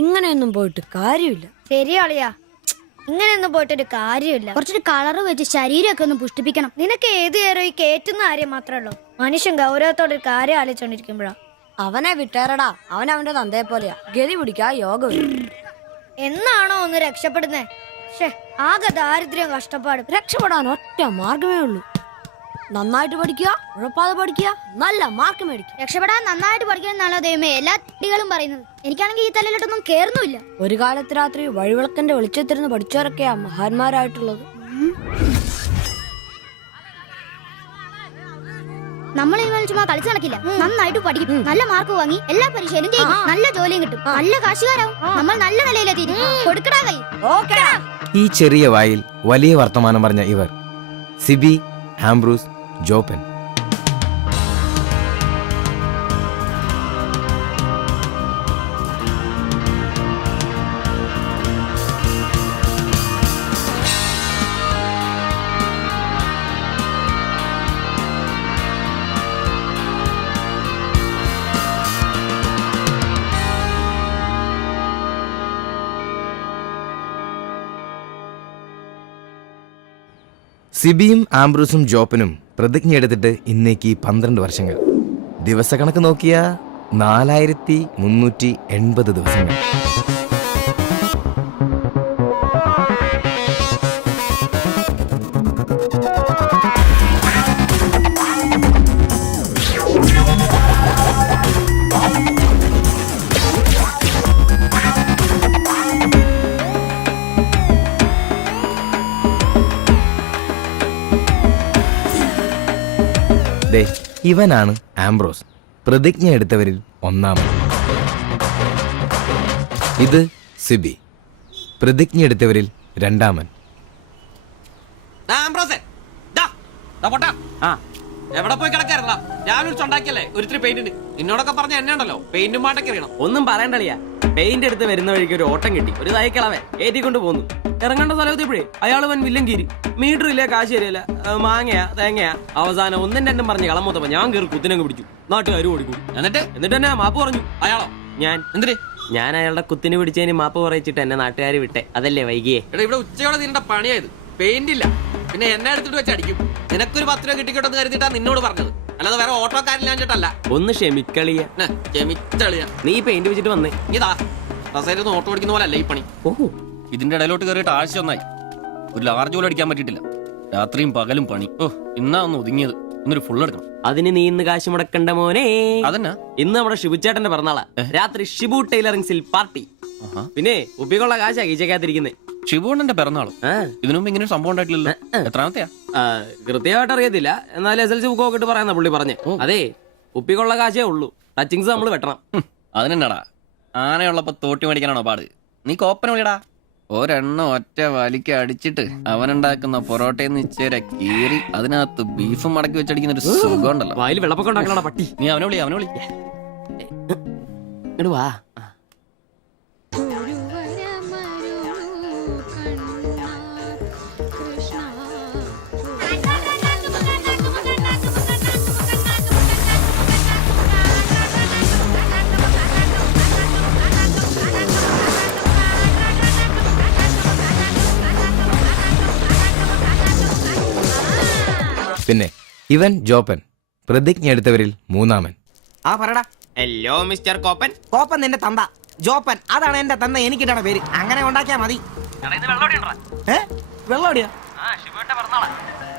ഇങ്ങനെയൊന്നും പോയിട്ട് കാര്യമില്ല. ശരിയാളിയാ, ഇങ്ങനെയൊന്നും പോയിട്ടൊരു കാര്യമില്ല. കുറച്ചൊരു കളറ് വെച്ച് ശരീരമൊക്കെ ഒന്ന് പുഷ്ടിപ്പിക്കണം. നിനക്ക് ഏത് നേരം ഈ കേറ്റുന്ന കാര്യം മാത്രമേ ഉള്ളൂ. മനുഷ്യൻ ഗൗരവത്തോടൊരു കാര്യം ആലോചിച്ചോണ്ടിരിക്കുമ്പോഴാ. അവനെ വിട്ടേറടാ, അവൻ അവന്റെ തന്തയെ പോലെയാ. ഗതി പിടിക്കാ യോഗം. എന്നാണോ ഒന്ന് രക്ഷപ്പെടുന്നേ? ആകെ ദാരിദ്ര്യം കഷ്ടപ്പാടും. രക്ഷപ്പെടാൻ ഒറ്റ മാർഗമേ ഉള്ളൂ. നന്നായിട്ട് പഠിക്കുക, ഉഴപ്പാതെ പഠിക്കുക, നല്ല മാർക്ക് മേടിക്കുക. രക്ഷപ്പെടാൻ നന്നായിട്ട് പഠിക്കണമെന്നാണോ ദൈവമേ എല്ലാ കുട്ടികളും പറയുന്നത്? എനിക്കാണെങ്കിൽ ഈ തലയിലോട്ടൊന്നും കേറുന്നുമില്ല. ഒരു കാലത്ത് രാത്രി വഴിവിളക്കിന്റെ വെളിച്ചത്തിരുന്ന് പഠിച്ചവരൊക്കെയാ മഹാന്മാരായിട്ടുള്ളത്. നമ്മൾ ഇതുപോലെ ചുമ്മാ കളിച്ചു നടക്കില്ല. നന്നായിട്ട് പഠിക്കും, നല്ല മാർക്ക് വാങ്ങി എല്ലാ പരീക്ഷയിലും ജയിക്കും, നല്ല ജോലിയും കിട്ടും, നല്ല കാശുകാരാവും, നമ്മൾ നല്ല നിലയിലെത്തിയിരിക്കും. കൊടുക്കടാ കൈ. ഈ ചെറിയ വായിൽ വലിയ വർത്തമാനം പറഞ്ഞ ഇവർ സിബി, ആംബ്രൂസ്, ജോപ്പൻ. സിബിയും ആംബ്രൂസും ജോപ്പനും പ്രതിജ്ഞ എടുത്തിട്ട് ഇന്നേക്ക് 12 വർഷങ്ങൾ. ദിവസക്കണക്ക് നോക്കിയാ 4380 ദിവസങ്ങൾ. ഇവനാണ് ആംബ്രോസ്, പ്രതിജ്ഞ എടുത്തവരിൽ ഒന്നാമൻ. ഇത് സിബി, പ്രതിജ്ഞ എടുത്തവരിൽ രണ്ടാമൻ. എവിടെ പോയി കിടക്കായിരുന്നാ? ഞാൻ വിളിച്ചുണ്ടാക്കിയല്ലേ ഒരിത്തിരി പെയിന്റിന്. നിന്നോടൊക്കെ പറഞ്ഞ എന്നെ ഉണ്ടല്ലോ പെയിന്റും പാട്ടൊക്കെ അറിയണം. ഒന്നും പറയണ്ടളിയാ, പെയിന്റ് എടുത്ത് വരുന്ന വഴിക്ക് ഒരു ഓട്ടം കിട്ടി. ഒരു തൈക്കളവൻ ഏറ്റിക്കൊണ്ട് പോന്നു. ഇറങ്ങേണ്ട സ്ഥലത്തിപ്പോഴേ അയാൾ വൻ വില്ലൻ കീരി. മീറ്റർ ഇല്ല, കാശ് തരില്ല, മാങ്ങയാ തേങ്ങയാ. അവസാനം ഒന്നും രണ്ടും പറഞ്ഞ് കളമൊത്തപ്പോ ഞാൻ കയറി കുത്തിനങ്ങ് പിടിച്ചു. നാട്ടുകാർ ഓടിക്കൂടി. എന്നിട്ട് തന്നെ മാപ്പ് പറഞ്ഞു. അയാളോ? ഞാൻ എന്തിന്? ഞാൻ അയാളുടെ കുത്തിന് പിടിച്ചതിന് മാപ്പ് പറയിച്ചിട്ട് എന്നെ നാട്ടുകാർ വിട്ടെ. അതല്ലേ വൈകിയേ? ഇവിടെ ഉച്ചയോടെ നിന്റെ പണിയായത്. പെയിന്റ് ഇല്ല, പിന്നെ എന്നെ എടുത്തിട്ട് വെച്ച് അടിക്കും. നിനക്കൊരു 10 രൂപ കിട്ടിക്കോട്ടെന്ന് കരുതിട്ടാ നിന്നോട് പറഞ്ഞത്, അല്ലാതെ വേറെ ഓട്ടോക്കാരില്ലാഞ്ഞിട്ടല്ല. ഒന്ന് ക്ഷമിക്കളിയ. ക്ഷമിച്ചളിയ. നീ പെയിന്റ് വെച്ചിട്ട് വന്നേ. ഇതാ ബസ്സേരൊന്നും ഓട്ടോ ഓടിക്കുന്ന പോലെ അല്ല ഈ പണി. ഓഹോ, ഇതിന്റെ ഇടയിലോട്ട് കയറിയിട്ട് ആഴ്ച ഒന്നായി. ഒരു ലാർജ് പോലും അടിക്കാൻ പറ്റിയിട്ടില്ല. രാത്രിയും പകലും പണി. ഇന്നാ ഒന്ന് ഒതുങ്ങിയത്. ഇന്നൊരു ഫുൾ എടുക്കണം. അതിന് നീ ഇന്ന് കാശ് മുടക്കണ്ട മോനെ. അതന്നെ, ഇന്ന് നമ്മുടെ ഷിബുച്ചേട്ടന്റെ പിറന്നാളാ. രാത്രി ഷിബു ടൈലറിംഗ്സിൽ പാർട്ടി. പിന്നെ ഉപ്പിക്കുള്ള കാശാ കീച്ചക്കാത്തിരിക്കുന്നേ. ഷിബുണ്ണന്റെ പിറന്നാളും. ഇതിനു മുമ്പ് ഇങ്ങനെ സംഭവം ഉണ്ടായിട്ടില്ലല്ലോ. എത്രാമത്തെയാ? കൃത്യമായിട്ട് അറിയത്തില്ല, എന്നാലും SLC ബുക്ക് നോക്കിട്ട് പറയാന്ന പുള്ളി പറഞ്ഞേ. അതെ, ഉപ്പിക്കുള്ള കാശേ ഉള്ളൂ, ടച്ചിങ്സ് നമ്മൾ വെട്ടണം. അതിനെന്നാടാ, ആനയുള്ളപ്പോ തോട്ടി മേടിക്കാനാണോ പാട്? നീ കോപ്പന വിളിയടാ. ഒരെണ്ണം ഒറ്റ വലിക്ക് അടിച്ചിട്ട് അവനുണ്ടാക്കുന്ന പൊറോട്ടയെന്ന് ഇച്ചേരെ കീറി അതിനകത്ത് ബീഫും മടക്കി വെച്ചടിക്കുന്ന ഒരു സുഖം ഉണ്ടല്ലോ. വായിൽ വെള്ളപ്പൊക്കം ഉണ്ടാക്കണ പട്ടി. നീ അവനെ വിളി. ഇങ്ങട് വാ. പിന്നെ ഇവൻ ജോപ്പൻ, പ്രതിജ്ഞ എടുത്തവരിൽ മൂന്നാമൻ. ആ പറടാ. Hello mister കോപ്പൻ. കോപ്പൻ നിന്റെ തന്ത, ജോപ്പൻ അതാണ് എന്റെ തന്ത, എനിക്കിട്ടാണ് പേര്. അങ്ങനെ ഉണ്ടാക്കിയാ മതി. വെള്ളോടിയാ?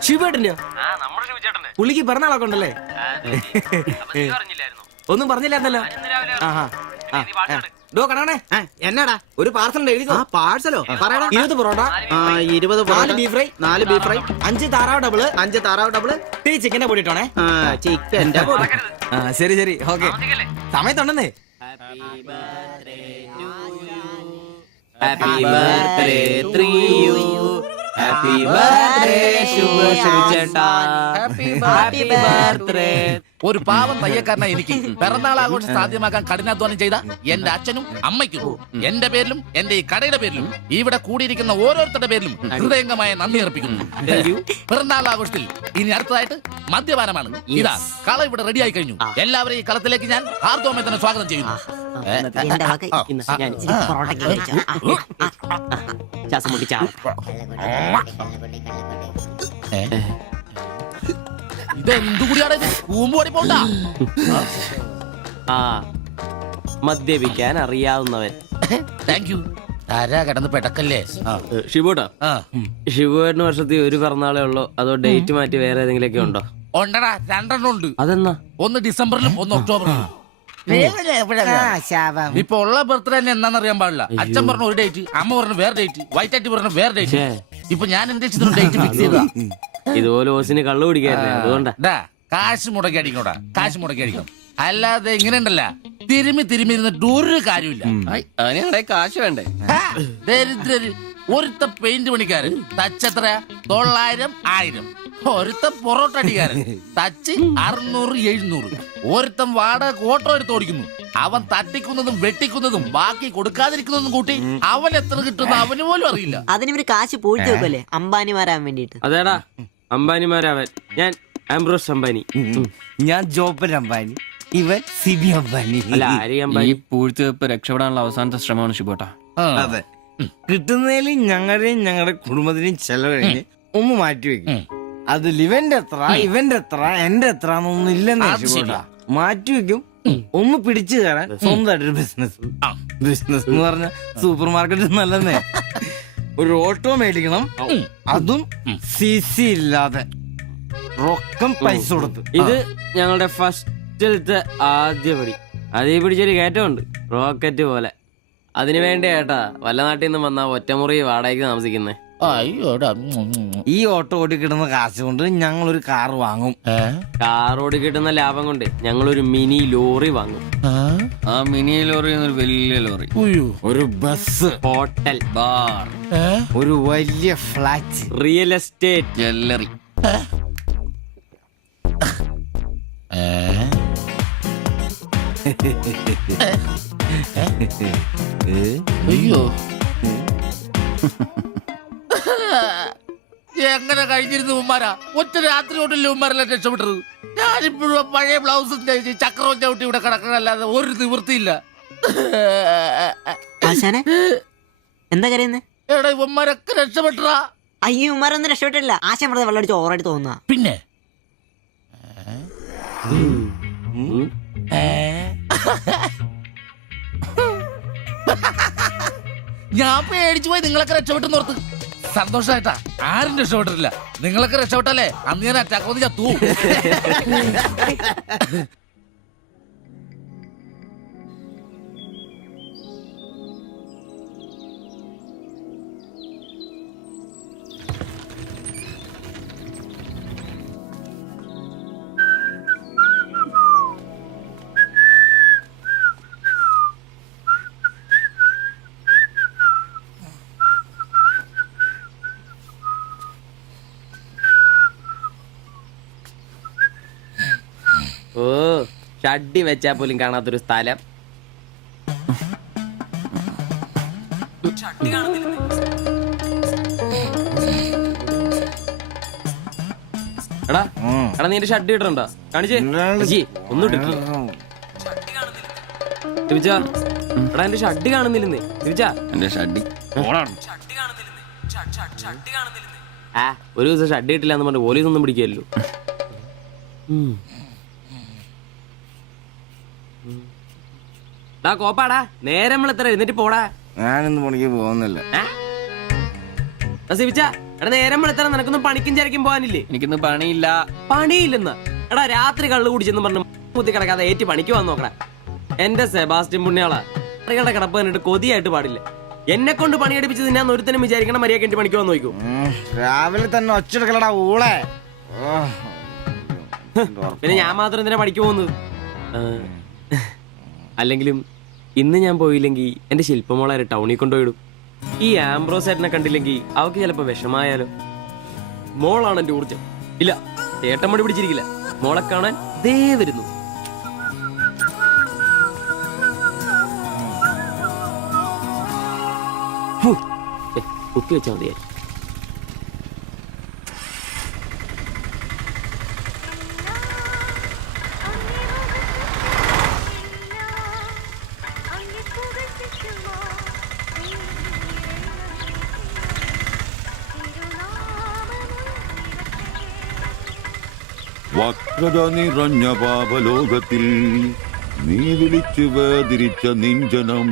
ശിവേട്ടന്റെയോ? പുള്ളിക്ക് പിറന്നാളൊക്കെ ഉണ്ടല്ലേ? ഒന്നും പറഞ്ഞില്ലായിരുന്നല്ലോ. കടകണേ, എന്നാടാ ഒരു പാർസൽ എഴുതിക്കോ. പാഴ്സലോ? 20 parotta, 20 4 beef fry, 4 beef fry, 5 താറാവ് ഡബിള്, 5 താറാവ് ഡബിള്, ഈ ചിക്കന്റെ പൊടിയിട്ടോണേ. ചിക്കന്റെ ശരി ശരി, ഓക്കെ. സമയത്തുണ്ടെന്നേ. Happy birthday to you. Happy birthday ശുഭശ്രീചേട്ടാ. Happy birthday. ഒരു പാവം തയ്യക്കാരനായി എനിക്ക് പിറന്നാൾ ആഘോഷം സാധ്യമാക്കാൻ കഠിനാധ്വാനം ചെയ്ത എന്റെ അച്ഛനും അമ്മയ്ക്കും എന്റെ പേരിലും എന്റെ ഈ കടയുടെ പേരിലും ഇവിടെ കൂടിയിരിക്കുന്ന ഓരോരുത്തരുടെ പേരിലും ഹൃദയംഗമായ നന്ദി അർപ്പിക്കുന്നു. പിറന്നാൾ ആഘോഷത്തിൽ ഇനി അടുത്തതായിട്ട് മദ്യപാനമാണ്. ഇതാ കള ഇവിടെ റെഡിയായി കഴിഞ്ഞു. എല്ലാവരെയും ഈ കളത്തിലേക്ക് ഞാൻ ഹാർദവമായി തന്നെ സ്വാഗതം ചെയ്യുന്നു. ഇതെന്തു കൂടിയാണ് ഇത്? കൂമ്പുപടി പോണ്ട. ആ മദ്യപിക്കാൻ അറിയാവുന്നവൻ. Thank you. ആരാ കിടന്ന് പെടക്കല്ലേ? ഷിബുട്ടാ, ഷിബുവേട്ടന് വർഷത്തിൽ ഒരു പിറന്നാളേ ഉള്ളോ അതോ ഡേറ്റ് മാറ്റി വേറെ ഏതെങ്കിലുമൊക്കെ ഉണ്ടോ? ഉണ്ടടാ, 2 ഉണ്ട്. അതെന്നാ? ഒന്ന് ഡിസംബറിലും ഒന്ന് ഒക്ടോബറിലും. ഇപ്പൊ ഉള്ള ബർത്ത്ഡേ തന്നെ എന്താണെന്നറിയാൻ പാടില്ല. അച്ഛൻ പറഞ്ഞ ഒരു ഡേറ്റ്, അമ്മ പറഞ്ഞ വേറെ ഡേറ്റ്, വൈറ്റാറ്റി പറഞ്ഞ വേറെ ഡേറ്റ്. ഇപ്പൊ ഞാൻ എന്റെ ഡേറ്റ് ഫിക്സ് ചെയ്താ. ഇതുപോലെ ഓസിന് കള്ളു കുടിക്കാറില്ല, അതുകൊണ്ടാ. കാശ് മുടക്കി അടിക്കണോടാ, കാശ് മുടക്കി അടിക്കണം. അല്ലാതെ ഇങ്ങനെ ഉണ്ടല്ല തിരുമി ഇരുന്നിട്ട് ഒരു കാര്യമില്ല. അതിനെ കാശ് വേണ്ടേ? ദരിദ്രര്. ഒരുത്ത പെയിന്റ് പണിക്കാരൻ തച്ചെത്ര 900, 1000. ഒരുത്ത പൊറോട്ട അടിക്കാരൻ തച്ച് 600, 700. ഒരുത്തൻ വാടക ഓട്ടോ എടുത്ത് ഓടിക്കുന്നു. അവൻ തട്ടിക്കുന്നതും വെട്ടിക്കുന്നതും ബാക്കി കൊടുക്കാതിരിക്കുന്നതും കൂട്ടി അവൻ എത്ര കിട്ടുന്ന അവന് പോലും അറിയില്ല. അതിനിവര് കാശ് പൂഴ്ത്തി വെക്കല്ലേ അംബാനിമാരാൻ വേണ്ടിട്ട്. അതേടാ, അംബാനിമാരാവൻ. ഞാൻ ആംബ്രോസ് അംബാനി. ഞാൻ ജോപ്പൻ അംബാനി, ഇവൻ സിബി അംബാനി. അല്ല, ആരി ഈ അംബാനി. പൂഴ്ത്തിവെപ്പ് രക്ഷപ്പെടാനുള്ള അവസാനത്തെ ശ്രമമാണ് ഷിബോട്ടാ. അതെ, കിട്ടുന്നതിൽ ഞങ്ങളുടെയും ഞങ്ങളുടെ കുടുംബത്തിന്റെയും ചെലവ് കഴിഞ്ഞ് ഒന്ന് മാറ്റി വെക്കും. അതിൽ ഇവന്റെ എത്ര, ഇവന്റെ എത്ര, എന്റെ എത്ര എന്നൊന്നും ഇല്ലെന്ന് മാറ്റി വെക്കും. ഒന്ന് പിടിച്ചു കയറാൻ സ്വന്തമായിട്ടൊരു ബിസിനസ്. ബിസിനസ് എന്ന് പറഞ്ഞ സൂപ്പർ മാർക്കറ്റ് നല്ലതന്നെ. ഒരു ഓട്ടോ മേടിക്കണം, അതും CC ഇല്ലാതെ റൊക്കം പൈസ കൊടുത്ത്. ഇത് ഞങ്ങളുടെ ഫസ്റ്റിലത്തെ ആദ്യ പടി. അതേ പിടിച്ചൊരു കയറ്റമുണ്ട്, റോക്കറ്റ് പോലെ. അതിനു വേണ്ടി ഏട്ടാ വല്ല നാട്ടിൽ നിന്ന് വന്ന ഒറ്റമുറി വാടകയ്ക്ക് താമസിക്കുന്നേ. അയ്യോടാ. ഈ ഓട്ടോ ഓടി കിട്ടുന്ന കാശ് കൊണ്ട് ഞങ്ങൾ ഒരു കാർ വാങ്ങും. കാറോട് കിട്ടുന്ന ലാഭം കൊണ്ട് ഞങ്ങളൊരു മിനി ലോറി വാങ്ങും. ആ മിനി ലോറി ഒരു വലിയ ലോറി, ഒരു ബസ്, ഹോട്ടൽ, ബാർ, ഒരു വലിയ ഫ്ലാറ്റ്, റിയൽ എസ്റ്റേറ്റ്, ജ്വല്ലറി. അയ്യോ, എങ്ങനെ കഴിഞ്ഞിരുന്നു ഉമ്മാരാ? ഒറ്റ രാത്രി കൊണ്ടല്ലേ ഉമ്മാരെല്ലാം രക്ഷപ്പെട്ടത്. ഞാനിപ്പോഴും പഴയ ബ്ലൗസും ചക്രവും ചവിട്ടി ഇവിടെ കിടക്കണല്ലാതെ ഒരു നിവൃത്തിയില്ല. ആശാനെ എന്താ കരയുന്നേ? എടാ ഉമ്മാരൊക്കെ രക്ഷപ്പെട്ടടാ. അയ്യോ ഉമ്മാരൊന്നും രക്ഷപ്പെട്ടില്ല. ആശാൻ വെറുതെ വെള്ളം അടിച്ച് ഓവറായിട്ട് തോന്നുക. പിന്നെ ഞാൻ പേടിച്ചു പോയി. നിങ്ങളൊക്കെ രക്ഷപ്പെട്ടെന്ന് ഓർത്ത് സന്തോഷായിട്ടാ. ആരും രക്ഷപ്പെട്ടിട്ടില്ല. നിങ്ങളൊക്കെ രക്ഷപ്പെട്ടല്ലേ അന്ന് ഞാൻ അറ്റാക്ക് വന്ന് ചത്തു. ഓ ഷഡ്ഡി വെച്ചാ പോലും കാണാത്തൊരു സ്ഥലം. എടാ എടാ നീ എന്റെ ഷഡ്ഡി ഇട്ടിട്ടുണ്ടോ? കാണിച്ചേ. ഒന്നും ഇട്ടിട്ടില്ല. എടാ എന്റെ ഷഡ്ഡി കാണുന്നില്ലെന്ന്. എന്റെ ഷഡ്ഡി ആ ഒരു ദിവസം ഷഡ്ഡി ഇട്ടില്ല എന്ന് പറഞ്ഞ് പോലീസ് ഒന്നും പിടിക്കല്ലോ. കോപ്പാടാ നേരം എത്ര എന്നിട്ട് പോടാ. ഞാനിന്ന് പണിക്ക് പോകുന്നില്ല. സിവിച്ച എടാ നേരം വെളുത്തറ നിനക്കൊന്നും പണിക്കും ചരക്കും പോകാനില്ലേ? എനിക്കിന്ന് പണിയില്ല. പണിയില്ലെന്ന് എടാ രാത്രി കള്ളു കുടിച്ചെന്ന് പറഞ്ഞു മുത്തി കിടക്കാതെ ഏറ്റി പണിക്ക് വന്ന് നോക്കടാ. എന്റെ സെബാസ്റ്റ്യൻ പുണ്യാളാ സ്ത്രീകളുടെ കിടപ്പ് കണ്ടിട്ട് കൊതിയായിട്ട് പാടില്ല. എന്നെ കൊണ്ട് പണിയെടുപ്പിച്ച് തിന്നാൻ ഒരുത്തനും വിചാരിക്കണം മര്യാദ എന്റെ പണിക്ക് വന്ന് നോക്കൂ. രാവിലെ തന്നെ ഒച്ചെടുക്കലടാ ഊളെ. പിന്നെ ഞാൻ മാത്രം എന്തിനാ പണിക്ക് പോകുന്നത്? അല്ലെങ്കിലും ഇന്ന് ഞാൻ പോയില്ലെങ്കിൽ എന്റെ ശില്പമോളെ ടൗണിൽ കൊണ്ടുപോയിടും. ഈ ആംബ്രോസ് ചേട്ടനെ കണ്ടില്ലെങ്കിൽ അവക്ക് ചിലപ്പോ വിഷമായാലോ. മോളാണ് എന്റെ ഊർജം. ഇല്ല ചേട്ടൻ മടി പിടിച്ചിരിക്കില്ല. മോളെ കാണാൻ ദേ വരുന്നു. കുത്തി വെച്ചാൽ മതിയായി. വക്രത നിറഞ്ഞ പാപലോകത്തിൽ നീ വിളിച്ചു വേദിരിച്ച നിഞ്ജനം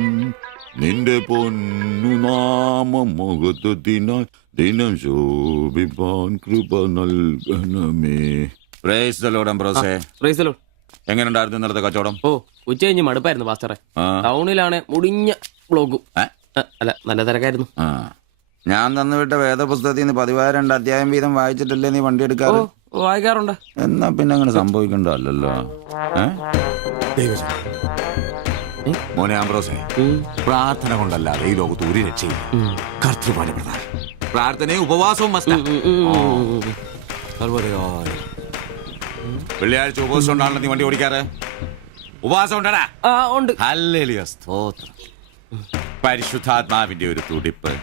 നിന്റെ പൊന്നു നാമം മുഖത്തിനായി ദിനം ശോഭിപ്പാൻ കൃപ നൽകണമേ. പ്രൈസ് ദി ലോർഡ് അംബ്രോസേ. Praise the lord. എങ്ങനെയുണ്ടായിരുന്നു ഇന്നലത്തെ കച്ചവടം? ഓ ഉച്ച കഴിഞ്ഞ് മടുപ്പായിരുന്നു പാസ്റ്ററെ. ടൗണിലാണ് മുടിഞ്ഞ ബ്ലോഗും. അല്ല നല്ല തിരക്കായിരുന്നു. ഞാൻ തന്നുവിട്ട വേദപുസ്തകത്തിൽ നിന്ന് 12 അധ്യായം വീതം വായിച്ചിട്ടല്ലേ നീ വണ്ടി എടുക്കാറ്? വായിക്കാറുണ്ട്. എന്നാ പിന്നെ അങ്ങനെ സംഭവിക്കണ്ടല്ലോ. മോനെ ആംബ്രോസേ, പ്രാർത്ഥന കൊണ്ടല്ലാതെ ഈ ലോകത്ത് ഒരു രക്ഷയും കർത്തൃപാട് പ്രധാനം. പ്രാർത്ഥനയും ഉപവാസവും മസ്റ്റാ. വെള്ളിയാഴ്ച ഉപവാസം ഉണ്ടാണല്ലോ നീ വണ്ടി ഓടിക്കാറ്? ഉപവാസം ഉണ്ടടാ? ഉണ്ട്. ഹല്ലേലൂയ, സ്തോത്രം. പരിശുദ്ധാത്മാവിന്റെ ഒരു തുടിപ്പ്,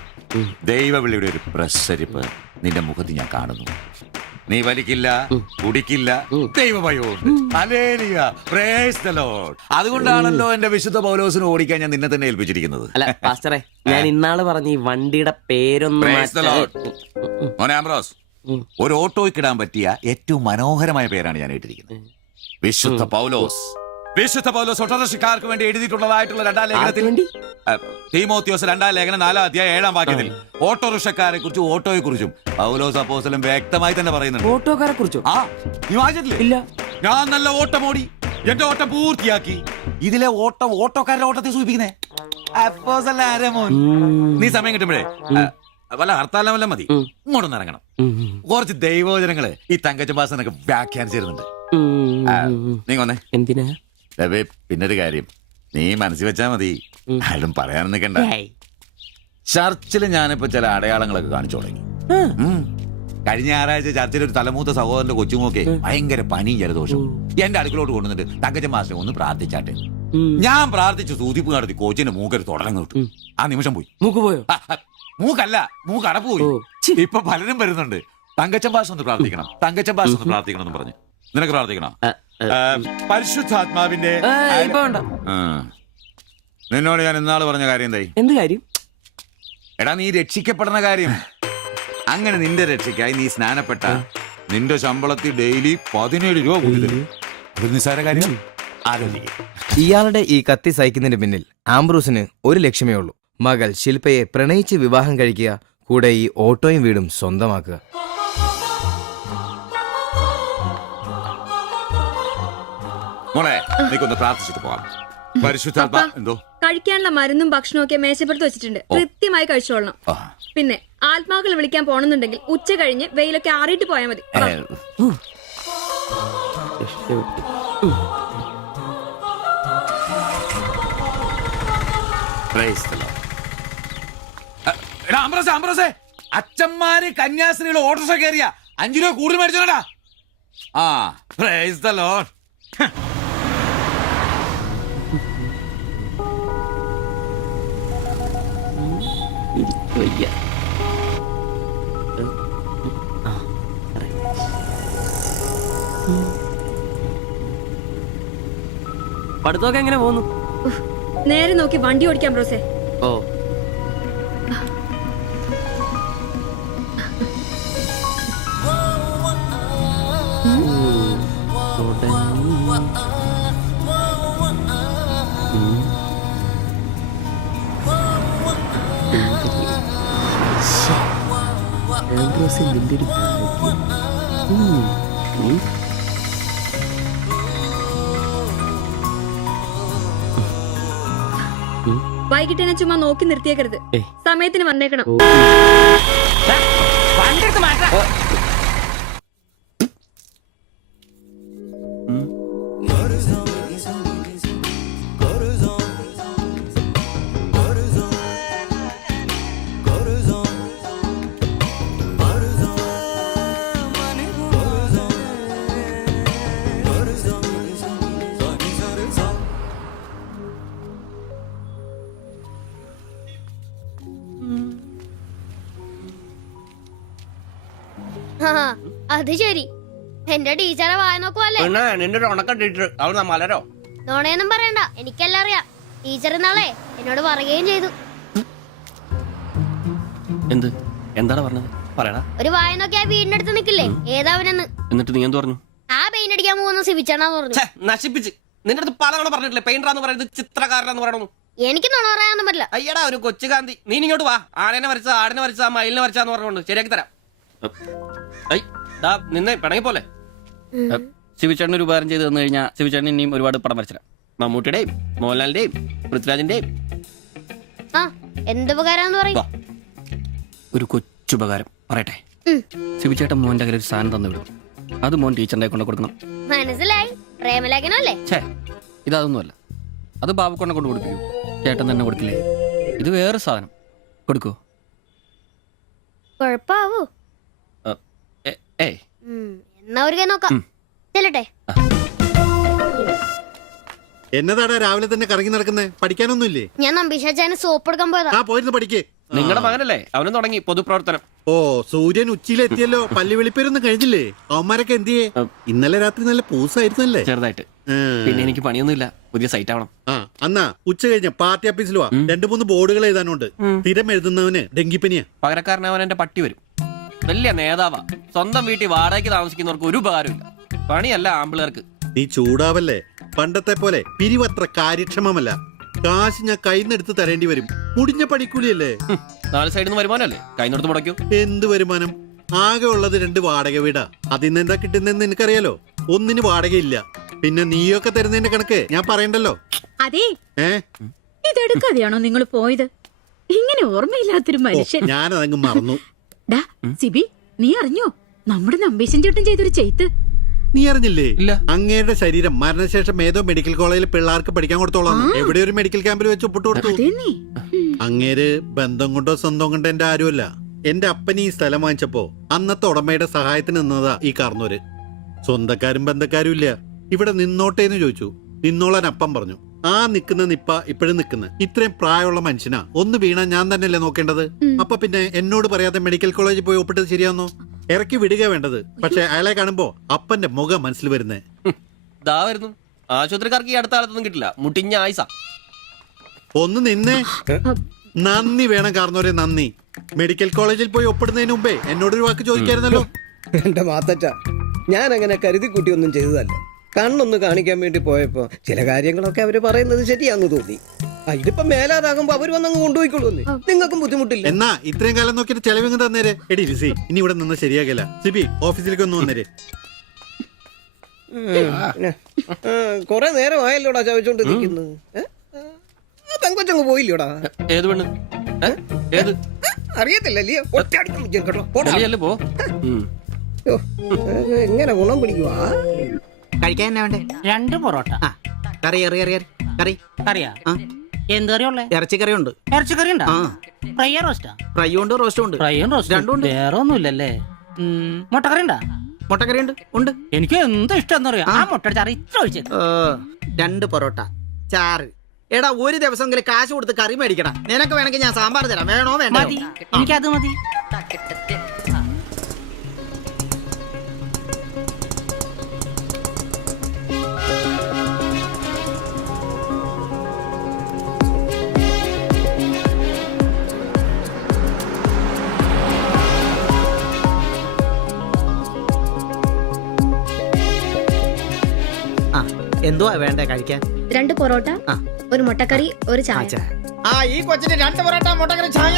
ദൈവവിളിയുടെ ഒരു പ്രസരിപ്പ് നിന്റെ മുഖത്ത് ഞാൻ കാണുന്നു. നീ വലിക്കില്ല, കുടിക്കില്ല, ദൈവഭയമുണ്ട്. Hallelujah, praise the lord. അതുകൊണ്ടാണല്ലോ എന്റെ വിശുദ്ധ പൗലോസിനെ ഓടിക്കാൻ ഞാൻ നിന്നെ തന്നെ ഏൽപ്പിച്ചിരിക്കുന്നത്. അല്ല പാസ്റ്ററെ, ഞാൻ ഇന്നാള് പറഞ്ഞ ഈ വണ്ടിയുടെ പേരൊന്നും മോനെ ആംബ്രോസ്, ഒരു ഓട്ടോയ്ക്കിടാൻ പറ്റിയ ഏറ്റവും മനോഹരമായ പേരാണ് ഞാൻ ഇട്ടിരിക്കുന്നത്. വിശുദ്ധ പൗലോസ്. വിശുദ്ധ പൗലോസ് ഓട്ടോറിക്ഷക്കാർക്ക് വേണ്ടി എഴുതിയിട്ടുള്ളതായിട്ടുള്ള 2-ാം ലേഖനത്തിൽ തീമോത്തിയോസ് 2-ാം ലേഖനം 4-ാം അധ്യായം 7-ാം വാക്യത്തിൽ ഓട്ടോറിക്ഷക്കാരെ കുറിച്ചും ഓട്ടോയെ കുറിച്ചും പൗലോസ് അപ്പോസ്തലൻ വ്യക്തമായി തന്നെ പറയുന്നുണ്ട്. ഓട്ടോക്കാരെ കുറിച്ചോ? നീ വായിച്ചിട്ടില്ലേ? ഇല്ല. ഞാൻ നല്ല ഓട്ടം ഓടി, എന്റെ ഓട്ടം പൂർത്തിയാക്കി. ഇതിലെ ഓട്ടം ഓട്ടോക്കാരുടെ ഓട്ടത്തെ സൂചിപ്പിക്കുന്നേ. നീ സമയം കിട്ടുമ്പോഴേ വല്ല ഹർത്താലം വല്ല മതി, ഇങ്ങോട്ടൊന്ന് ഇറങ്ങണം. കുറച്ച് ദൈവവചനങ്ങള് ഈ തങ്കച്ചമ്പാസനൊക്കെ വ്യാഖ്യാനിച്ചിരുന്നുണ്ട്. നീ വന്നേ. എന്തിനാ? പിന്നൊരു കാര്യം നീ മനസ്സിൽ വെച്ചാ മതി, ആരും പറയാൻ നിൽക്കണ്ട. ചർച്ചിൽ ഞാനിപ്പോ ചില അടയാളങ്ങളൊക്കെ കാണിച്ചു തുടങ്ങി. കഴിഞ്ഞ ഞായറാഴ്ച ചർച്ചിൽ ഒരു തലമൂത്ത സഹോദരന്റെ കൊച്ചുമോക്കെ ഭയങ്കര പനിയും ജലദോഷം എന്റെ അടുക്കളോട്ട് കൊണ്ടുവന്നിട്ട് തങ്കച്ചൻ മാസ്റ്റർ ഒന്ന് പ്രാർത്ഥിച്ചാട്ടെ. ഞാൻ പ്രാർത്ഥിച്ചു, സൂതിപ്പ് നടത്തി, കോച്ചിന്റെ മൂക്കൊരു തുടങ്ങി കിട്ടും. ആ നിമിഷം പോയി. മൂക്ക് പോയോ? മൂക്കല്ല, മൂക്ക് അടപ്പ് പോയി. ഇപ്പൊ പലരും വരുന്നുണ്ട്, തങ്കച്ചൻ ഭാഷ ഒന്ന് പ്രാർത്ഥിക്കണം, തങ്കച്ചൻ ഭാഷ ഒന്ന് പ്രാർത്ഥിക്കണം എന്ന് പറഞ്ഞു. നിനക്ക് പ്രാർത്ഥിക്കണം? പരിശുദ്ധാത്മാവിന്റെ നിന്നോട് ഞാൻ ഇന്നാള് പറഞ്ഞ കാര്യം എന്തായി? എന്ത് കാര്യം? എടാ നീ രക്ഷിക്കപ്പെടുന്ന കാര്യം. അങ്ങനെ നിന്റെ രക്ഷയ്ക്കായി നീ സ്നാനപ്പെട്ട നിന്റെ ശമ്പളത്തിൽ ഡെയിലി 17 രൂപ കൂടി തരും. ഒരു നിസ്സാര കാര്യം ആലോചിക്കുക. ഇയാളുടെ ഈ കത്തി സഹിക്കുന്നതിന് പിന്നിൽ ആംബ്രൂസിന് ഒരു ലക്ഷ്യമേ ഉള്ളൂ: മകൾ ശില്പയെ പ്രണയിച്ച് വിവാഹം കഴിക്കുക, കൂടെ ഈ ഓട്ടോയും വീടും സ്വന്തമാക്കുക. മോളെ നീക്കൊന്ന് പ്രാർത്ഥിച്ചിട്ട് പോവാം. പരിശുദ്ധാത്മാ എന്തോ കഴിക്കാനുള്ള മരുന്നും ഭക്ഷണവും ഒക്കെ മേശപ്പുറത്ത് വെച്ചിട്ടുണ്ട്, കൃത്യമായി കഴിച്ചോളണം. പിന്നെ ആത്മാക്കൾ വിളിക്കാൻ പോണെന്നുണ്ടെങ്കിൽ ഉച്ച കഴിഞ്ഞ് വെയിലൊക്കെ ആറിയിട്ട് പോയാൽ മതി. അച്ഛന്മാര് കന്യാസ്ത്രീകൾ ഓട്ടോറിക്ഷ കയറിയ 5 രൂപ കൂടുതൽ മേടിച്ചോടാ. Price the Lord. പഠിത്തമൊക്കെ എങ്ങനെ പോകുന്നു? നേരെ നോക്കി വണ്ടി ഓടിക്കാം ബ്രോസേ. ഓ ദിവസം ഇതിന്റെ ഒരു വൈകിട്ട് എന്നെ ചുമ്മാ നോക്കി നിർത്തിയേക്കരുത്. സമയത്തിന് വന്നേക്കണം. അത് ശരി, എന്റെ ടീച്ചറെ വായ നോക്കുവല്ലേ? നിന്റെ ഒരു ഉണക്കം ടീച്ചർ അവൾ മലരോ? നോണയൊന്നും പറയണ്ട, എനിക്കെല്ലാം അറിയാം. ടീച്ചർ നാളെ എന്നോട് പറയുകയും ചെയ്തു. എന്ത്? എന്താണ് പറഞ്ഞത്? പറയടാ. ഒരു വായ നോക്കി ആ വീടിന്റെ അടുത്ത് നിക്കില്ലേ, ഏതാവനെന്ന്. എന്നിട്ട് നീ എന്ത് പറഞ്ഞു? ആ പെയിന്റ് അടിക്കാൻ പോകുന്ന സിവിച്ചാണെന്ന് പറഞ്ഞു. നശിപ്പിച്ച്. നിന്റെ അടുത്ത് പലതവണ പറഞ്ഞിട്ടില്ലേ പെയിന്ററാന്ന് പറയുന്നത് ചിത്രകാരനാന്ന് പറയണു. എനിക്ക് നുണ പറയാനൊന്നും പറ്റില്ല. അയ്യടാ ഒരു കൊച്ചു കാന്തി, നീ ഇങ്ങോട്ട് വാ. ആനേനെ വരച്ച, ആടിനെ വരച്ച, മയിലിനെ വരച്ചാന്ന് പറഞ്ഞുകൊണ്ട് ശരിയാക്കി തരാം. നിന്നെ പിണങ്ങി പോലെ. ശിവചേട്ടൻ ഒരു ഉപകാരം ചെയ്ത് തന്നു കഴിഞ്ഞാൽ ശിവചേട്ടൻ ഇനിയും ഒരുപാട് പടം വരച്ചിടാം. മമ്മൂട്ടിയുടെയും മോഹൻലാലിന്റെയും പൃഥ്വിരാജിന്റെയും. ആ, എന്തുപകാരാന്ന് പറയും? ഒരു കൊച്ചുപകാരം പറയട്ടെ. ശിവചേട്ടൻ മോന്റെ കയ്യിൽ ഒരു സാധനം തന്നു വിടും. അത് മോൻ ടീച്ചറിന്റെ കൊണ്ട് കൊടുക്കണം. മനസ്സിലായി, പ്രേമലേഖനല്ലേ? ഛേ, ഇതൊന്നുമല്ല. അത് ബാബുക്കൊണ്ടെ കൊണ്ട് കൊടുപ്പിക്കൂ. ചേട്ടൻ തന്നെ കൊടുക്കില്ലേ? ഇത് വേറെ സാധനം. കൊടുക്കൂ. കൊഴപ്പാവൂ? എന്നാ ഒരു കൈ നോക്കാം. ചെല്ലട്ടെ. എന്നതാടാ രാവിലെ തന്നെ കറങ്ങി നടക്കുന്നേ? പഠിക്കാനൊന്നുമില്ലേ? ഞാൻ നമ്പീശാച്ചാന് സോപ്പ് എടുക്കാൻ പോയതാ. ആ, പോയിരുന്നു പഠിക്കേ. നിങ്ങളുടെ മകനല്ലേ, അവനും തുടങ്ങി പൊതുപ്രവർത്തനം. ഓ, സൂര്യൻ ഉച്ചയിലെത്തിയല്ലോ. പല്ലി വെളിപ്പേരൊന്നും കഴിഞ്ഞില്ലേ? അവന്മാരൊക്കെ എന്തിയേ? ഇന്നലെ രാത്രി നല്ല പൂസായിരുന്നല്ലേ? ചെറുതായിട്ട്. പിന്നെ എനിക്ക് പണിയൊന്നുമില്ല, പുതിയ സൈറ്റ് ആവണം. ആ, എന്നാ ഉച്ച കഴിഞ്ഞ പാർട്ടി ഓഫീസിൽ വാ. 2-3 ബോർഡുകൾ എഴുതാനുണ്ട്. സ്ഥിരം എഴുതുന്നവന് ഡെങ്കിപ്പനിയാ. പകരക്കാരനവൻ എന്റെ പട്ടി വരും. വലിയ നേതാവാ. സ്വന്തം വീട്ടിൽ വാടകയ്ക്ക് താമസിക്കുന്നവർക്ക് ഒരു ഉപകാരമില്ല. പണിയല്ല ആമ്പിളേർക്ക്. നീ ചൂടാവല്ലേ? പണ്ടത്തെ പോലെ പിരിവത്ര കാര്യക്ഷമമല്ല. കാശ് ഞാൻ കൈന്നെടുത്ത് തരേണ്ടി വരും. മുടിഞ്ഞ പണിക്കൂലിയല്ലേ? 4 സൈഡിൽ നിന്ന് വരുമാനമല്ലേ, കൈന്നെടുത്ത് മുടക്കൂ. എന്ത് വരുമാനം? ആകെ ഉള്ളത് 2 വാടക വീടാ. അതിന്ന് എന്താ കിട്ടുന്നെന്ന് നിനക്കറിയാലോ? ഒന്നിന് വാടകയില്ല. പിന്നെ നീയൊക്കെ തരുന്നതിന്റെ കണക്ക് ഞാൻ പറയണ്ടല്ലോ. അതെ, ഇതെടുക്കാതെയാണോ നിങ്ങൾ പോയത്? ഇങ്ങനെ ഓർമ്മയില്ലാത്തൊരു മനുഷ്യൻ. ഞാനതങ്ങ് മറന്നു. സിബി, നീ അറിഞ്ഞോ നമ്മുടെ നമ്പീശൻ ചേട്ടൻ ചെയ്തൊരു ചെയ്ത്ത്? നീ അറിഞ്ഞില്ലേ? ഇല്ല. അങ്ങയുടെ ശരീരം മരണശേഷം ഏതോ മെഡിക്കൽ കോളേജിൽ പിള്ളേർക്ക് പഠിക്കാൻ കൊടുത്തോളാം. എവിടെ ഒരു മെഡിക്കൽ ക്യാമ്പിൽ വെച്ച് ഒപ്പിട്ട് കൊടുത്തു. അങ്ങേര് ബന്ധം കൊണ്ടോ സ്വന്തം കൊണ്ടോ എന്റെ ആരുമല്ല. എന്റെ അപ്പൻ ഈ സ്ഥലം വാങ്ങിച്ചപ്പോ അന്നത്തെ ഉടമയുടെ സഹായത്തിന് നിന്നതാ ഈ കാർന്നൂര്. സ്വന്തക്കാരും ബന്ധക്കാരും ഇല്ല. ഇവിടെ നിന്നോട്ടേന്ന് ചോദിച്ചു. നിന്നോളാൻ അപ്പം പറഞ്ഞു. ആ നിക്കുന്ന നിപ്പ ഇപ്പോഴും നിക്കുന്ന. ഇത്രയും പ്രായമുള്ള മനുഷ്യനാ. ഒന്ന് വീണാ ഞാൻ തന്നെയല്ലേ നോക്കേണ്ടത്? അപ്പൊ പിന്നെ എന്നോട് പറയാതെ മെഡിക്കൽ കോളേജിൽ പോയി ഒപ്പിട്ടത് ശരിയാന്നോ? ഇറക്കി വിടുക വേണ്ടത്. പക്ഷെ അയാളെ കാണുമ്പോ അപ്പന്റെ മുഖം മനസ്സിൽ വരുന്നേ. ദാ വരുന്നു. ആശുപത്രിക്കാർക്ക് ഈ അടുത്ത കാലത്തൊന്നും കിട്ടില്ല. മുട്ടിഞ്ഞ ആയിസ. ഒന്ന് നിന്നേ. നന്ദി വേണം കാർന്നോരെ, നന്ദി. മെഡിക്കൽ കോളേജിൽ പോയി ഒപ്പിടുന്നതിന് മുമ്പേ എന്നോടൊരു വാക്ക് ചോദിക്കായിരുന്നല്ലോ. എന്റെ മാത്തച്ച, ഞാൻ അങ്ങനെ കരുതി കൂട്ടിയൊന്നും ചെയ്തതല്ല. കണ്ണൊന്ന് കാണിക്കാൻ വേണ്ടി പോയപ്പോ ചില കാര്യങ്ങളൊക്കെ അവര് പറയുന്നത് ശരിയാന്ന് തോന്നി. ഇതിപ്പോ മേലാതാകുമ്പോ അവര് വന്നങ്ങ് കൊണ്ടുപോയിക്കൊള്ളൂ. നിങ്ങൾക്കും ബുദ്ധിമുട്ടില്ല. എന്നാ ഇത്രയും കാലം നോക്കിയിട്ട് ചെലവിങ് തന്നേരെ. എടി ലിസി, ഇനി ഇവിടെ നിന്ന് ശരിയാകില്ല. സിബി, ഓഫീസിലേക്ക് ഒന്ന് വന്നേരെ. കൊറേ നേരം ആയല്ലോടാ ചവച്ചോണ്ട് നിൽക്കുന്നത്. പെങ്കൊച്ചങ്ങ് പോയില്ലോടാ. ഏത് പെണ്ണ്? ഏത്? അറിയത്തില്ലല്ലേ? പോ. എങ്ങനെ ഗുണം പിടിക്കുവാ? കഴിക്കാൻ എന്നാ വേണ്ടേ? 2 പൊറോട്ട. കറി കറി കറിയാ? എന്ത് കറിയുള്ളേ? ഇറച്ചിക്കറി ഉണ്ട്. ഇറച്ചിക്കറി ഉണ്ടോ? ഫ്രൈ റോസ്റ്റാ? ഫ്രൈ ഉണ്ട്, റോസ്റ്റും ഉണ്ട്. ഫ്രൈയും റോസ്റ്റും രണ്ടും ഉണ്ട്. വേറെ ഒന്നുമില്ലല്ലേ? മുട്ടക്കറി ഉണ്ടാ? മുട്ടക്കറി ഉണ്ട്. ഉണ്ട്. എനിക്ക് എന്ത് ഇഷ്ടം അറിയാം. ആ മുട്ട ചാറ് ഇത്ര ഒഴിച്ചു. 2 പൊറോട്ട, ചാറ്. എടാ, ഒരു ദിവസമെങ്കിലും കാശ് കൊടുത്ത് കറി മേടിക്കണം. നിനക്ക് വേണമെങ്കിൽ ഞാൻ സാമ്പാർ തരാം. വേണോ? വേണ്ട. മതി, എനിക്കത് മതി. എന്തുവാ വേണ്ടേ കഴിക്കാൻ? 2 പൊറോട്ട, ഒരു മുട്ടക്കറി, ഒരു ചായ. ഈ കൊച്ചിന് 2 പൊറോട്ട, മുട്ടക്കറി, ചായ.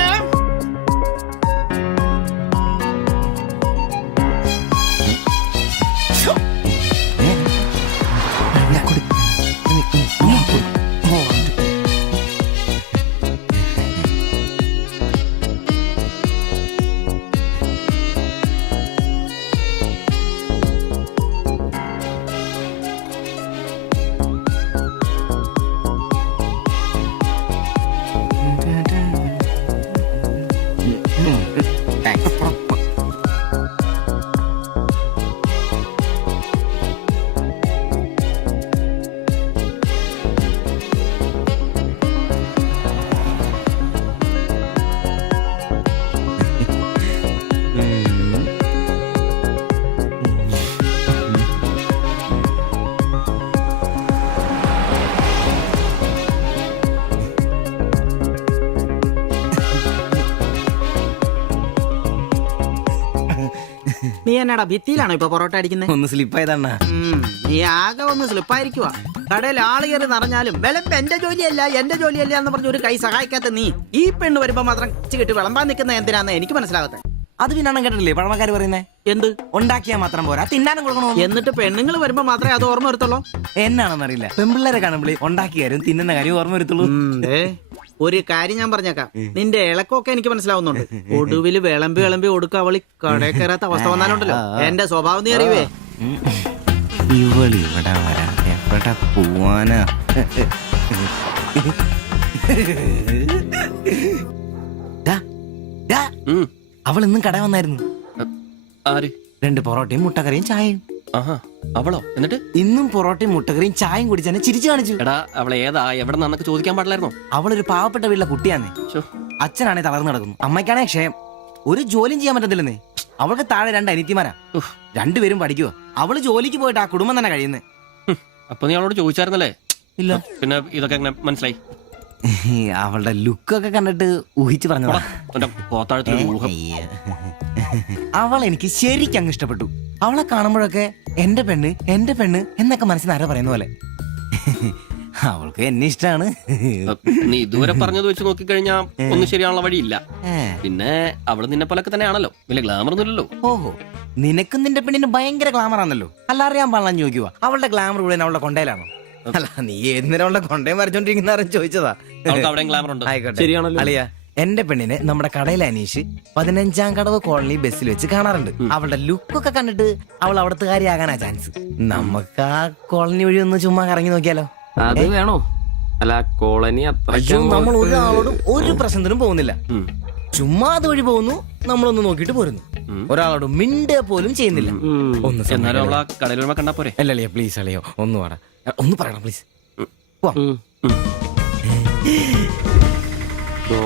നീ എന്നാടാ ഭിത്തിയിലാണോ ഇപ്പൊ പൊറോട്ട അടിക്കുന്നത്? ഒന്ന് സ്ലിപ്പായതണ്ണ. നീ ആകെ ഒന്ന് സ്ലിപ്പായിരിക്കുവാ. കടയിൽ ആള് കയറി നിറഞ്ഞാലും വിളമ്പ് എന്റെ ജോലിയല്ല എന്ന് പറഞ്ഞ ഒരു കൈ സഹായിക്കാത്ത നീ ഈ പെണ്ണ് വരുമ്പോ മാത്രം കിട്ടി വിളമ്പാൻ നിൽക്കുന്ന എന്തിനാന്ന് എനിക്ക് മനസ്സിലാകത്തെ. അത് പിന്നെ കേട്ടില്ലേ പഴമക്കാര് പറയുന്നേ? എന്ത് ഉണ്ടാക്കിയാ മാത്രം പോരാ, തിന്നാനും കൊടുക്കണോ? എന്നിട്ട് പെണ്ണുങ്ങൾ വരുമ്പോ മാത്രമേ അത് ഓർമ്മ വരുത്തുള്ളൂ. എന്നാണെന്നറിയില്ല, പെൺപിള്ളേരെ കാണുമ്പോൾ ഉണ്ടാക്കിയ കാര്യം തിന്നുന്ന കാര്യം ഓർമ്മ വരുത്തുള്ളൂ. ഒരു കാര്യം ഞാൻ പറഞ്ഞേക്കാം, നിന്റെ ഇളക്കമൊക്കെ എനിക്ക് മനസ്സിലാവുന്നുണ്ട്. ഒടുവില് വിളമ്പി കൊടുക്ക അവളി കടയിൽ കയറാത്ത അവസ്ഥ വന്നാലുണ്ടല്ലോ എന്റെ സ്വഭാവം നീ അറിയുവേ. ഇവളിവിടെ വരാൻ എവിടെ പോവാനാ? അവൾ ഇന്നും കട വന്നായിരുന്നു. ആര്? 2 പൊറോട്ടയും മുട്ടക്കറിയും ചായയും. ആഹാ, അവളോ? എന്നിട്ട് ഇന്നും പൊറോട്ടയും മുട്ടക്കറിയും ചായയും കുടിച്ചെന്നെ ചിരിച്ചു കാണിച്ചു. എടാ, അവളെ ഏതാ എവിടെ നിന്നൊക്കെ ചോദിക്കാൻ പാടില്ലായിരുന്നോ? അവളൊരു പാവപ്പെട്ട വീട്ടിലെ കുട്ടിയാന്നേ. അച്ഛനാണെ തളർന്നു കിടക്കുന്നു, അമ്മയ്ക്കാണെ ക്ഷയം. ഒരു ജോലിയും ചെയ്യാൻ പറ്റത്തില്ലെന്നേ. അവൾക്ക് താഴെ 2 അനിയത്തിമാരാ, 2 പേരും പഠിക്കുവോ. അവള് ജോലിക്ക് പോയിട്ട് ആ കുടുംബം തന്നെ കഴിയുന്നേ. അപ്പൊ നീ അവളോട് ചോദിച്ചായിരുന്നല്ലേ? ഇല്ല. പിന്നെ ഇതൊക്കെ എങ്ങനെ മനസ്സിലായി? അവളുടെ ലുക്കൊക്കെ കണ്ടിട്ട് ഊഹിച്ചു പറഞ്ഞതാ. അവൾ എനിക്ക് ശരിക്കും അങ്ങ് ഇഷ്ടപ്പെട്ടു. അവളെ കാണുമ്പോഴൊക്കെ എന്റെ പെണ്ണ് എന്നൊക്കെ മനസ്സിൽ ആരോ പറയുന്ന പോലെ. അവൾക്ക് എന്നെ ഇഷ്ടമാണ്. നീ ഇതുവരെ പറഞ്ഞത് വെച്ച് നോക്കിക്കഴിഞ്ഞാ ഒന്നും ശരിയാണുള്ള വഴിയില്ല. പിന്നെ അവള് നിന്നെ പോലൊക്കെ തന്നെയാണല്ലോ, വലിയ ഗ്ലാമർ ഒന്നുമില്ലല്ലോ. ഓഹോ, നിനക്കും നിന്റെ പെണ്ണിന് ഭയങ്കര ഗ്ലാമർ ആണല്ലോ. അല്ല, അറിയാൻ പാടില്ല ചോദിക്കുക, അവളുടെ ഗ്ലാമർ മുഴുവൻ അവളുടെ കൊണ്ടയിലാണോ? അല്ല, നീ ഏതിനേരം അവളുടെ കൊണ്ടയും വരച്ചോണ്ടിരിക്കുന്ന ചോദിച്ചതാ. ആയിക്കോട്ടെ, അളിയ, എന്റെ പെണ്ണിനെ നമ്മുടെ കടയിലെ അനീഷ് 15-ാം കടവ് കോളനി ബസ്സിൽ വെച്ച് കാണാറുണ്ട്. അവളുടെ ലുക്കൊക്കെ കണ്ടിട്ട് അവൾ അവിടുത്തെ കാര്യമാകാനാ ചാൻസ്. നമുക്ക് ആ കോളനി വഴി ഒന്ന് ചുമ്മാ കറങ്ങി നോക്കിയാലോ? അത് വേണോ? അല്ല, കോളനി നമ്മൾ ഒരാളോടും ഒരു പ്രശ്നത്തിനും പോകുന്നില്ല. ചുമ്മാ അത് വഴി പോകുന്നു, നമ്മളൊന്ന് നോക്കിയിട്ട് പോരുന്നു. ഒരാളോട് മിണ്ട പോലും ചെയ്യുന്നില്ല. അല്ലല്ലേ, പ്ലീസ് അളിയോ, ഒന്ന് വാടാ, ഒന്ന് പറയണം പ്ലീസ്.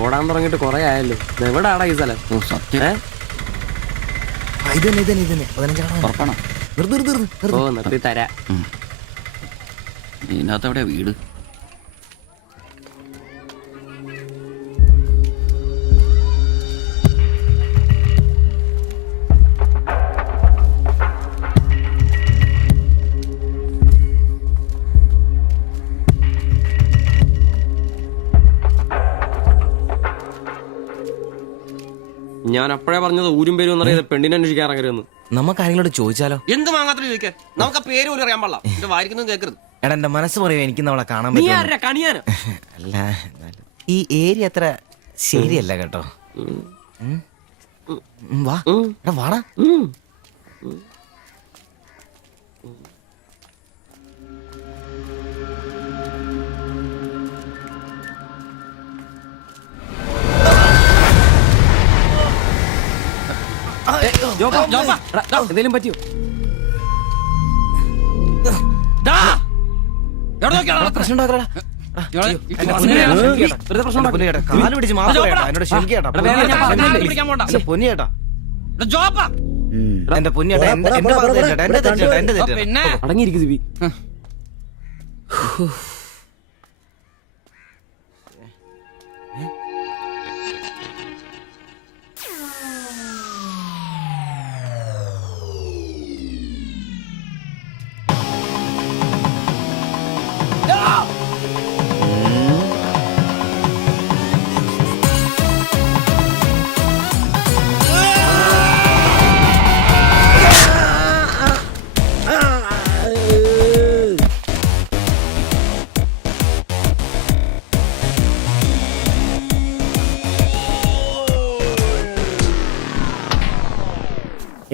ഓടാൻ തുടങ്ങിട്ട് കൊറേ ആയല്ലോ. എവിടാടാ ഈ സ്ഥലം? നിർത്തി തരാ. ഇതിനകത്ത് എവിടെയാ വീട്? ഞാൻ അപ്പോഴേ പറഞ്ഞത് ഊരും പേരും എന്നറിയാതെ പെണ്ണിനെ അന്വേഷിക്കാൻ ഇറങ്ങരുതെന്ന്. നമുക്ക് ആരെങ്കിലോട് ചോദിച്ചാലോ? എന്ത് വാങ്ങാത്ത ചോദിക്കാൻ? നമുക്ക് ആ പേര് പോലും അറിയാൻ പാടില്ല. എന്റെ വായിക്കുന്നത് കേൾക്കരുത്. എടാ, എന്റെ മനസ്സ് പറയുക, എനിക്ക് നമ്മളെ കാണാൻ പറ്റും. അല്ല, ഈ ഏരിയ അത്ര ശരിയല്ല കേട്ടോ. വാ, എടാ വാടാ. എന്തേലും പറ്റിയോ? പ്രശ്നം ഉണ്ടാക്കടാ. കാല് പിടിച്ച് എന്നോട് ക്ഷമിക്കേട്ടാ. പൊന്നിയേട്ടാ, എന്റെ പൊന്നിയേട്ടാ, എന്റെ തെറ്റേട്ടാ. അടങ്ങിയിരിക്കും സിബി.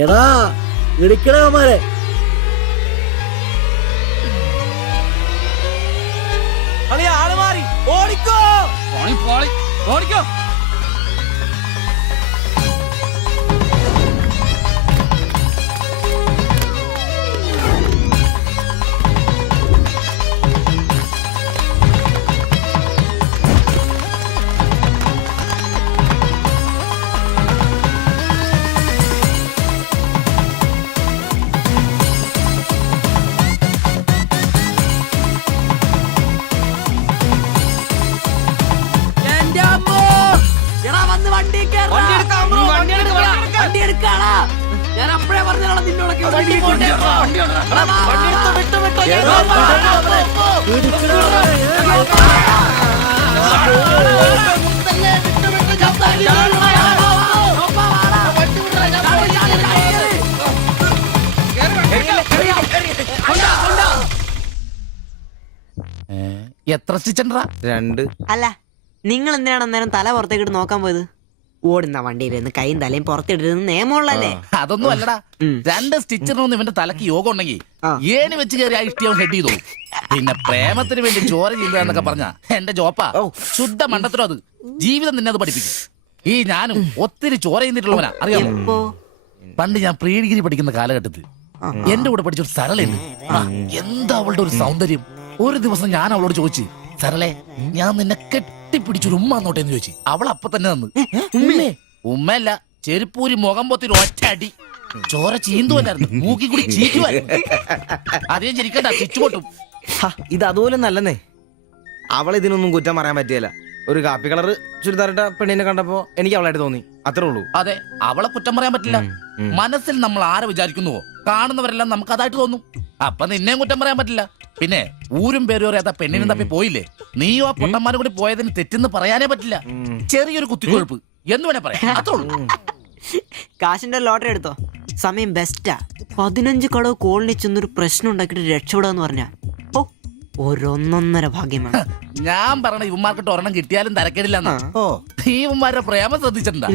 എടാ, ഇടിക്കണമാരെ ആള് മാറി. ഓടിക്കോ, ഓടിക്കോ. വണ്ടി എടുക്കാളാ. ഞാൻ അപ്പഴേ പറഞ്ഞാണ് നിന്നോടൊക്കെ എത്ര സ്റ്റിച്ചണ്ടാ? 2. അല്ല നിങ്ങൾ എന്തിനാണ് അന്നേരം തല പുറത്തേക്കിട്ട് നോക്കാൻ പോയത്? ഓടുന്ന വണ്ടിയിലിരുന്ന് കൈയും തലയും പുറത്തിട്ടിരുന്ന് നിയമമുള്ളല്ലേ? അതൊന്നും അല്ലടാ. 2 സ്റ്റിച്ചറിനൊന്നും ഇവന്റെ തലക്ക് യോഗം ഉണ്ടെങ്കിൽ ഏണി വെച്ച് കയറി ആ ഇഷ്ടിയവൻ ഹെഡ് ചെയ്തോ. പിന്നെ പ്രേമത്തിന് വേണ്ടി ചോര ചെയ്യുന്നതെന്നൊക്കെ പറഞ്ഞ എന്റെ ജോപ്പാ ശുദ്ധ മണ്ടത്തിലോ. അത് ജീവിതം നിന്നെ അത് പഠിപ്പിക്കും. ഈ ഞാനും ഒത്തിരി ചോര ചെയ്യുന്നിട്ടുള്ളവനാ, അറിയാമോ? പണ്ട് ഞാൻ പ്രീ ഡിഗ്രി പഠിക്കുന്ന കാലഘട്ടത്തിൽ എന്റെ കൂടെ പഠിച്ചൊരു സരളുണ്ട്. എന്താ അവളുടെ ഒരു സൗന്ദര്യം. ഒരു ദിവസം ഞാൻ അവളോട് ചോദിച്ചു, സരളെ ഞാൻ നിന്നെ കെട്ടിപ്പിടിച്ചൊരു ഉമ്മ എന്നോട്ടെ എന്ന് ചോദിച്ചു. അവൾ അപ്പൊ തന്നെ തന്നു. ഉമ്മയല്ല, ചെരുപ്പൂരി മുഖം പൊത്തിരി ഒറ്റ അടി. ചോര ചീന്തുവല്ലായിരുന്നു, മൂക്കി കൂടി ചീറ്റുമായിരുന്നു. അതേ ചിരിക്കണ്ട, ചുറ്റുപൊട്ടും. ഇത് അതുപോലെ നല്ലെന്നേ. അവളെ ഇതിനൊന്നും കുറ്റം പറയാൻ പറ്റിയല്ല. ഒരു കാപ്പി കളർ ചുരിദാറിട്ട പെണ്ണിനെ കണ്ടപ്പോ എനിക്ക് അവളായിട്ട് തോന്നി, അത്രേ ഉള്ളൂ. അതെ, അവളെ കുറ്റം പറയാൻ പറ്റില്ല. മനസ്സിൽ നമ്മൾ ആരെ വിചാരിക്കുന്നുവോ കാണുന്നവരെല്ലാം നമുക്ക് അതായിട്ട് തോന്നും. അപ്പൊ നിന്നെയും കുറ്റം പറയാൻ പറ്റില്ല. പിന്നെ ഊരും പേരും അറിയാത്ത പെണ്ണിനും തപ്പി പോയില്ലേ, നീയോ ആ പൊട്ടന്മാരും കൂടി പോയതിന് തെറ്റെന്ന് പറയാനേ പറ്റില്ല. ചെറിയൊരു കുത്തിക്കൊഴുപ്പ് എന്ന് വേണേ പറയാം, അത്രേ ഉള്ളൂ. കാശിന്റെ ലോട്ടറി എടുത്തോ, സമയം ബെസ്റ്റാ. 15 കടവ് കോളിനി ചെന്നൊരു പ്രശ്നം ഉണ്ടാക്കിട്ട് രക്ഷപ്പെടാന്ന് പറഞ്ഞ ഒരൊന്നൊന്നര ഭാഗ്യമാണ്. ഞാൻ പറഞ്ഞ ഇവന്മാർക്കിട്ട് ഒരെണ്ണം കിട്ടിയാലും തരക്കേടില്ലെന്നാ. ഇവന്മാരുടെ പ്രേമം ശ്രദ്ധിച്ചിട്ടുണ്ടാ?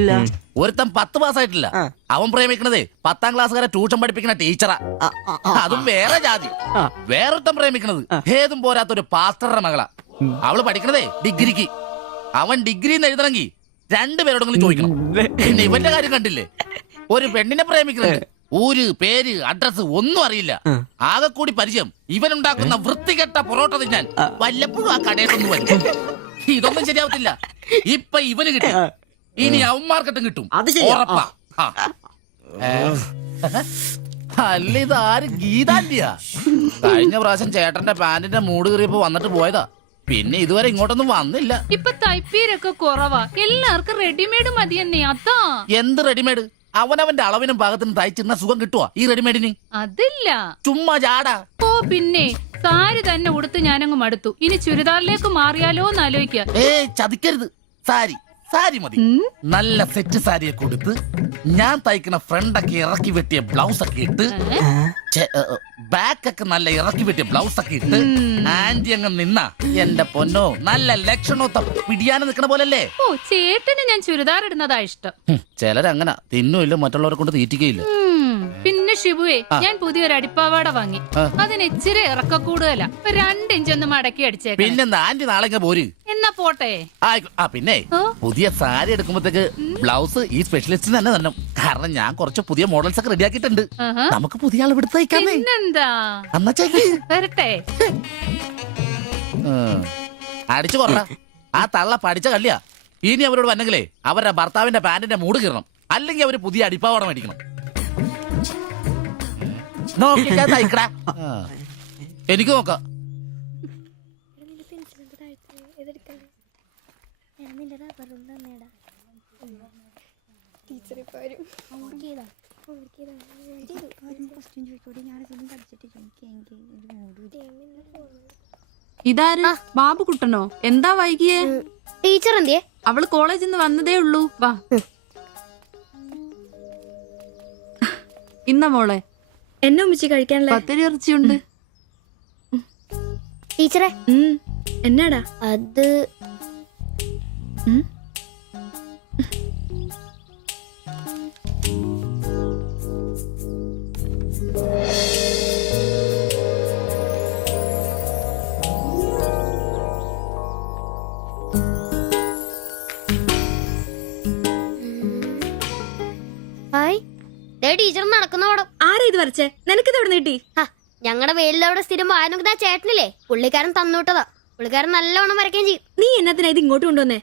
ഒരുത്തൻ 10 പാസ്സായിട്ടില്ല. അവൻ പ്രേമിക്കണതേ 10ാം ക്ലാസ്സുകാരെ ട്യൂഷൻ പഠിപ്പിക്കുന്ന ടീച്ചറാ. അതും വേറെ ജാതി. വേറൊരുത്തൻ പ്രേമിക്കണത് ഏതും പോരാത്തൊരു പാസ്റ്ററുടെ മകളാ. അവള് പഠിക്കണതേ ഡിഗ്രിക്ക്. അവൻ ഡിഗ്രി എഴുതണമെങ്കിൽ 2 പേരോടെങ്കിലും ചോദിക്കണം. പിന്നെ ഇവന്റെ കാര്യം കണ്ടില്ലേ, ഒരു പെണ്ണിനെ പ്രേമിക്കുന്നത് ഊര് പേര് അഡ്രസ് ഒന്നും അറിയില്ല. ആകെ കൂടി പരിചയം ഇവനുണ്ടാക്കുന്ന വൃത്തികെട്ട പൊറോട്ട തിന്നാൻ വല്ലപ്പോഴും ആ കടയിലൊന്നും വരും. ഇതൊന്നും ശരിയാവത്തില്ല. ഇപ്പൊ ഇവന് കിട്ടും, ഇനി അവന്മാർക്കിട്ടും കിട്ടും, ഉറപ്പാ. അല്ല, ഇതാര് ഗീതാന്റിയാ? കഴിഞ്ഞ പ്രാവശ്യം ചേട്ടന്റെ പാന്റിന്റെ മൂട് കയറിയപ്പോ വന്നിട്ട് പോയതാ. പിന്നെ ഇതുവരെ ഇങ്ങോട്ടൊന്നും വന്നില്ല. ഇപ്പൊ തയ്പ്പീരൊക്കെ കുറവാ, എല്ലാവർക്കും റെഡിമെയ്ഡ് മതി തന്നെ. അതാ. എന്ത് റെഡിമെയ്ഡ്? അവനവന്റെ അളവിനും പാകത്തിനും തയ്ച്ചിരുന്ന സുഖം കിട്ടുവാ ഈ റെഡിമെയ്ഡിന്? അതില്ല, ചുമ്മാ ജാടാ. ഓ പിന്നെ സാരി തന്നെ ഉടുത്ത് ഞാനങ്ങ് മടുത്തു. ഇനി ചുരിദാറിലേക്ക് മാറിയാലോ എന്ന് ആലോചിക്കുക. ചതിക്കരുത്. സാരി മതി. നല്ല സെറ്റ് സാരിയൊക്കെ കൊടുത്ത് ഞാൻ തയ്ക്കുന്ന ഫ്രണ്ടൊക്കെ ഇറക്കി വെട്ടിയ ബ്ലൗസ് ഒക്കെ ഇട്ട്, ബാക്കൊക്കെ നല്ല ഇറക്കി വെട്ടിയ ബ്ലൗസ് ഒക്കെ ഇട്ട് ആന്റി അങ്ങ് നിന്ന എന്റെ പൊന്നോ നല്ല ലക്ഷണത്തെ പിടിയാനും നിക്കണ പോലല്ലേ. ഓ, ചേട്ടന് ഞാൻ ചുരിദാർ ഇടുന്നതാ ഇഷ്ടം. ചിലരങ്ങനെ തിന്നുമില്ല, മറ്റുള്ളവരെ കൊണ്ട് തീറ്റിക്കയില്ല. പിന്നെ ഷിബുവേ, ഞാൻ പുതിയൊരു അടിപ്പാവാട വാങ്ങി. അതിന് ഇച്ചിരി ഇറക്ക കൂടുതലാ. 2 ഇഞ്ച് ഒന്ന് മടക്കി അടിച്ചേക്കാം. പിന്നെന്താ ആന്റി നാളെ പോര്. എന്നാ പോട്ടെ. പിന്നെ പുതിയ സാരി എടുക്കുമ്പോഴത്തേക്ക് ബ്ലൗസ് ഈ സ്പെഷ്യലിസ്റ്റിന് തന്നെ തന്നെ. കാരണം ഞാൻ കുറച്ച് പുതിയ മോഡൽസ് ഒക്കെ റെഡിയാക്കിയിട്ടുണ്ട്. നമുക്ക് പുതിയ ആൾ എടുത്ത് തയ്ക്കാമേ. പിന്നെന്താ, വരട്ടെ. അടിച്ചു കൊറ. ആ തള്ള പഠിച്ച കള്ളിയാ. ഇനി അവരോട് വന്നെങ്കിലേ അവരുടെ ഭർത്താവിന്റെ പാന്റിന്റെ മൂട് കീറണം, അല്ലെങ്കിൽ അവര് പുതിയ അടിപ്പാവാട മേടിക്കണം. നോക്കിക്കാ തയ്ക്കടാ. എനിക്ക് നോക്കാം. ഇതാര്? ബാബുക്കുട്ടനോ? എന്താ വൈകിയേ? ടീച്ചർ എന്തിയെ? അവള് കോളേജിൽ നിന്ന് വന്നതേ ഉള്ളൂ. വാ. ഇന്ന മോളെ എന്നെ ഉമ്മിച്ച് കഴിക്കാനുള്ള പത്തരി ഇറച്ചിയുണ്ട്. ടീച്ചറെ എന്നാടാ അത്? ടീച്ചർ നടക്കുന്ന പടം. ആരാ ഇത് വരച്ചേ? നിനക്കിത് എവിടെ നീട്ടി? ഞങ്ങളുടെ വെയിലവിടെ സ്ഥിരം വായനക്ക് ചേട്ടനില്ലേ, പുള്ളിക്കാരൻ തന്നുവിട്ടതാ. പുള്ളിക്കാരൻ നല്ലോണം വരയ്ക്കുകയും ചെയ്യും. നീ എന്നത്തിനാ ഇത് ഇങ്ങോട്ട് കൊണ്ടുവന്നേ?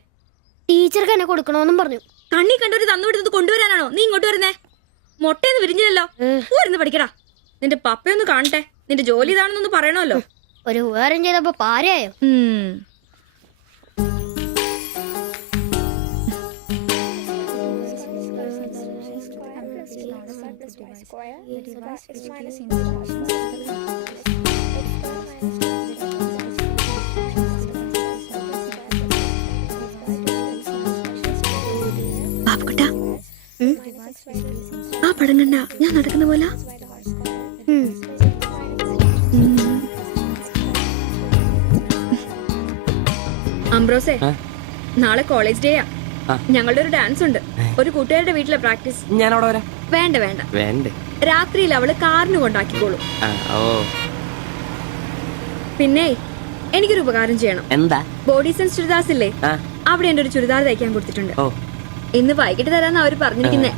ടീച്ചർക്ക് എന്നെ കൊടുക്കണോന്നും പറഞ്ഞു. കണ്ണി കണ്ടൊരു തന്നുവിട്ടത് കൊണ്ടുവരാനാണോ നീ ഇങ്ങോട്ട് വരുന്നേ? മുട്ടയൊന്നും വിരിഞ്ഞില്ലല്ലോ. ഊരുന്ന് പഠിക്കടാ. നിന്റെ പപ്പയൊന്ന് കാണട്ടെ. നിന്റെ ജോലി ഇതാണെന്നൊന്ന് പറയണമല്ലോ. ഒരു ഉപകാരം ചെയ്തപ്പോ പാരയായോ? ബാബുക്കുട്ട ആ പടം കണ്ട ഞാൻ നടക്കുന്ന പോലെ അംബ്രോസേ നാളെ കോളേജ് ഡേയാ. ഞങ്ങളുടെ ഒരു ഡാൻസ് ഉണ്ട്. ഒരു കൂട്ടുകാരുടെ വീട്ടിലെ പ്രാക്ടീസ്. ഞാൻ അവിടെ വരാം. വേണ്ട വേണ്ട വേണ്ടേ? രാത്രിയിൽ അവള് കാറിന് കൊണ്ടാക്കിക്കോളൂ. ഓ പിന്നെ എനിക്കൊരു ഉപകാരം ചെയ്യണം. എന്താ? ബോഡി സെൻസ് ചുരിദാർസ് ഇല്ലേ, അവിടെ എന്റെ ഒരു ചുരിദാർ തയ്ക്കാൻ കൊടുത്തിട്ടുണ്ട്. ഇന്ന് വൈകിട്ട് തരാന്ന് അവര് പറഞ്ഞിരിക്കുന്നേ.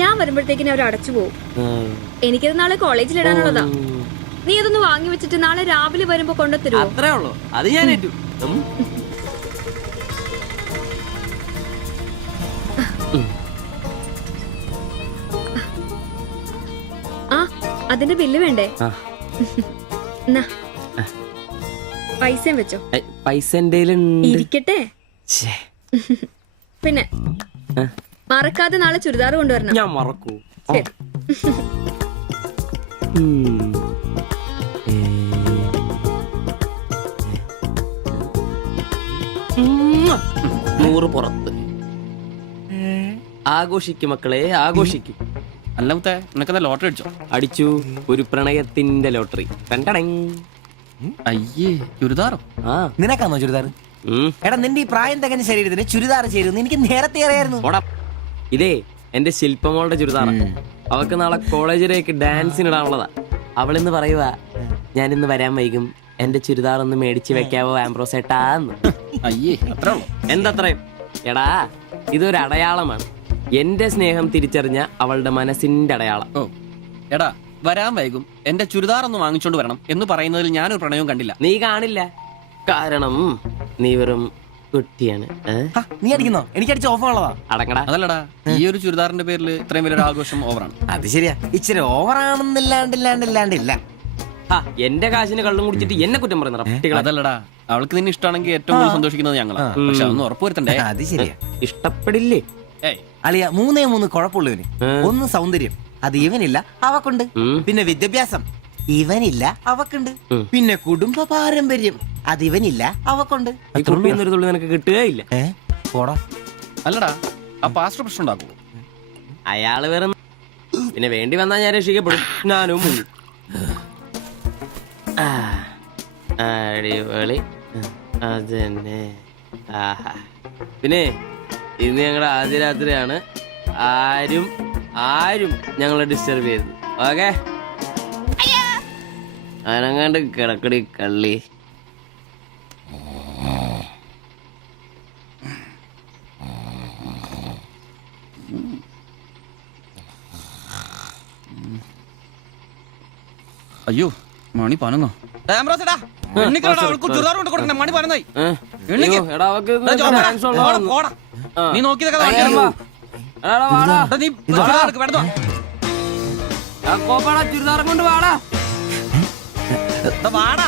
ഞാൻ വരുമ്പോഴത്തേക്കിന് അവർ അടച്ചു പോകും. എനിക്കത് നാളെ കോളേജിൽ ഇടാനുള്ളതാ. നീ അതൊന്ന് വാങ്ങി വെച്ചിട്ട് നാളെ രാവിലെ വരുമ്പോ കൊണ്ടുത്തരുമോ? അത്രേ ഉള്ളൂ. അത് ഞാൻ ഏറ്റു. ആ അതിന്റെ ബില്ല് വേണ്ടേ? എന്നാ പൈസയും വെച്ചോ. പൈസ എന്റെ ഇരിക്കട്ടെ. പിന്നെ മറക്കാതെ നാളെ ചുരിദാർ കൊണ്ടുവരണം. ഞാൻ മറക്കൂ. ശരി. നൂറ് പുറത്ത്. ആഘോഷിക്കും മക്കളെ, ആഘോഷിക്കും. അല്ല മുത്തേ, നിനക്കെന്താ ലോട്ടറി അടിച്ചോ? അടിച്ചു. ഒരു പ്രണയത്തിന്റെ ലോട്ടറി. അയ്യേ, ചുരിദാറോ? ആ നിനക്കാന്നോ ചുരിദാർ? എടാ നിന്റെ ഈ പ്രായം തികഞ്ഞ ശരീരത്തിന് ചുരിദാർ ചേരുന്നു എനിക്ക് നേരത്തെ അറിയായിരുന്നു. ഇതേ എന്റെ ശില്പമോളുടെ ചുരിദാറ. അവൾക്ക് നാളെ കോളേജിലേക്ക് ഡാൻസിനിടാനുള്ളതാ. അവളിന്ന് പറയുക, ഞാനിന്ന് വരാൻ വൈകും, എന്റെ ചുരിദാർ ഒന്ന് മേടിച്ച് വെക്കാവോ ആംബ്രോസേട്ടാന്ന്. അയ്യേ, അത്ര ഉള്ളു. എന്തത്രയും? എടാ ഇതൊരു അടയാളമാണ്. എന്റെ സ്നേഹം തിരിച്ചറിഞ്ഞ അവളുടെ മനസ്സിന്റെ അടയാളം. ഓ എടാ, വരാൻ വൈകും, എന്റെ ചുരിദാർ ഒന്ന് വാങ്ങിച്ചോണ്ട് വരണം എന്ന് പറയുന്നതിൽ ഞാനൊരു പ്രണയവും കണ്ടില്ല. നീ കാണില്ല, കാരണം നീ വെറും കുട്ടിയാണ്. നീ അടിക്കുന്നോ? എനിക്ക് അടിച്ച ഓഫറുള്ളതാ. അടങ്ങടാ. അതല്ലടാ, ഈ ഒരു ചുരിദാറിന്റെ പേരിൽ ഇത്രയും വലിയൊരു ആഘോഷം ഓവറാണ്. അത് ശരിയാ, ഇച്ചിരി ഓവറാണെന്നില്ലാണ്ടില്ല. എന്റെ കാശിന് കള്ളും കുടിച്ചിട്ട് എന്നെ കുറ്റം പറയുന്ന. അതല്ലടാ, അവൾക്ക് നിന്നെ ഇഷ്ടമാണെങ്കിൽ ഏറ്റവും കൂടുതൽ സന്തോഷിക്കുന്നത് ഞങ്ങളാ. പക്ഷെ അതൊന്ന് ഉറപ്പുവരുത്തണ്ടേ. അത് ശരിയാ. ഇഷ്ടപ്പെടില്ലേ? അളിയ 3 കുഴപ്പമുള്ളവന്. ഒന്ന് സൗന്ദര്യം, അത് ഇവനില്ല അവക്കുണ്ട്. പിന്നെ വിദ്യാഭ്യാസം, ഇവനില്ല അവക്കുണ്ട്. പിന്നെ കുടുംബ പാരമ്പര്യം, അത് ഇവനില്ല അവക്കുണ്ട്. ഒരു തുള്ളി നിനക്ക് കിട്ടുകയില്ല. പോടാ. അല്ലടാ, ആ പാസ്റ്റർ പ്രശ്നം ഉണ്ടാക്കുമോ? അയാള് വേറെ. പിന്നെ വേണ്ടി വന്നാ ഞാൻ രക്ഷിക്കപ്പെടും. ഞാനും അടിപൊളി. അതന്നെ. പിന്നെ ഇന്ന് ഞങ്ങളുടെ ആദ്യ രാത്രിയാണ്. ആരും ഞങ്ങളെ ഡിസ്റ്റർബ് ചെയ്തു. ഓക്കെ, അനങ്ങാണ്ട് കിടക്കടി കള്ളി. അയ്യോ, മണി 11. നീ നോക്കിയതൊക്കെ ചുരിദാറും കൊണ്ട് വാടാ. വാടാ.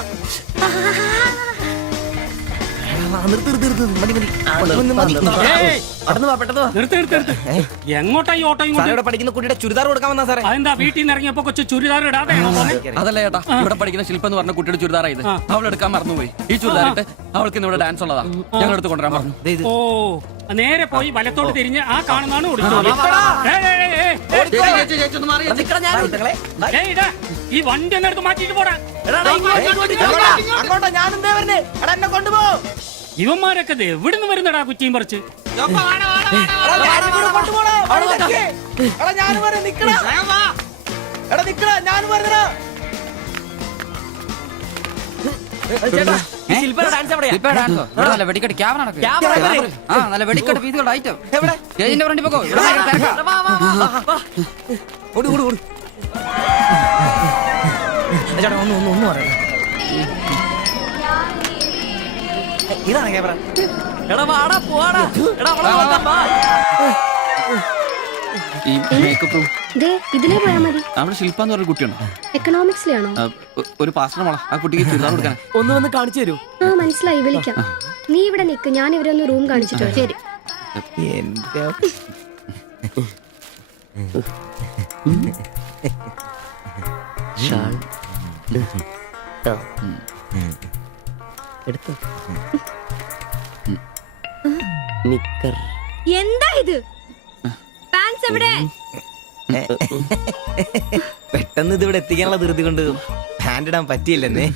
എങ്ങോട്ടാ ഈ ഓട്ടോ? പഠിക്കുന്ന കുട്ടിയുടെ ചുരിദാർ കൊടുക്കാമെന്നാ സാറേ. അതെന്താ വീട്ടിൽ നിന്ന് ഇറങ്ങിയപ്പോ കൊച്ചു ചുരിദാർ ഇടാതെ? അതല്ല ചേട്ടാ, ഇവിടെ പഠിക്കുന്ന ശില്പം എന്ന് പറഞ്ഞ കുട്ടിയുടെ ചുരിദാർ ഇത്. അവൾ എടുക്കാൻ മറന്നുപോയി. ഈ ചുരിദാർ ഇട്ട് അവൾക്ക് ഇന്ന് ഇവിടെ ഡാൻസ് ഉള്ളതാ. ഞങ്ങൾ എടുത്ത് കൊണ്ടുവരാൻ പറഞ്ഞു. ഓ, നേരെ പോയി വലത്തോട്ട് തിരിഞ്ഞ് ആ കാണുന്നതാണ് ഈ വണ്ടി എന്നെടുത്ത് മാറ്റിട്ട് പോടാ. ഇവന്മാരൊക്കെ എവിടുന്ന് വരുന്നടാ കുറ്റിയും പറിച്ച്? വെടിക്കെട്ട് ക്യാമറ നല്ല വെടിക്കെട്ട് പീസുകളുടെ ഐറ്റം സ്റ്റേജിന്റെ ഫ്രണ്ടിൽ പോകോ. ഒന്നും പറയാം. ഇതാണ് ക്യാമറ. ഈ മേക്കപ്പും ഇതിലേ പോയാ മതി. അവിടെ ശില്പ എന്ന് പറഞ്ഞ കുട്ടിയുണ്ടോ? എക്കണോമിക്സിലാണോ? ഒരു പാസ്റ്റർ മോളാ. ആ കുട്ടിക്ക് ചുരിദാർ കൊടുക്കാൻ ഒന്ന് വന്ന് കാണിച്ചു തരൂ. ആ മനസ്സിലായി, വിളിക്കാം. നീ ഇവിടെ നിക്ക്, ഞാൻ ഇവരൊന്ന് റൂം കാണിച്ചിട്ടോ. ശരി. ഷാൾ എടുത്തു നിക്കർ എന്താ ഇത്? പാൻസ് എവിടെ? പെട്ടെന്ന് ഇതിവിടെ എത്തിക്കാനുള്ള ധൃതി കൊണ്ട് ഹാൻഡ് ഇടാൻ പറ്റിയില്ലെന്നേ.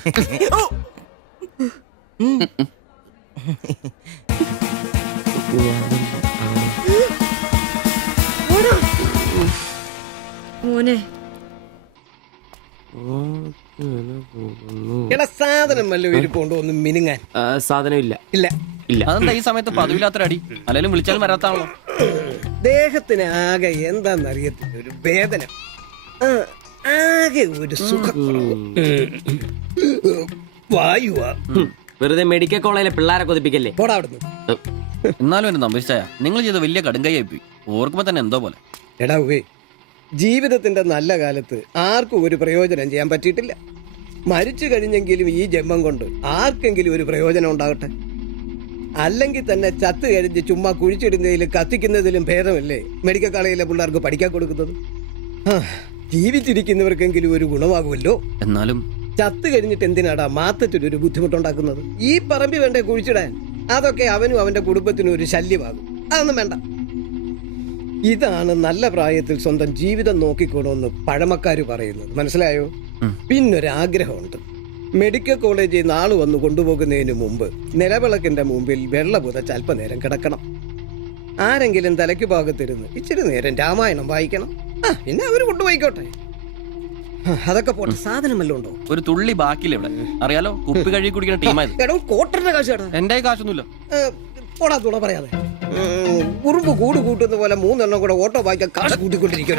മോനെ എടാ സാധനം വല്ല ഇരിപ്പുണ്ടോ ഒന്ന് മിനുങ്ങാൻ? സാധനം ഇല്ല. ഇല്ല. അതെന്താ ഈ സമയത്ത് പതിവില്ലാത്തൊരടി? അല്ലെങ്കിലും വിളിച്ചാലും വരാത്താണല്ലോ. ദേഹത്തിന് ആകെ എന്താന്നറിയത്തില്ല, ഒരു വേദന, ആകെ ഒരു സുഖക്കുറവ്. വായുവാ. വെറുതെ മെഡിക്കൽ കോളേജിലെ പിള്ളേരെ കൊതിപ്പിക്കല്ലേ. പോടാ അവിടുന്ന്. എന്നാലും എന്റെ നമ്പീശായ നിങ്ങൾ ചെയ്ത വലിയ കടുങ്കൈയായി പോയി. ഓർക്കുമ്പോ തന്നെ എന്തോ പോലെ. എടാ ഉവേ, ജീവിതത്തിന്റെ നല്ല കാലത്ത് ആർക്കും ഒരു പ്രയോജനം ചെയ്യാൻ പറ്റിയിട്ടില്ല. മരിച്ചു കഴിഞ്ഞെങ്കിലും ഈ ജന്മം കൊണ്ട് ആർക്കെങ്കിലും ഒരു പ്രയോജനം ഉണ്ടാകട്ടെ. അല്ലെങ്കിൽ തന്നെ ചത്ത് കഴിഞ്ഞ് ചുമ്മാ കുഴിച്ചിടുന്നതിലും കത്തിക്കുന്നതിലും ഭേദമല്ലേ മെഡിക്കൽ കോളേജിലെ പിള്ളേർക്ക് പഠിക്കാൻ കൊടുക്കുന്നത്. ജീവിച്ചിരിക്കുന്നവർക്കെങ്കിലും ഒരു ഗുണമാകുമല്ലോ. എന്നാലും ചത്ത് കഴിഞ്ഞിട്ട് എന്തിനാടാ മാത്തത്തിനൊരു ബുദ്ധിമുട്ടുണ്ടാക്കുന്നത്? ഈ പറമ്പി വേണ്ടേ കുഴിച്ചിടാൻ? അതൊക്കെ അവനും അവന്റെ കുടുംബത്തിനും ഒരു ശല്യമാകും. അതൊന്നും വേണ്ട. ഇതാണ് നല്ല പ്രായത്തിൽ സ്വന്തം ജീവിതം നോക്കിക്കോണമെന്ന് പഴമക്കാര് പറയുന്നത്. മനസ്സിലായോ? പിന്നൊരാഗ്രഹമുണ്ട്. മെഡിക്കൽ കോളേജിൽ നാള് വന്ന് കൊണ്ടുപോകുന്നതിന് മുമ്പ് നിലവിളക്കിന്റെ മുമ്പിൽ വെള്ള പുതച്ച് അല്പനേരം കിടക്കണം. ആരെങ്കിലും തലയ്ക്ക് ഭാഗത്തിരുന്ന് ഇച്ചിരി നേരം രാമായണം വായിക്കണം. പിന്നെ അവര് കൊണ്ടുപോയിക്കോട്ടെ. അതൊക്കെ പോട്ടെ, സാധനം വല്ലതും ഉണ്ടോ? ഒരു തുള്ളി ബാക്കിയില്ല ഇവിടെ. അറിയാലോ, കുപ്പി കഴുകി കുടിക്കുന്ന ടീമായത്. എടോ കോട്ടന്റെ കാശ് കേട്ടോ. എന്റെ കാശൊന്നുമില്ല. പോടാ തുണ പറയാതെ. ഉറുമ്പ് കൂട് കൂട്ടുന്ന പോലെ 3 എണ്ണം കൂടെ ഓട്ടോ വായിക്കാൻ കാശ് കൂട്ടിക്കൊണ്ടിരിക്കും.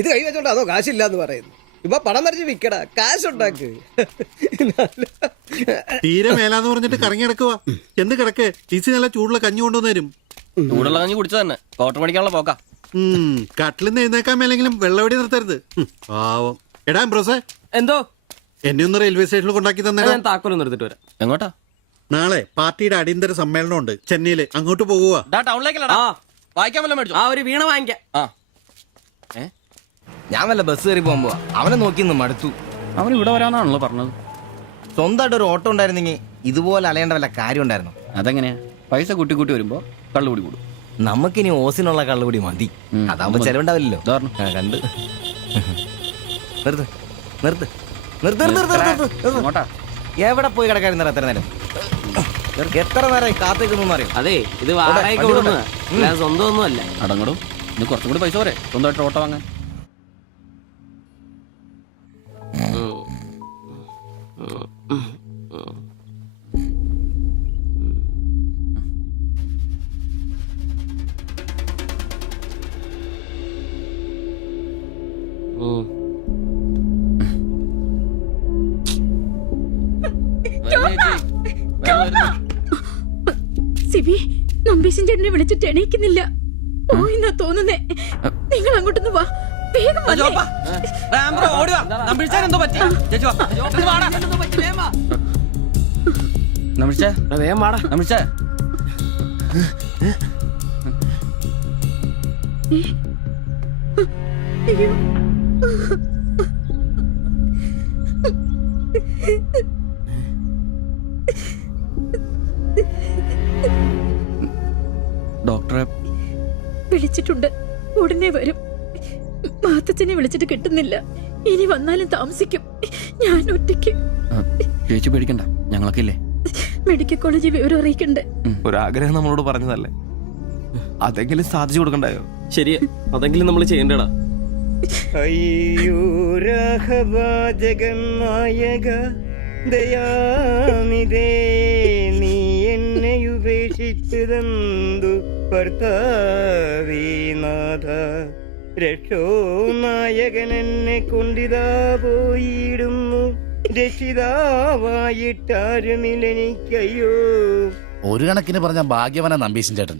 ഇത് കൈവച്ചോണ്ട് അതോ കാശില്ലാന്ന് പറയുന്നു. ഇപ്പൊ പണം നിറച്ച് വിക്കടാ, കാശുണ്ടാക്ക്. തീരെ മേലാന്ന് പറഞ്ഞിട്ട് കറങ്ങി കിടക്കുക. എന്ത് കിടക്ക്? ടീച്ചി നല്ല ചൂടുള്ള കഞ്ഞി കൊണ്ടുവന്നരും. ചൂടുള്ള കഞ്ഞി കുടിച്ചു തന്നെ കോട്ടൺ പഠിക്കാനുള്ള പോക്കാ. കട്ടിലിന്ന് എഴുന്നേക്കാൻ മേലെങ്കിലും വെള്ളവടി നിർത്തരുത്. പാവം. എടാ ബ്രോസേ, എന്തോ എന്നെ ഒന്ന് റെയിൽവേ സ്റ്റേഷനിൽ കൊണ്ടാക്കി തന്നെ. ഞാൻ താക്കോലൊന്നും എടുത്തിട്ട് വരാം. എങ്ങോട്ടാ? നാളെ പാർട്ടിയുടെ അടിയന്തര സമ്മേളനം ഉണ്ട് ചെന്നൈയില്. അങ്ങോട്ട് പോകുക. ടൗണിലേക്കല്ലടാ. വായിക്കാൻ വല്ല മേടിച്ചു. ആ ഒരു വീണ വാങ്ങിക്കാം. ഞാൻ വല്ല ബസ് കയറി പോകുമ്പോ അവനെ നോക്കി നിന്ന് മടുത്തു. അവൻ ഇവിടെ വരാന്നാണല്ലോ പറഞ്ഞത്. സ്വന്തമായിട്ട് ഒരു ഓട്ടോ ഉണ്ടായിരുന്നെങ്കിൽ ഇതുപോലെ അലയേണ്ട വല്ല കാര്യം ഉണ്ടായിരുന്നു. അതെങ്ങനെയാ? പൈസ കൂട്ടി കൂട്ടി വരുമ്പോ കള്ളുകൂടി കൂടും. നമുക്കിനി ഓസിനുള്ള കള്ളുകൂടി മതി. അതാകുമ്പോ ചെലവുണ്ടാവില്ലല്ലോ. കണ്ട് നിർത്ത് നിർത്ത് നിർത്ത് നിർത്ത്. എങ്ങോട്ടാ? എവിടെ പോയി കിടക്കാരുന്ന എത്ര നേരം? എത്ര നേരം കാത്തേക്കൊന്നും അറിയാം. അതെ, ഇത് വാടകയ്ക്ക് കൊടുക്കുന്നതാ, അല്ലാതെ സ്വന്തം ഒന്നും അല്ല. അടങ്ങടും. ഇനി കുറച്ചും കൂടി പൈസ പോരെ സ്വന്തമായിട്ട് ഓട്ടോ വാങ്ങാൻ. സിബി, നമ്പീശൻ ചേട്ടനെ വിളിച്ചിട്ട് എണീക്കുന്നില്ല. പോയിന്നാ തോന്നുന്നേ. നിങ്ങൾ അങ്ങോട്ടൊന്ന് വാ, വേഗം വന്നേ. അയ്യോ, ഡോക്ടറെ വിളിച്ചിട്ടുണ്ട്, ഉടനെ വരും. മാത്തച്ഛനെ വിളിച്ചിട്ട് കിട്ടുന്നില്ല. ഇനി വന്നാലും താമസിക്കും. ഞാൻ ഒറ്റയ്ക്ക്. ചേച്ചി പേടിക്കണ്ട, ഞങ്ങളൊക്കെ ഇല്ലേ. മെഡിക്കൽ കോളേജിൽ വിവരം അറിയിക്കണ്ടേ? ഒരാഗ്രഹം നമ്മളോട് പറഞ്ഞതല്ലേ, അതെങ്കിലും സാധിച്ചു കൊടുക്കണ്ടായോ? ശരിയാ, അതെങ്കിലും നമ്മൾ ചെയ്യണ്ടടാ. അയ്യോ രാഘവ ജഗന്നായക ദയാനിധേ, നീ എന്നെ ഉപേക്ഷിച്ചതെന്തു ഭർത്താവീനാഥ. രക്ഷോ നായകൻ എന്നെ കൊണ്ടിതാ പോയിടുന്നു, രക്ഷിതാവായിട്ടാരുമില്ലെനിക്കയ്യോ. ഒരു കണക്കിന് പറഞ്ഞ ഭാഗ്യവന നമ്പീശൻ ചേട്ടൻ.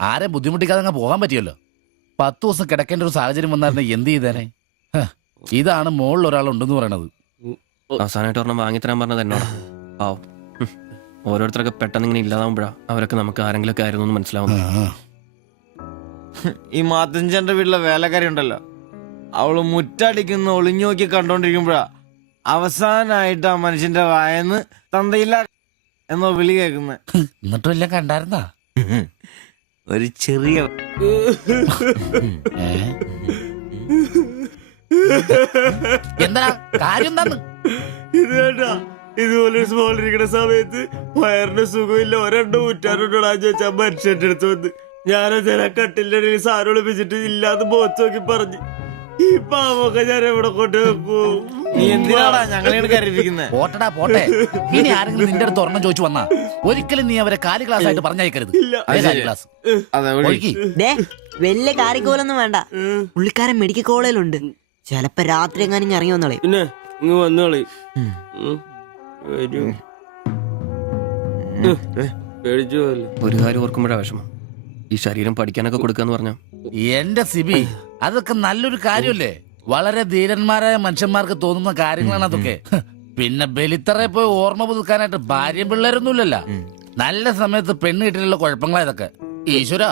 ആരെ ബുദ്ധിമുട്ടിക്കാതെ അങ്ങ് പോകാൻ പറ്റിയല്ലോ. 10 ദിവസം കിടക്കേണ്ട ഒരു സാഹചര്യം വന്നായിരുന്നു എന്ത് ചെയ്തേനെ? ഇതാണ് മുകളിൽ ഒരാളുണ്ടെന്ന് പറയണത്. അവസാനമായിട്ട് ഒരെണ്ണം വാങ്ങിത്തരാൻ പറഞ്ഞത് എന്നോടാ. പാവം. ഓരോരുത്തരൊക്കെ പെട്ടെന്ന് ഇങ്ങനെ ഇല്ലാതാവുമ്പോഴാ അവരൊക്കെ നമുക്ക് ആരെങ്കിലും ഒക്കെ ആയിരുന്നു എന്ന് മനസ്സിലാവുന്നു. ഈ മാത്തഞ്ചന്റെ വീട്ടിലെ വേലക്കാരി ഉണ്ടല്ലോ, അവള് മുറ്റടിക്കുന്ന ഒളിഞ്ഞു നോക്കി കണ്ടോണ്ടിരിക്കുമ്പോഴാ അവസാനായിട്ട് ആ മനുഷ്യന്റെ വായന്ന് തന്തയില്ല എന്നോ വിളി കേൾക്കുന്നെ. എന്നിട്ടും എല്ലാം കണ്ടായിരുന്നാ? ഒരു ചെറിയ എന്താ കാര്യം എന്താന്ന്? ഇത് വേണ്ട, ഇതുപോലെ സ്മോൾ ഇരിക്കുന്ന സമയത്ത് വയറിന് സുഖമില്ല, ഒരെണ്ണം ഊറ്റാറുണ്ടോടാന്ന് ചോദിച്ചാൽ മനുഷ്യന്റെ അടുത്ത് വന്ന് ഞാനതിനെ കട്ടിലിന്റെ ഇടയിൽ സാരം ഒളിപ്പിച്ചിട്ട് ഇല്ലാന്ന് മുഖത്ത് നോക്കി പറഞ്ഞു. ഈ പാവൊക്കെ ഞാൻ എവിടെ കൊണ്ട് വെക്കൂ? നീ എന്തിനാടാ ഞങ്ങളെ കരയിപ്പിക്കുന്നത്? പോട്ടടാ പോട്ടെ. ഇനി ആരെങ്കിലും നിന്റെ അടുത്ത് ഒരെണ്ണം ചോദിച്ചു വന്നാ ഒരിക്കലും നീ അവരെ കാലി ക്ലാസ് ആയിട്ട് പറഞ്ഞയക്കരുത്. ക്ലാസ് വലിയ കാര്യക്കോലൊന്നും വേണ്ട. പുള്ളിക്കാരൻ മെഡിക്കൽ കോളേജിലുണ്ട്. ചിലപ്പോ രാത്രി എങ്ങാനും ഇറങ്ങി വന്നോളെ. പിന്നെ ഇങ്ങ് വന്നോളി. ഒരു കാര്യം ഓർക്കുമ്പോഴാ വിഷമം. ഈ ശരീരം പഠിക്കാനൊക്കെ കൊടുക്കാന്ന് പറഞ്ഞ എന്റെ സിബി, അതൊക്കെ നല്ലൊരു കാര്യമല്ലേ? വളരെ ധീരന്മാരായ മനുഷ്യന്മാർക്ക് തോന്നുന്ന കാര്യങ്ങളാണ് അതൊക്കെ. പിന്നെ ബലിത്തറെ പോയി ഓർമ്മ പുതുക്കാനായിട്ട് ഭാര്യയും പിള്ളേരൊന്നുമില്ലല്ലോ. നല്ല സമയത്ത് പെണ്ണ് കിട്ടിയുള്ള കുഴപ്പങ്ങളാ ഇതൊക്കെ. ഈശ്വര,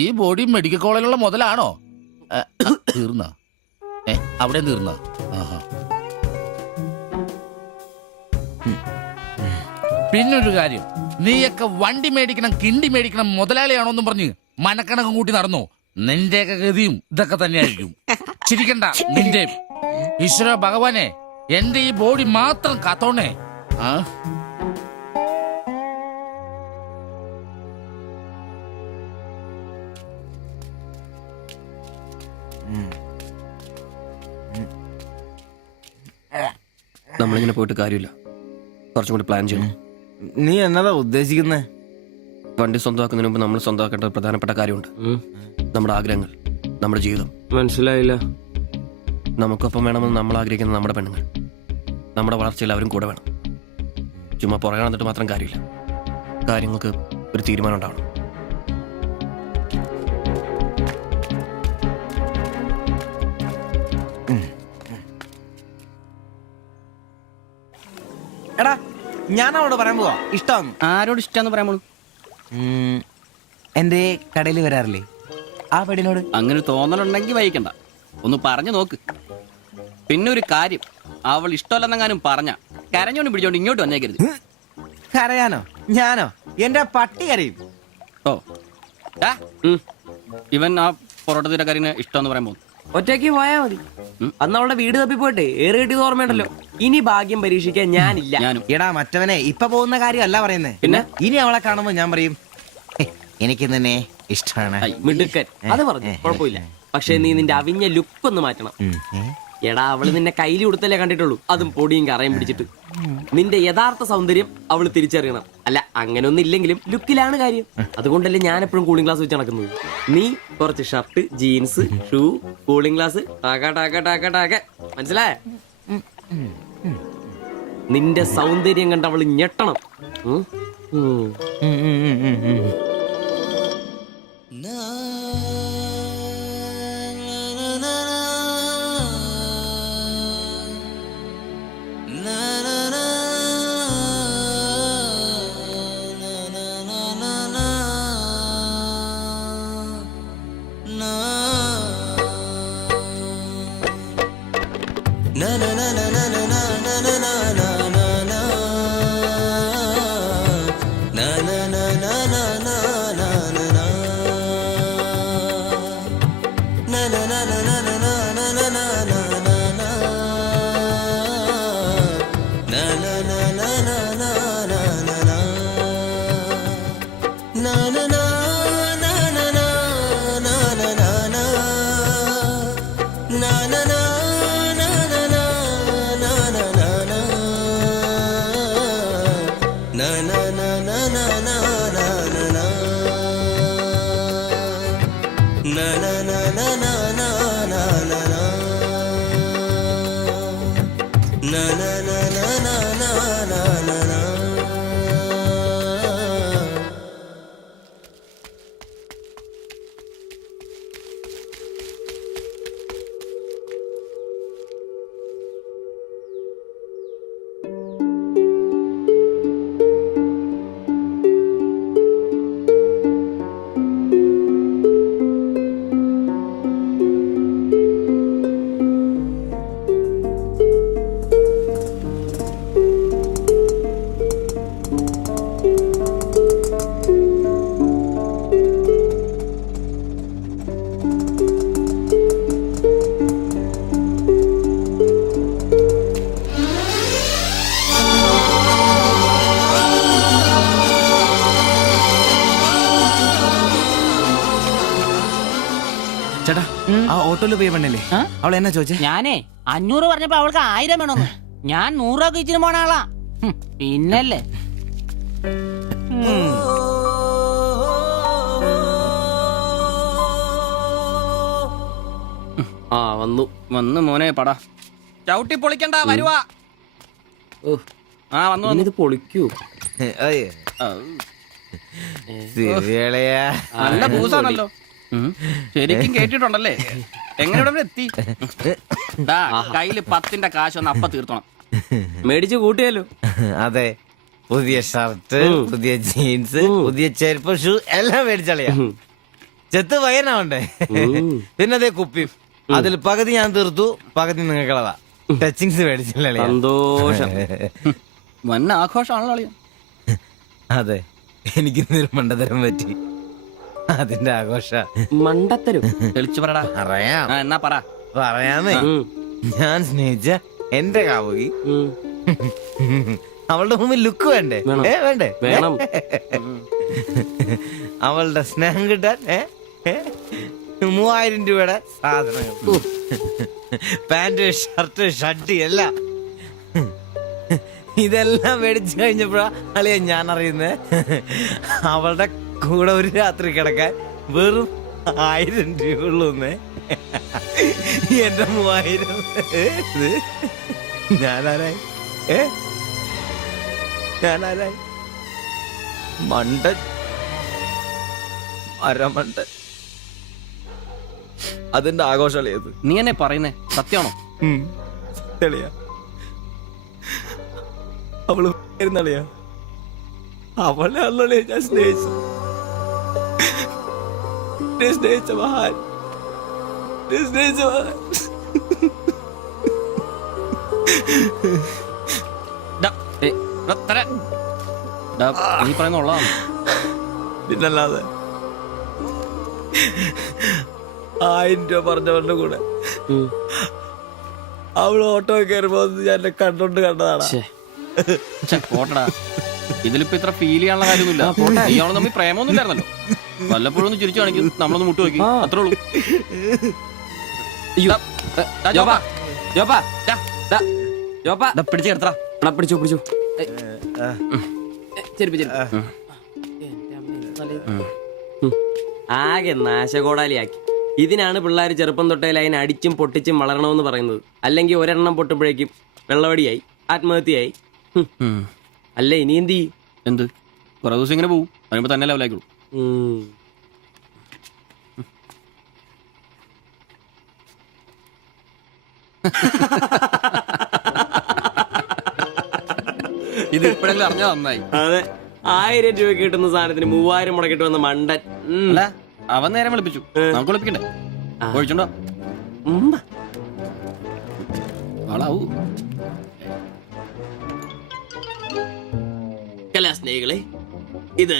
ഈ ബോഡി മെഡിക്കൽ കോളേജിലുള്ള മുതലാണോ? തീർന്ന അവിടെ തീർന്ന. പിന്നൊരു കാര്യം, നീയൊക്കെ വണ്ടി മേടിക്കണം, കിണ്ടി മേടിക്കണം, മുതലാളിയാണോന്നും പറഞ്ഞ് മനക്കണക്കും കൂട്ടി നടന്നു. നിന്റെയൊക്കെ ഗതിയും ഇതൊക്കെ തന്നെയായിരിക്കും. ചിരിക്കണ്ട നിന്റെ. ഈശ്വര ഭഗവാനെ, എന്റെ ഈ ബോഡി മാത്രം കാത്തോണേ. നമ്മളിങ്ങനെ പോയിട്ട് കാര്യമില്ല, കുറച്ചും കൂടി പ്ലാൻ ചെയ്യണം. നീ എന്നതാ ഉദ്ദേശിക്കുന്നേ? വണ്ടി സ്വന്തമാക്കുന്നതിന് മുമ്പ് നമ്മൾ സ്വന്തമാക്കേണ്ട ഒരു പ്രധാനപ്പെട്ട കാര്യമുണ്ട്. നമ്മുടെ ആഗ്രഹങ്ങൾ, നമ്മുടെ ജീവിതം. മനസ്സിലായില്ല. നമുക്കൊപ്പം വേണമെന്ന് നമ്മൾ ആഗ്രഹിക്കുന്ന നമ്മുടെ പെണ്ണുങ്ങൾ. നമ്മുടെ വളർച്ചയിൽ അവരും കൂടെ വേണം. ചുമ്മാ പുറകെ നടന്നിട്ട് മാത്രം കാര്യമില്ല. കാര്യങ്ങൾക്ക് ഒരു തീരുമാനം ഉണ്ടാവണം. എടാ, ഞാൻ അവളോട് പറയാൻ പോവാ ഇഷ്ടം. ആരോട് ഇഷ്ടമെന്ന് പറയാൻ പോണു? എന്റെ കടയിൽ വരാറില്ലേ ആ പെടിനോട്? അങ്ങനെ തോന്നലുണ്ടെങ്കിൽ വഹിക്കണ്ട, ഒന്ന് പറഞ്ഞു നോക്ക്. പിന്നെ ഒരു കാര്യം, അവൾ ഇഷ്ടമല്ലെന്നെങ്ങാനും പറഞ്ഞ കരഞ്ഞോണ്ട് പിടിച്ചോണ്ട് ഇങ്ങോട്ട് വന്നേക്കരുത്. കരയാനോ? ഞാനോ? എന്റെ പട്ടി കരയും. ഓ, ഇവൻ ആ പൊറോട്ട തീരക്കാരിന് ഇഷ്ടമെന്ന് പറയാൻ പോകുന്നു. ഒറ്റയ്ക്ക് പോയാ മതി. അന്ന് അവളുടെ വീട് തപ്പി പോട്ടെ, ഏറെ കിട്ടിയത് ഓർമ്മയുണ്ടല്ലോ. ഇനി ഭാഗ്യം പരീക്ഷിക്കാൻ ഞാനില്ല. എടാ മറ്റവനെ ഇപ്പൊ പോകുന്ന കാര്യമല്ല പറയുന്നേ. പിന്നെ ഇനി അവളെ കാണുമ്പോ ഞാൻ പറയും എനിക്ക് തന്നെ ഇഷ്ടമാണ്. മിടുക്കൻ, അത് പറഞ്ഞു കുഴപ്പമില്ല. പക്ഷെ നീ നിന്റെ അവിഞ്ഞ ലുക്ക് ഒന്ന് മാറ്റണം. എടാ, അവള് നിന്നെ കയ്യിൽ കൊടുത്തല്ലേ കണ്ടിട്ടുള്ളൂ, അതും പൊടിയും കറയും പിടിച്ചിട്ട്. നിന്റെ യഥാർത്ഥ സൗന്ദര്യം അവള് തിരിച്ചറിയണം. അല്ല, അങ്ങനെയൊന്നും ഇല്ലെങ്കിലും ലുക്കിലാണ് കാര്യം. അതുകൊണ്ടല്ലേ ഞാൻ എപ്പോഴും കൂളിംഗ് ഗ്ലാസ് വെച്ച് നടക്കുന്നത്. നീ കുറച്ച് shirt, jeans, shoe, cooling glass, മനസ്സിലായ? നിന്റെ സൗന്ദര്യം കണ്ട് അവള് ഞെട്ടണം. ആ ഓട്ടോയിൽ പോയി പെണ്ണല്ലേ അവൾ എന്നാ ചോദിച്ചേ? ഞാനേ 500 പറഞ്ഞപ്പോ അവൾക്ക് 1000 വേണമെന്ന്. ഞാൻ 100 രൂപ ഇച്ചിരി പോണ ആളാ. പിന്നല്ലേ ആ വന്നു വന്ന് മോനെ പടാ ചവിട്ടി പൊളിക്കണ്ട വരുവാ. ആ വന്നു വന്നു. ഇത് പൊളിക്കൂ. അയ്യേ. ശരിയളയാ. നല്ല പൂസാണല്ലോ. ശരിക്കും കേട്ടിട്ടുണ്ടല്ലേ? എങ്ങനെ ഇവിടെ വരെ എത്തി? ദാ, കയ്യില് 10ന്റെ കാശ് ഒന്ന് അപ്പ തീർത്തോണം. മേടിച്ച് കൂട്ടിയല്ലോ. അതെ, പുതിയ ഷർട്ട്, പുതിയ ജീൻസ്, പുതിയ ചെരുപ്പ്, ഷൂ എല്ലാം മേടിച്ചളിയാ. ചെത്ത് വയനാവണ്ടേ? പിന്നെ അതേ കുപ്പിയും. അതിൽ പകുതി ഞാൻ തീർത്തു, പകുതി നിങ്ങൾക്കുള്ളതാ. ടച്ചിങ്സ് മേടിച്ചല്ലേ? സന്തോഷം. വൻ ആഘോഷമാണല്ലോ അളിയാ. അതെ, എനിക്ക് ഇന്നൊരു മണ്ടത്തരം പറ്റി, അതിന്റെ ആഘോഷ. മണ്ടത്തരും തെളിച്ചു പറടാ. അറിയാം. എന്നാ പറ. പറയാമേ. ഞാൻ സ്നേഹിച്ച എന്റെ കാമുകി അവളുടെ മുമ്പിൽ ലുക്ക് വേണ്ടേ? വേണ്ടേ? വേണം. അവളുടെ സ്നേഹം കിട്ടാൻ 3000 രൂപയുടെ സാധനങ്ങൾ, പാന്റ്, ഷർട്ട്, ഷർട്ട് എല്ലാം. ഇതെല്ലാം മേടിച്ചു കഴിഞ്ഞപ്പോഴാ അളിയ ഞാൻ അറിയുന്നത് അവളുടെ കൂടെ ഒരു രാത്രി കിടക്കാൻ വെറും 1000 രൂപ ഉള്ളൂന്നേ. എന്റെ 3000 ഞാനാരായി? ഞാനാരായി? മണ്ടൻ, അരമണ്ടൻ. അതിന്റെ ആഘോഷളിയത്. നീ എന്നെ പറയുന്നേ സത്യമാണോ? തെളിയാ അവള് ളിയാ അവളെ അല്ലേ ഞാൻ സ്നേഹിച്ചു. സ്നേഹിച്ച മഹാൻ, സ്നേഹിച്ച മഹാൻ. നീ പറയുന്ന ഉള്ളതാണ്. പിന്നല്ലാതെ 1000 രൂപ പറഞ്ഞവരുടെ കൂടെ അവള് ഓട്ടോ കയറുമ്പോ ഞാൻ എന്നെ കണ്ടോണ്ട് കണ്ടതാണ്. പോട്ടടാ, ഇതിലിപ്പോ ഇത്ര ഫീൽ ചെയ്യാനുള്ള കാര്യമൊന്നുമില്ല. ഇയാള് തമ്മിൽ പ്രേമൊന്നും ഇല്ലായിരുന്നല്ലോ. വല്ലപ്പോഴും ഒന്ന് ചിരിച്ചു കാണിക്കും, നമ്മളൊന്ന് മുട്ടു നോക്കി, അത്രേ ഉള്ളൂ. പിടിച്ചു കിടത്തടാ. പിടിച്ചു പിടിച്ചു. ചെരുപ്പ് ചെരുപ്പ്. ആകെ നാശകോടാലിയാക്കി. ഇതിനാണ് പിള്ളേർ ചെറുപ്പം തൊട്ടേ അതിനെ അടിച്ചും പൊട്ടിച്ചും വളരണമെന്ന് പറയുന്നത്. അല്ലെങ്കിൽ ഒരെണ്ണം പൊട്ടുമ്പോഴേക്കും വെള്ളവടിയായി, ആത്മഹത്യയായി. അല്ല ഇനി എന്ത് ചെയ്യും? എന്ത് കുറെ ദിവസം ഇങ്ങനെ പോവും, കഴിയുമ്പോ തന്നെ ലെവലായിക്കോളൂ. ഇത് ഇപ്പോഴെങ്കിലും അറിഞ്ഞാ നന്നായി. അതെ, 1000 രൂപ കിട്ടുന്ന സാധനത്തിന് 3000 മുടക്കിട്ട് വന്ന മണ്ടൻ. അല്ല, അവൻ നേരം വിളിപ്പിച്ചു, നമുക്ക് വിളിപ്പിക്കണ്ടേ? ഒഴിച്ചുണ്ടോ? ആളാവൂ. കലാസ്നേഹികളെ, ഇത്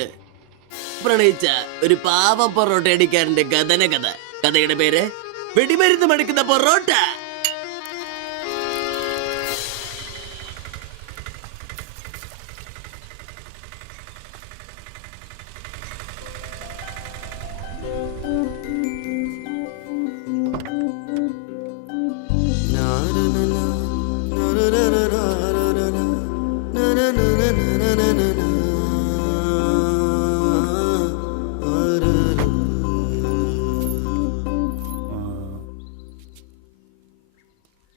പ്രണയിച്ച ഒരു പാവം പൊറോട്ട അടിക്കാരന്റെ കഥന കഥ. കഥയുടെ പേര് വെടിമരുന്ന് മടുക്കുന്ന പൊറോട്ട.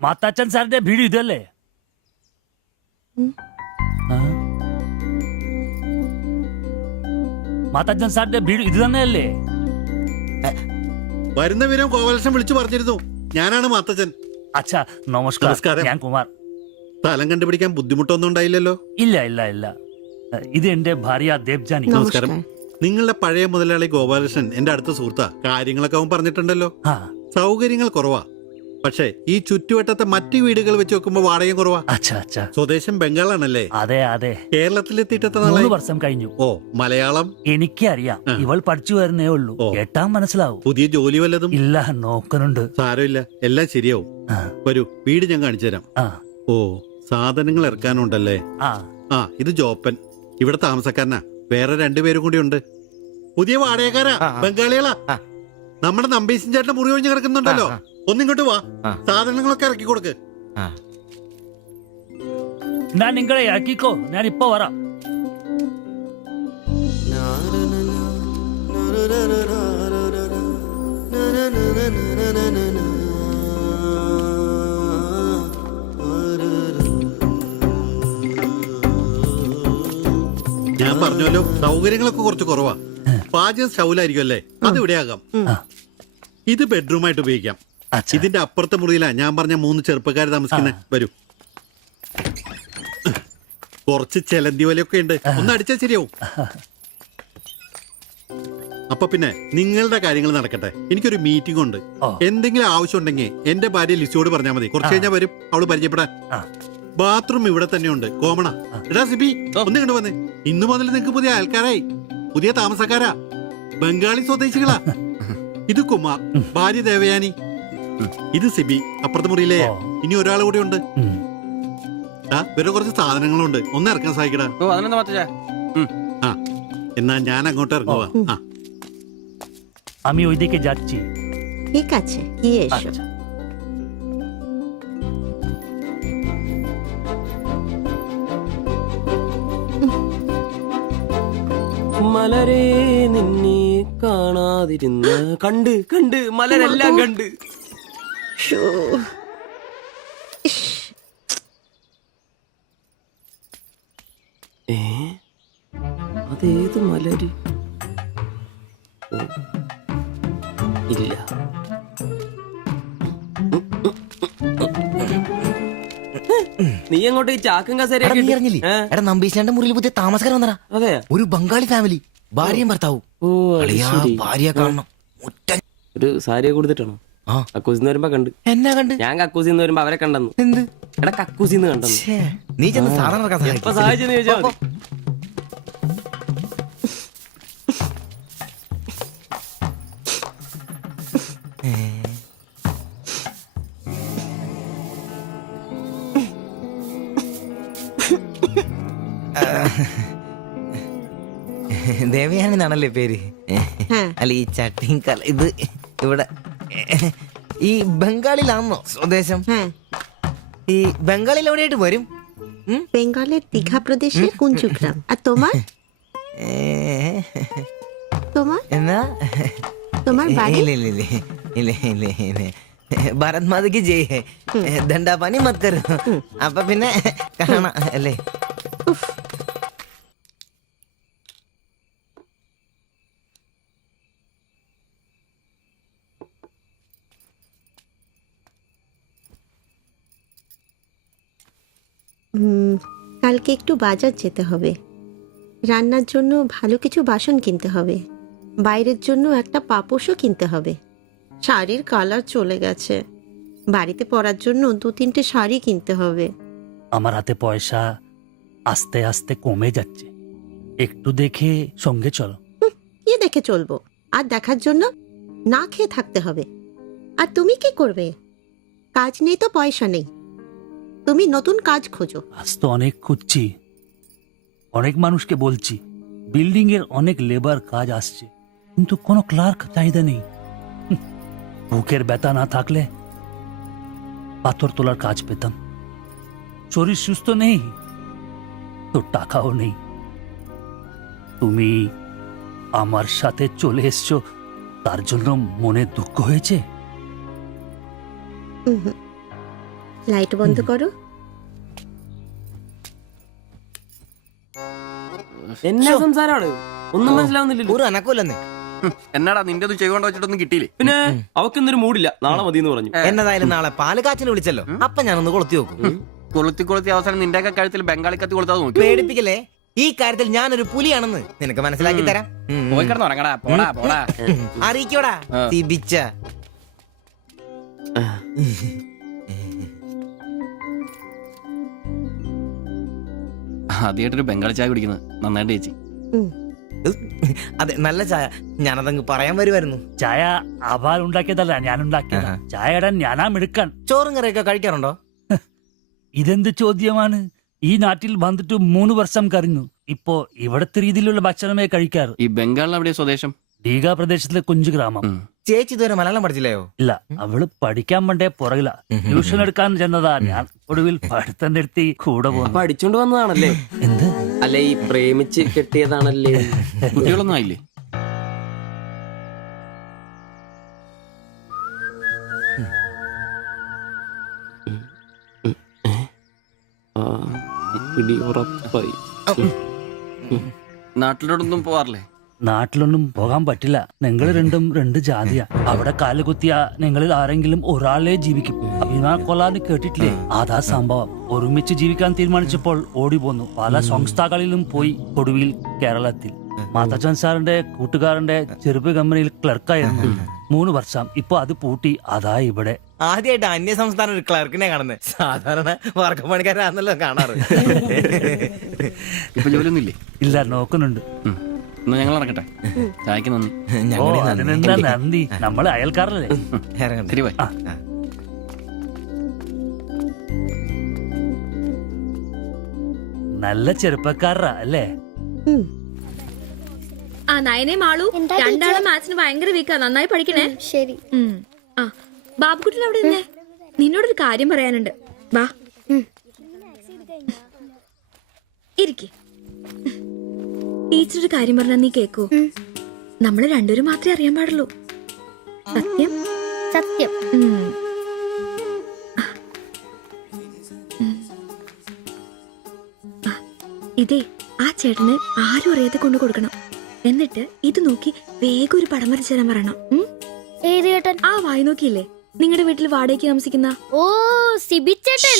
മാത്താച്ചൻ സാറിന്റെ വീട് ഇതല്ലേ? മാത്താച്ചൻ സാറിന്റെ വീട് ഇത് തന്നെയല്ലേ? വരുന്ന വിവരം ഗോപാലകൃഷ്ണൻ വിളിച്ചു പറഞ്ഞിരുന്നു. ഞാനാണ് മാത്തച്ഛൻ. അച്ഛാ നമസ്കാരം. ഞാൻ കുമാർ. സ്ഥലം കണ്ടുപിടിക്കാൻ ബുദ്ധിമുട്ടൊന്നും ഉണ്ടായില്ലല്ലോ? ഇല്ല ഇല്ല ഇല്ല. ഇത് എന്റെ ഭാര്യ ദേവ്ജാനി. നമസ്കാരം. നിങ്ങളുടെ പഴയ മുതലാളി ഗോപാലകൃഷ്ണൻ എന്റെ അടുത്ത സുഹൃത്താ. കാര്യങ്ങളൊക്കെ അവൻ പറഞ്ഞിട്ടുണ്ടല്ലോ. സൗകര്യങ്ങൾ കുറവാ, പക്ഷേ ഈ ചുറ്റുവട്ടത്തെ മറ്റു വീടുകൾ വെച്ച് നോക്കുമ്പോ വാടകയും കുറവാ. സ്വദേശം ബംഗാളാണല്ലേ? അതെ അതെ. കേരളത്തിലെത്തിയിട്ട് 3 വർഷം കഴിഞ്ഞു. ഓ, മലയാളം എനിക്കറിയാം. ഇവൾ പഠിച്ചു വരുന്നേ ഉള്ളൂ. കേട്ടാൻ മനസ്സിലാവും. പുതിയ ജോലി വല്ലതും? ഇല്ല, നോക്കുന്നുണ്ട്. സാരമില്ല, എല്ലാം ശരിയാവും. വരൂ, വീട് ഞാൻ കാണിച്ചു തരാം. ഓ, സാധനങ്ങൾ ഇറക്കാനുണ്ടല്ലേ? ആ, ഇത് ജോപ്പൻ, ഇവിടെ താമസക്കാരനാ. വേറെ 2 പേരും കൂടി ഉണ്ട്. പുതിയ വാടകക്കാരാ, ബംഗാളികളാ. നമ്മുടെ നമ്പീശൻ ചേട്ടൻ മുറി ഒഴിഞ്ഞ് കിടക്കുന്നുണ്ടല്ലോ, ഒന്നിങ്ങോട്ട് വാ, സാധനങ്ങളൊക്കെ ഇറക്കി കൊടുക്ക്. ഞാൻ നിങ്ങളെ ഇറക്കിക്കോ, ഞാൻ ഇപ്പൊ വരാം. ഞാൻ പറഞ്ഞല്ലോ സൗകര്യങ്ങളൊക്കെ കുറച്ച് കുറവാ. പാചകം സ്റ്റൗലായിരിക്കും അല്ലേ, അത് ഇവിടെ ആകാം. ഇത് ബെഡ്റൂമായിട്ട് ഉപയോഗിക്കാം. ഇതിന്റെ അപ്പുറത്തെ മുറിയിലാ ഞാൻ പറഞ്ഞ 3 ചെറുപ്പക്കാർ താമസിക്കുന്നേ. വരൂ. കുറച്ച് ചെലന്തി വലയൊക്കെ ഉണ്ട്, ഒന്ന് അടിച്ചാൽ ശരിയാവും. അപ്പൊ പിന്നെ നിങ്ങളുടെ കാര്യങ്ങൾ നടക്കട്ടെ, എനിക്കൊരു മീറ്റിംഗ് ഉണ്ട്. എന്തെങ്കിലും ആവശ്യം ഉണ്ടെങ്കിൽ എന്റെ ഭാര്യ ലിസിയോട് പറഞ്ഞാൽ മതി, കുറച്ച് കഴിഞ്ഞാൽ വരും അവള് പരിചയപ്പെടാൻ. ബാത്റൂം ഇവിടെ തന്നെയുണ്ട്, കോമണാ. എടാ സിബി, ഒന്ന് കണ്ടു വന്നേ. ഇന്നു മുതൽ നിങ്ങൾക്ക് പുതിയ ആൾക്കാരായി, പുതിയ താമസക്കാരാ, ബംഗാളി സ്വദേശികളാ. ഇത് കുമാർ, ഭാര്യ ദേവയാനി. ഇത് സിബി, അപ്പുറത്തെ മുറിയിലെ. ഇനി ഒരാൾ കൂടെ ഉണ്ട്. വേറെ കുറച്ച് സാധനങ്ങളുണ്ട്, ഒന്ന് ഇറക്കാൻ സഹായിക്കടാ. ആ, എന്നാ ഞാൻ അങ്ങോട്ട് ഇറങ്ങുവാ. আমি ওইদিকে যাচ্ছি। ঠিক আছে, গিয়ে এসো। മലരെ നിന്നെ കാണാതിരുന്ന് കണ്ട് കണ്ട് മലരെല്ലാം കണ്ട്. അതേത് മലര്? ഇല്ല. നീ അങ്ങോട്ട് ഈ ചാക്കും കസേരയൊക്കെ എടാ നമ്പീശന്റെ മുറിയിൽ പുതിയ താമസക്കാരൻ വന്നടാ. അതെ, ഒരു ബംഗാളി ഫാമിലി, ഭാര്യയും ഭർത്താവും. ഭാര്യ കാണണം. ഒരു സാരിയെ കൊടുത്തിട്ടാണോ? കക്കൂസിന്ന് വരുമ്പോ കണ്ട്. എന്നാ കണ്ട്? ഞാൻ കക്കൂസിന്ന് വരുമ്പോ അവരെ കണ്ടെന്നു. എന്ത്? എടാ കക്കൂസിന്ന് കണ്ടെന്നു. നീ ചെന്ന് സാധനം എപ്പോ സഹായിച്ചെന്ന് ചോദിച്ചാൽ മതി. ദേവയാനി എന്നാണല്ലേ പേര്? അല്ല ഈ ചട്ടിയും കല ഇത് ഇവിടെ ഈ ബംഗാളിലാണോ സ്വദേശം? ഈ ബംഗാളിൽ എവിടെയായിട്ട് വരും? বেঙ্গলের দীঘা প্রদেশের কুঞ্জগ্রাম। আর তোমার? তোমার എന്നാ তোমার বাড়ি? ഇല്ല ഭാരത് മാതയ്ക്ക് ജയ്. ദണ്ഡാപാനി മത് കരോ. അപ്പൊ പിന്നെ കാണാം അല്ലേ? কালকে একটু বাজার যেতে হবে, রান্নার জন্য ভালো কিছু বাসন কিনতে হবে, বাইরের জন্য একটা পাপোশও কিনতে হবে। শাড়ির কালার চলে গেছে, বাড়িতে পরার জন্য 2-3টে শাড়ি কিনতে হবে। আমার হাতে পয়সা আস্তে আস্তে কমে যাচ্ছে, একটু দেখে সঙ্গে চলো। কি দেখে চলবো? আর দেখার জন্য না খেয়ে থাকতে হবে। আর তুমি কি করবে? কাজ নেই তো পয়সা নেই, তুমি নতুন কাজ খোঁজো। আজ তো অনেক খুঁজছি, অনেক মানুষকে বলছি, বিল্ডিং এর অনেক লেবার কাজ আসছে, কিন্তু কোনো ক্লার্ক চাহিদা নেই। বুকের ব্যথা না থাকলে পাথর তোলার কাজ পেতাম। শরীর সুস্থ নেই তো টাকাও নেই। তুমি আমার সাথে চলে এসছো, তার জন্য মনে দুঃখ হয়েছে? লাইট বন্ধ করো। എന്നാ സംസാരമാണ്? ഒന്നും മനസ്സിലാവുന്നില്ലല്ലോ. ഒരു അനക്കമില്ലെന്നേ. എന്നാടാ നിന്റെ ചെയ്തുകൊണ്ട് വെച്ചിട്ടൊന്നും കിട്ടിയില്ലേ? പിന്നെ അവക്കൊന്നൊരു മൂടില്ല, നാളെ മതി എന്ന് പറഞ്ഞു. എന്നതായാലും നാളെ പാല് കാച്ചിന് വിളിച്ചല്ലോ, അപ്പൊ ഞാനൊന്ന് കൊളുത്തി നോക്കും. കൊളുത്തി അവസാനം നിന്റെ കഴുത്തിൽ ബംഗാളി കത്തി കൊളുത്താതെ നോക്കി. പേടിപ്പിക്കല്ലേ, ഈ കാര്യത്തിൽ ഞാനൊരു പുലിയാണെന്ന് നിനക്ക് മനസ്സിലാക്കി തരാം. പോയി കിടന്ന് ഉറങ്ങടാ, പോടാ. അറിയിക്കോടാ തിബിച്ച. ആദ്യമായിട്ടൊരു ബംഗാളി ചായ കുടിക്കുന്നത് നന്നായിട്ട് ചേച്ചി. അതെ, നല്ല ചായ. ഞാനതങ്ങ് പറയാൻ വരുമായിരുന്നു. ചായ അപാൽ ഉണ്ടാക്കിയതല്ല, ഞാൻ ഉണ്ടാക്കിയതാ. ചായ ഇടാൻ ഞാനാ മിടുക്കാൻ. ചോറും കറിയൊക്കെ കഴിക്കാറുണ്ടോ? ഇതെന്ത് ചോദ്യമാണ്? ഈ നാട്ടിൽ വന്നിട്ട് 3 വർഷം കഴിഞ്ഞു. ഇപ്പോ ഇവിടത്തെ രീതിയിലുള്ള ഭക്ഷണമേ കഴിക്കാറ്. ഈ ബംഗാളിൽ എവിടെയാ സ്വദേശം? ഡീഗ പ്രദേശത്തിലെ കുഞ്ചു ഗ്രാമം. ചേച്ചി ഇതുവരെ മലയാളം പഠിച്ചില്ലയോ? ഇല്ല, അവള് പഠിക്കാൻ വേണ്ടേ പുറകില. ട്യൂഷൻ എടുക്കാൻ ചെന്നതാ ഞാൻ. ഒടുവിൽ പഠിത്തം നിർത്തി കൂടെ പോകുന്നു. അപ്പൊ അടിച്ചോണ്ട് വന്നതാണല്ലേ? എന്ത്? അല്ല, ഈ പ്രേമിച്ച് കെട്ടിയതാണല്ലേ? കുട്ടികളൊന്നും ആയില്ലേ? പിടി ഉറപ്പായി. നാട്ടിലോടൊന്നും പോവാറില്ലേ? നാട്ടിലൊന്നും പോകാൻ പറ്റില്ല. നിങ്ങൾ രണ്ടും രണ്ട് ജാതിയാ. അവിടെ കാല് കുത്തിയ നിങ്ങളിൽ ആരെങ്കിലും ഒരാളെ ജീവിക്കും. അഭിമാന കൊല്ലാന്ന് കേട്ടിട്ടില്ലേ? അതാ സംഭവം. ഒരുമിച്ച് ജീവിക്കാൻ തീരുമാനിച്ചപ്പോൾ ഓടി പോന്നു. പല സംസ്ഥാകളിലും പോയി. ഒടുവിൽ കേരളത്തിൽ മാതച്ചൻ സാറിന്റെ കൂട്ടുകാരന്റെ ചെറുപ്പ് കമ്പനിയിൽ ക്ലർക്കായിരുന്നു 3 വർഷം. ഇപ്പൊ അത് പൂട്ടി. അതാ ഇവിടെ. ആദ്യമായിട്ട് അന്യ സംസ്ഥാന ഒരു ക്ലർക്കിനെ കാണുന്നത്. സാധാരണ വർഗപ്പണിക്കാരാണല്ലോ കാണാറ്. ഇപ്പൊ ജോലിയൊന്നും ഇല്ലേ? ഇല്ല, നോക്കുന്നുണ്ട്. എന്നാ ഞങ്ങൾ ഇറങ്ങട്ടെ. ചായക്ക് നന്ദി. ഓ, അതിനെന്താ നന്ദി, നമ്മള് അയൽക്കാരല്ലേ. ശരി, ബൈ. നല്ല ചെറുപ്പക്കാരാ അല്ലേ? ആ നയനെ മാളു, രണ്ടാളും മാത്സിന് ഭയങ്കര വീക്കാ. നന്നായി പഠിക്കണേ. ശരി. ആ ബാബുക്കുട്ടൻ അവിടെ നിന്നേ, നിന്നോടൊരു കാര്യം പറയാനുണ്ട്. വാ ഇരിക്കെ. ടീച്ചർ ഒരു കാര്യം പറഞ്ഞാ നീ കേക്കൂ. നമ്മള് രണ്ടുപേരും മാത്രമേ അറിയാൻ പാടുള്ളൂ. സത്യം സത്യം. ഇതേ ആ ചേട്ടന് ആരും അറിയാതെ കൊണ്ടു കൊടുക്കണം. എന്നിട്ട് ഇത് നോക്കി വേഗം ഒരു പടം വരച്ചു തരാൻ പറയണം. ഏത് ചേട്ടൻ? ആ വായി നോക്കിയില്ലേ, നിങ്ങളുടെ വീട്ടിൽ വാടകയ്ക്ക് താമസിക്കുന്ന? ഓ, സിബിച്ചേട്ടൻ.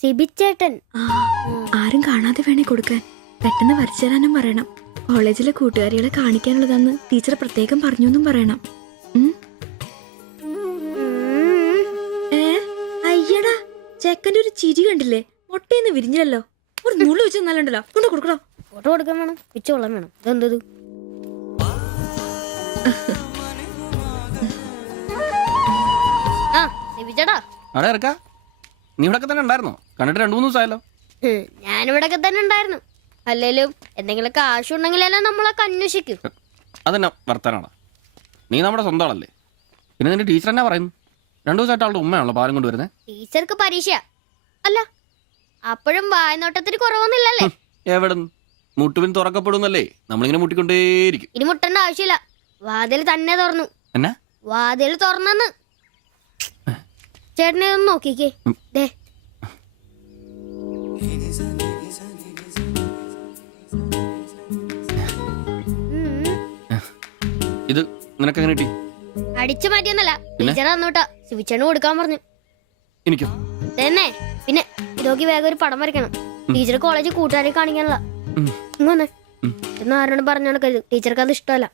സിബിച്ചേട്ടൻ. ആരും കാണാതെ വേണേ കൊടുക്കാൻ. പെട്ടെന്ന് വരച്ചു തരാനും പറയണം. കോളേജിലെ കൂട്ടുകാരികളെ കാണിക്കാനുള്ളതാന്ന് ടീച്ചർ പ്രത്യേകം പറഞ്ഞു എന്നും പറയണം. അയ്യടാ, ചെക്കന്റെ ഒരു ചിരി കണ്ടില്ലേ? മുട്ടേന്ന് വിരിഞ്ഞല്ലോ. ഒരു നുള്ളു വെച്ച് നല്ലുണ്ടല്ലോ. കൊണ്ട് കൊടുക്കണോ? ഫോട്ടോ കൊടുക്കാൻ വേണം, പിച്ചോളം വേണം. ഇതെന്തത്? ആ സിബിച്ചേട്ടാ. അവിടെ ഇറക്കാ. നീ ഇവിടെ തന്നെ ഉണ്ടായിരുന്നോ? കണ്ടിട്ട് 2-3 ദിവസമായല്ലോ. ഞാനിവിടെ തന്നെ ഉണ്ടായിരുന്നു. അല്ലേലും എന്തെങ്കിലും കാശുണ്ടെങ്കിലല്ലേ നമ്മളൊക്കെ അന്വേഷിക്കും. അതെന്നാ വർത്താനാണ്? നീ നമ്മുടെ സ്വന്തം ആളല്ലേ. പിന്നെ നിന്റെ ടീച്ചർ എന്നാ പറയുന്നു? 2 ദിവസമായിട്ട് അവളുടെ ഉമ്മയാണല്ലോ പാലും കൊണ്ടുവരുന്നത്. ടീച്ചർക്ക് പരീക്ഷ അല്ല, അപ്പോഴും വായനോട്ടത്തിന് കുറവൊന്നുമില്ലല്ലേ? എവിടെ മുട്ടുപിൻ തുറക്കപ്പെടുന്നല്ലേ? നമ്മളിങ്ങനെ മുട്ടിക്കൊണ്ടേയിരിക്കും. ഇനി മുട്ടേണ്ട ആവശ്യമില്ല. വാതിൽ തന്നെ തുറന്നു. എന്നാ വാതിൽ തുറന്നെന്ന്. ചേട്ടനെ ഒന്ന് നോക്കിക്കേ. ദേ ഇത് നിനക്കെങ്ങനെ കിട്ടി? അടിച്ചു മാറ്റിയൊന്നല്ല, ടീച്ചർ തന്നോട്ടാ. ശിവിച്ചേണ് കൊടുക്കാൻ പറഞ്ഞു. എനിക്കോ? തന്നെ. പിന്നെ ഇതോക്കി വേഗം ഒരു പടം വരയ്ക്കണം. ടീച്ചർ കോളേജിൽ കൂട്ടുകാരെ കാണിക്കാനുള്ള. ഇങ്ങനെ എന്ന് ആരോട് പറഞ്ഞു നടക്കരുത്. ടീച്ചർക്ക് അത് ഇഷ്ടമല്ല.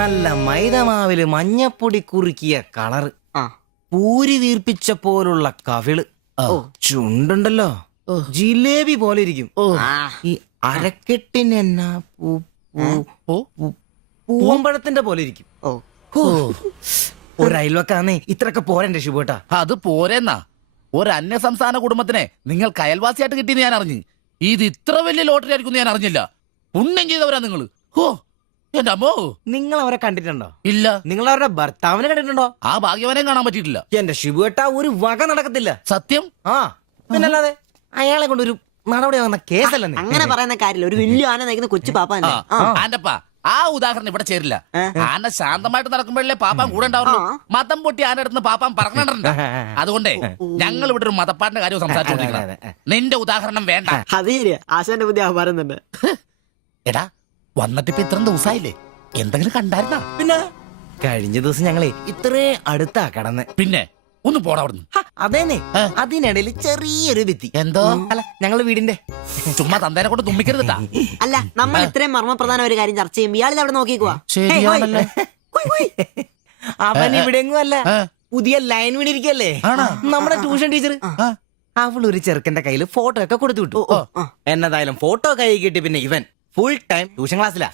നല്ല മൈദമാവില് മഞ്ഞപ്പൊടി കുറുക്കിയ കളറ്, പൂരി വീർപ്പിച്ച പോലുള്ള കവിള്, ചുണ്ടുണ്ടല്ലോ ജിലേബി പോലെ ഇരിക്കും. ഈ അരക്കെട്ടിന് എന്നാ പൂവമ്പഴത്തിന്റെ പോലെ ഇരിക്കും. ഒരു അയൽവക്കാന്നേ ഇത്രയൊക്കെ പോരണ്ടേ ശുഭേട്ടാ? അത് പോരെന്നാ. ഒരു അന്യ സംസ്ഥാന കുടുംബത്തിനെ നിങ്ങൾക്ക് അയൽവാസിയായിട്ട് കിട്ടിയെന്ന് ഞാൻ അറിഞ്ഞു. ഇത് ഇത്ര വലിയ ലോട്ടറി ആയിരിക്കും ഞാൻ അറിഞ്ഞില്ല. പുണ്യം ചെയ്തവരാ നിങ്ങള്. ഓ എന്റെ അമ്മോ. നിങ്ങൾ അവരെ കണ്ടിട്ടുണ്ടോ? ഇല്ല. നിങ്ങൾ അവരുടെ ഭർത്താവിനെ കണ്ടിട്ടുണ്ടോ? ആ ഭാഗ്യവനെയും കാണാൻ പറ്റിയിട്ടില്ല. എന്റെ ശുഭേട്ടാ, ഒരു വക നടക്കത്തില്ല. സത്യം. ആ പിന്നല്ലാതെ അയാളെ കൊണ്ടൊരു നടപടിയാകുന്ന കേസല്ലേ? അങ്ങനെ പറയുന്ന കാര്യമില്ല. ഒരു വലിയ ആന നയിക്കുന്ന കൊച്ചു പാപ്പാനെ. ആന്റപ്പാ, ആ ഉദാഹരണം ഇവിടെ ചേരില്ല. ആന ശാന്തമായിട്ട് നടക്കുമ്പോഴല്ലേ പാപ്പാൻ കൂടെ ഉണ്ടാവുള്ളൂ. മതം പൊട്ടി ആന അടുത്ത് പാപ്പാൻ പറഞ്ഞിട്ടുണ്ട്. അതുകൊണ്ടേ ഞങ്ങൾ ഇവിടെ ഒരു മതപ്പാടിന്റെ കാര്യം സംസാരിച്ചോണ്ടിരിക്കണം. നിന്റെ ഉദാഹരണം വേണ്ട. അത് ശരിയാ, ആശാന്റെ പുതിയ ആഹാരം തന്നെ. എടാ, വന്നിട്ടിപ്പോ ഇത്രയും ദിവസമായില്ലേ? എന്തെങ്കിലും കണ്ടായിരുന്നാ? പിന്നെ കഴിഞ്ഞ ദിവസം ഞങ്ങളെ ഇത്രേ അടുത്താ കടന്ന്. പിന്നെ ഒന്ന് പോടാ അവിടുന്ന്. അതേനെ, അതിനിടയിൽ ചെറിയൊരു ഭിത്തി. എന്തോ? അല്ല, ഞങ്ങള് വീടിന്റെ. ചുമ്മാ തന്തേനെ കൊണ്ട് തുമ്മിക്കരുതാ. അല്ല, നമ്മൾ ഇത്രയും മർമ്മപ്രധാന ഒരു കാര്യം ചർച്ച ചെയ്യുമ്പോൾ ഇയാളിത് അവിടെ നോക്കിക്കുവാ. ശരിയാണല്ലോ. അവൻ ഇവിടെങ്ങും അല്ല, പുതിയ ലൈൻ വീണിരിക്കല്ലേ നമ്മുടെ ട്യൂഷൻ ടീച്ചർ. അവളൊരു ചെറുക്കന്റെ കയ്യിൽ ഫോട്ടോ ഒക്കെ കൊടുത്തു വിട്ടു. എന്നതായാലും ഫോട്ടോ കൈ കിട്ടി. പിന്നെ ഇവൻ ഫുൾ ടൈം ട്യൂഷൻ ക്ലാസ്സിലാ.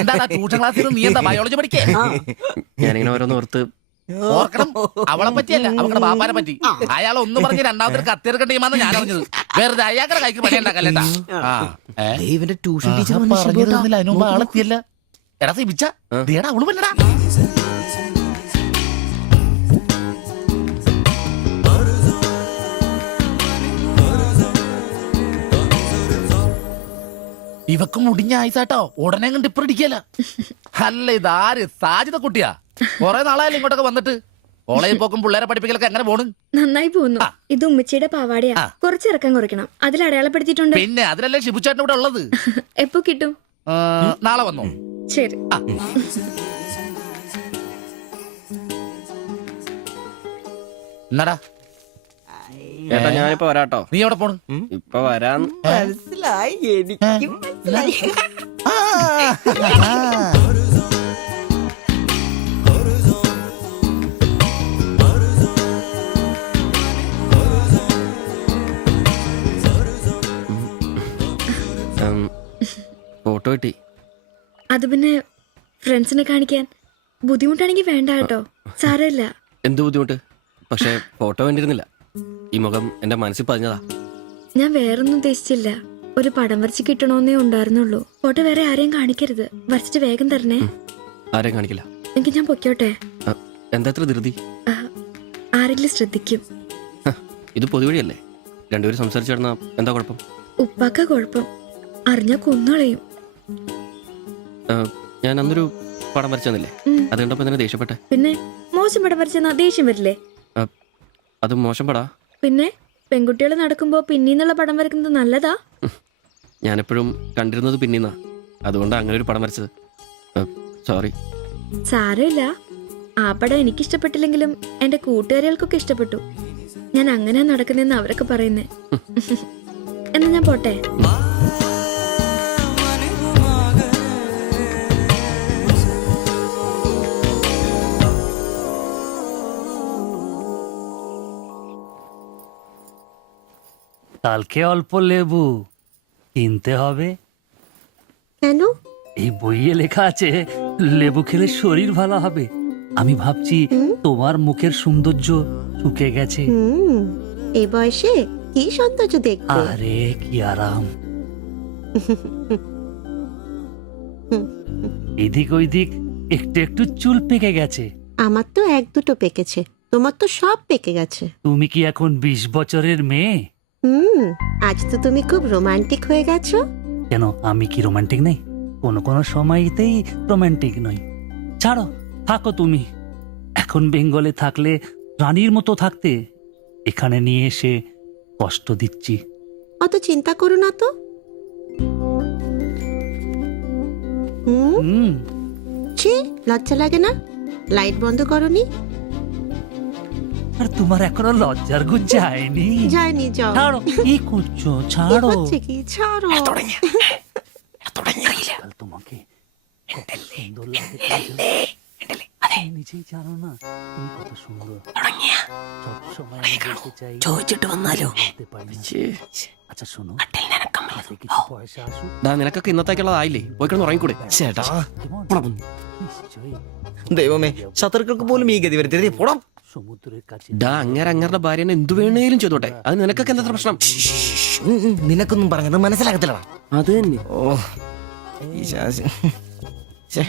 എന്താ ട്യൂഷൻ ക്ലാസ്സിൽ നീ എന്താ ബയോളജി പഠിക്കേ? ഞാനിങ്ങനെ ഓരോന്ന് ഓർത്ത് ഓർക്കണം, അവളെ പറ്റിയല്ല, അവളുടെ ബാപ്പാനെ പറ്റി. അയാൾ ഒന്ന് പറഞ്ഞ് രണ്ടാമത്തെ കത്തിയെടുക്കേണ്ട ടീമാന്ന് ഞാൻ അറിഞ്ഞത്. വെറുതെ അയാളുടെ കൈക്ക് പണി ഉണ്ടാക്കല്ലേട്ടാ. ഇവന്റെ ട്യൂഷൻ ടീച്ചർ അതിന് മുമ്പ് ആളെത്തിയല്ല. എടാ സിബിച്ച ദേടാ അവള് പറ്റടാ. ഇവക്ക് മുടിഞ്ഞ ആയിസാട്ടോ, ഉടനെ കണ്ട് ഇപ്പൊ ഇടിക്കല. അല്ല ഇതാര് സാജിത കുട്ടിയാ? കൊറേ നാളായാലും ഇങ്ങോട്ടൊക്കെ വന്നിട്ട്. കോളേജിൽ പോക്കും പിള്ളേരെ പഠിപ്പിക്കലൊക്കെ എങ്ങനെ പോണ്? നന്നായി പോകുന്നു. ഇത് ഉമ്മച്ചിയുടെ പാവാടയാ, കുറച്ച് ഇറക്കം കുറയ്ക്കണം. അതിൽ അടയാളപ്പെടുത്തിയിട്ടുണ്ട്. പിന്നെ അതിലല്ലേ ഷിബുചേട്ടൻ ഇവിടെ ഉള്ളത്. എപ്പോ കിട്ടും? നാളെ വന്നോ? ശരി. എന്നാടാ ചേട്ടാ ഞാനിപ്പോ വരാട്ടോ. നീ എവിടെ പോണ്? ഇപ്പൊ വരാന്ന്. മനസ്സിലായി, എനിക്ക് മനസ്സിലായി. ഫോട്ടോ കിട്ടി. അത് പിന്നെ ഫ്രണ്ട്സിനെ കാണിക്കാൻ ബുദ്ധിമുട്ടാണെങ്കിൽ വേണ്ട കേട്ടോ, സാരമില്ല. എന്ത് ബുദ്ധിമുട്ട്? പക്ഷെ ഫോട്ടോ വേണ്ടിയിരുന്നില്ല. ഈ മുഖം എന്റെ മനസ്സിൽ പതിഞ്ഞതാ. ഞാൻ വേറൊന്നും ഉദ്ദേശിച്ചില്ല. ഒരു പടം വരച്ച് കിട്ടണമെന്നേ ഉണ്ടായിരുന്നുള്ളൂ. ഫോട്ടോ വേറെ ആരെയും കാണിക്കരുത്. വരച്ചിട്ട് വേഗം തരണേ. ആരെയും കാണിക്കില്ല. എങ്കിൽ ഞാൻ പൊക്കോട്ടെ. എന്താ ഇത്ര ധൃതി? ആരെങ്കിലും ശ്രദ്ധിക്കും. ഇത് പൊതുവഴിയല്ലേ, രണ്ടുപേരും സംസാരിച്ചു കിടന്നാ എന്താ കുഴപ്പം? ഉപ്പാക്ക കുഴപ്പം, അറിഞ്ഞാ കൊന്നുകളയും. ഞാൻ അന്നൊരു പടം വരച്ചു തന്നില്ലേ, അത് കണ്ടപ്പോ തന്നെ ദേഷ്യപ്പെട്ടെ. പിന്നെ മോശം പടം വരച്ചെന്നാ ദേഷ്യം വരില്ലേ? അത് മോശം പടാ. പിന്നെ പെൺകുട്ടികൾ നടക്കുമ്പോ പിന്നീന്നുള്ള പടം വരക്കുന്നത് നല്ലതാ. ഞാനെപ്പോഴും കണ്ടിരുന്നത് പിന്നീന്നാ, അതുകൊണ്ടാണ് അങ്ങനെ ഒരു പടം വരച്ചത്. സോറി. സാരമില്ല. ആ പടം എനിക്കിഷ്ടപ്പെട്ടില്ലെങ്കിലും എന്റെ കൂട്ടുകാരികൾക്കൊക്കെ ഇഷ്ടപ്പെട്ടു. ഞാൻ അങ്ങനെ നടക്കുന്നെന്ന് അവരൊക്കെ പറയുന്നേ. എന്നാ ഞാൻ പോട്ടെ. কালকে অল্প লেবু কিনতে হবে। কেন? এই বইয়ে লেখা আছে লেবু খেলে শরীর ভালো হবে। আমি ভাবছি তোমার মুখের সৌন্দর্য শুকে গেছে। এই বয়সে কি সৌন্দর্য দেখবে? আরে কি আরাম। এদিক ওইদিক একটু একটু চুল পেকে গেছে। আমার তো এক দুটো পেকেছে, তোমার তো সব পেকে গেছে। তুমি কি এখন 20 বছরের মেয়ে? আজ তো তুমি খুব রোমান্টিক হয়ে গেছো। কেন, আমি কি রোমান্টিক নেই? কোনো কোনো সময়তেই রোমান্টিক নই। ছাড়ো, থাকো তুমি। এখন বেঙ্গলে থাকলে রানীর মতো থাকতে, এখানে নিয়ে এসে কষ্ট দিচ্ছি। অত চিন্তা করো না তো। ছি, লজ্জা লাগে না? লাইট বন্ধ করনি? আর তোমার এখনো লজ্জার গুণ যায়নি? যায়নি, যাও। ছাড়ো, কি করছো? ছাড়ো। হচ্ছে কি? ছাড়ো। তোমাকে কত সুন্দর লাগে, নিজেই জানো না তুমি কত সুন্দর। সবসময় আমি বলতে চাই, ചോദിച്ചിട്ട് വന്നാലോ? বলতে পারি না। আচ্ছা শোনো, হাতে কিছু পয়সা আসুক। നിനക്കൊക്കെ ഇന്നത്തേക്കുള്ളതായില്ലേ, പോയി കിടന്ന് ഉറങ്ങിക്കൂടെ? ചേട്ടാ, নিশ্চয়ই ദൈവമേ, ശത്രുക്കൾക്ക് പോലും ഈ ഗതി വരുത്തരുതേ. പോടാം. সমুদ্রের কাছে അങ്ങേരെ അങ്ങേരുടെ ഭാര്യനെ എന്ത് വേണേലും ചെയ്തോട്ടെ, അത് നിനക്കൊക്കെ എന്താ പ്രശ്നം? നിനക്കൊന്നും പറഞ്ഞത് മനസ്സിലാകത്തില്ലടാ. അത് തന്നെ. ഓ, ഈ ശാസി. ഛെ.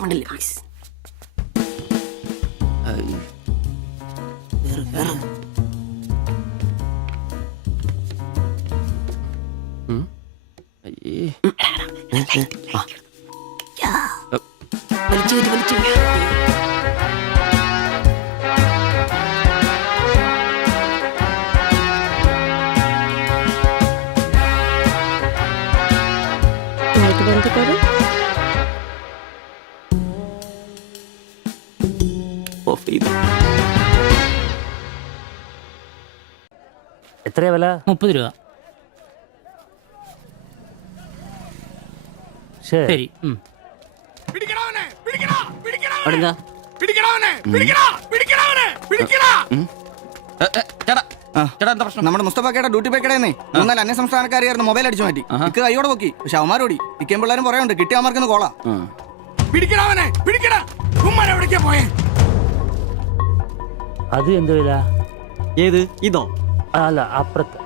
മണ്ടല്ലേ, please. লাইট বন্ধ করো। ഓഫ് ചെയ്തു. എത്രയാ വില? 30 രൂപ. ശരി. അവിടെന്താ? ചേട്ടാ എന്താ പ്രശ്നം? നമ്മുടെ മുസ്തഫാക്കയുടെ ഡ്യൂട്ടി പേക്കടേന്നേ 3-4 അന്യ സംസ്ഥാനക്കാരിയായിരുന്നു മൊബൈൽ അടിച്ചു മാറ്റി. ഇക്ക് കൈയോടെ നോക്കി, പക്ഷെ അവന്മാരോടി ഇക്കേം പിള്ളേരും പറയാനുണ്ട് കിട്ടിയവന്മാർക്കൊന്ന് കോളാ. അത് എന്ത് വില? ഏത് ഇതോ? അല്ല അപ്പുറത്ത്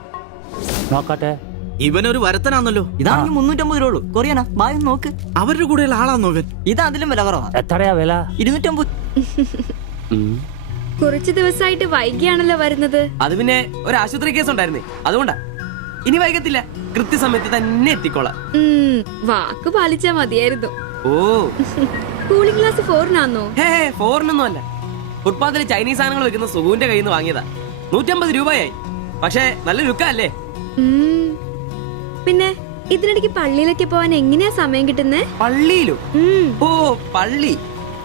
നോക്കട്ടെ. ഇവനൊരു വരത്തനാന്നല്ലോ. ഇതാണെങ്കിൽ 350 രൂപ ഉള്ളൂ. കൊറിയാനാ ബായ് നോക്ക്. അവരുടെ കൂടെയുള്ള ആളാന്നോ ഇവൻ? ഇത് അതിലും വില കുറവാ. എത്രയാ വില? 250. കുറച്ച് ദിവസമായിട്ട് വൈകിയാണല്ലോ വരുന്നത്. അത് പിന്നെ ഒരു ആശുപത്രി കേസ് ഉണ്ടായിരുന്നേ, അതുകൊണ്ടാ. ഇനി വൈകത്തില്ല, കൃത്യസമയത്ത് തന്നെ എത്തിക്കോളാം. വാക്ക് പാലിച്ചാ മതിയായിരുന്നു. ഓ കൂളിംഗ് ഗ്ലാസ് 4-നാന്നോ? ഹേ ഫോറിനൊന്നും അല്ല, ഫുട്പാത്തിൽ ചൈനീസ് സാധനങ്ങൾ വെക്കുന്ന സുഗുവിന്റെ കയ്യിൽ നിന്ന് വാങ്ങിയതാ. 150 രൂപയായി, പക്ഷെ നല്ല ലുക്കല്ലേ. പിന്നെ ഇതിനിടയ്ക്ക് പള്ളിയിലൊക്കെ പോവാൻ എങ്ങനെയാ സമയം കിട്ടുന്നേ? പള്ളിയിലോ? ഓ പള്ളി,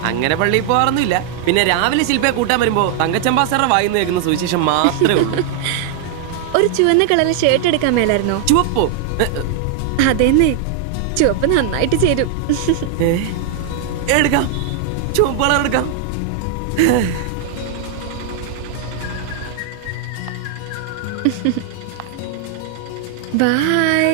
അങ്ങനെ പള്ളിയിൽ പോവാറൊന്നുമില്ല. പിന്നെ രാവിലെ ശില്പയെ കൂട്ടാൻ വരുമ്പോ തങ്കച്ചമ്പാസറുടെ വായിന്ന് കേൾക്കുന്ന സുവിശേഷം മാത്രമേ ഉള്ളൂ. ഒരു ചുവന്ന കളറിൽ ഷർട്ട് എടുക്കാൻ മേലായിരുന്നോ? ചുവപ്പോ? അതെന്നെ, ചുവപ്പ് നന്നായിട്ട് ചേരും. എടുക്കാം, ചുവപ്പ് കളർ എടുക്കാം. ബൈ.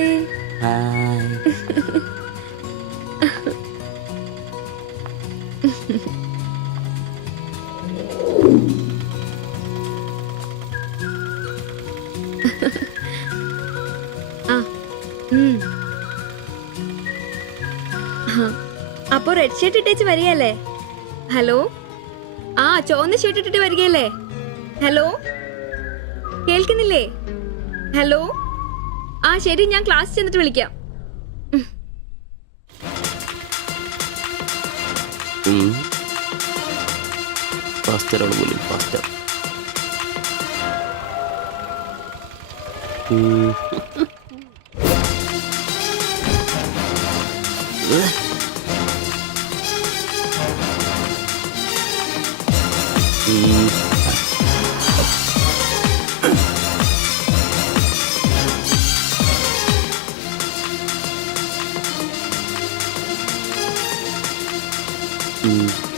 അപ്പൊ റെഡ് ഷർട്ട് ഇട്ടേച്ച് വരികയല്ലേ? ഹലോ, ആ ചുവന്ന ഷർട്ട് ഇട്ടിട്ട് വരികയല്ലേ? ഹലോ, കേൾക്കുന്നില്ലേ? ഹലോ, ആ ശരി, ഞാൻ ക്ലാസ് ചെന്നിട്ട് വിളിക്കാം. ഫാസ്റ്ററാണ് പോലും, ഫാസ്റ്റർ.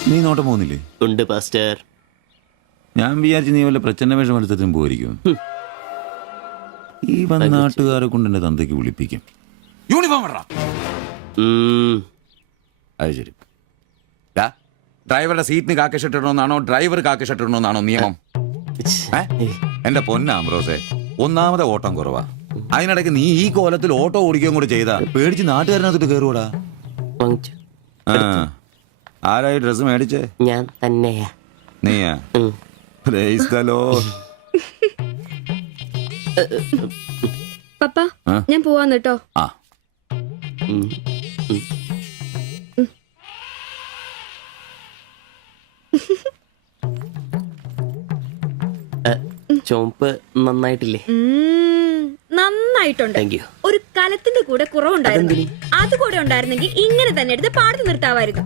നീ നോട്ടം പോകുന്നില്ലേ? ഉണ്ട് പാസ്റ്റർ. ഞാൻ വിചാരിച്ചു നീ വല്ല പ്രച്ഛന്ന വേഷം എടുത്തിട്ടും പോയിരിക്കും. ഈ വന്ന നാട്ടുകാരെ കൊണ്ട് എന്റെ തന്തയ്ക്ക് വിളിപ്പിക്കും. യൂണിഫോം ഇടറാ. അത് ശരി. ഡ്രൈവറുടെ സീറ്റിന് കാക്ക ഷർട്ട് ഇടണമെന്നാണോ ഡ്രൈവർ കാക്ക ഷർട്ട് ഇടണമെന്നാണോ നിയമം? എന്റെ പൊന്നാമ്പ്രോസേ, ഒന്നാമത്തെ ഓട്ടം കുറവാ. അതിനിടയ്ക്ക് നീ ഈ കോലത്തിൽ ഓട്ടോ ഓടിക്കുകയും കൂടെ ചെയ്താ പേടിച്ച് നാട്ടുകാരനകത്തിട്ട് കയറുവാടാ. ആരായി ഡ്രസ് മേടിച്ചേ? ഞാൻ തന്നെയാ. നീയാ? Price the Lord. പപ്പ, ഞാൻ പോവാന്ന് കേട്ടോ. ആ ചോപ്പ് നന്നായിട്ടില്ലേ? നന്നായിട്ടുണ്ട്. ഒരു കലത്തിന്റെ കൂടെ കുറവുണ്ടായിരുന്നു. അതുകൂടെ ഉണ്ടായിരുന്നെങ്കിൽ ഇങ്ങനെ തന്നെ എടുത്ത് പാടത്ത് നിർത്താമായിരുന്നു.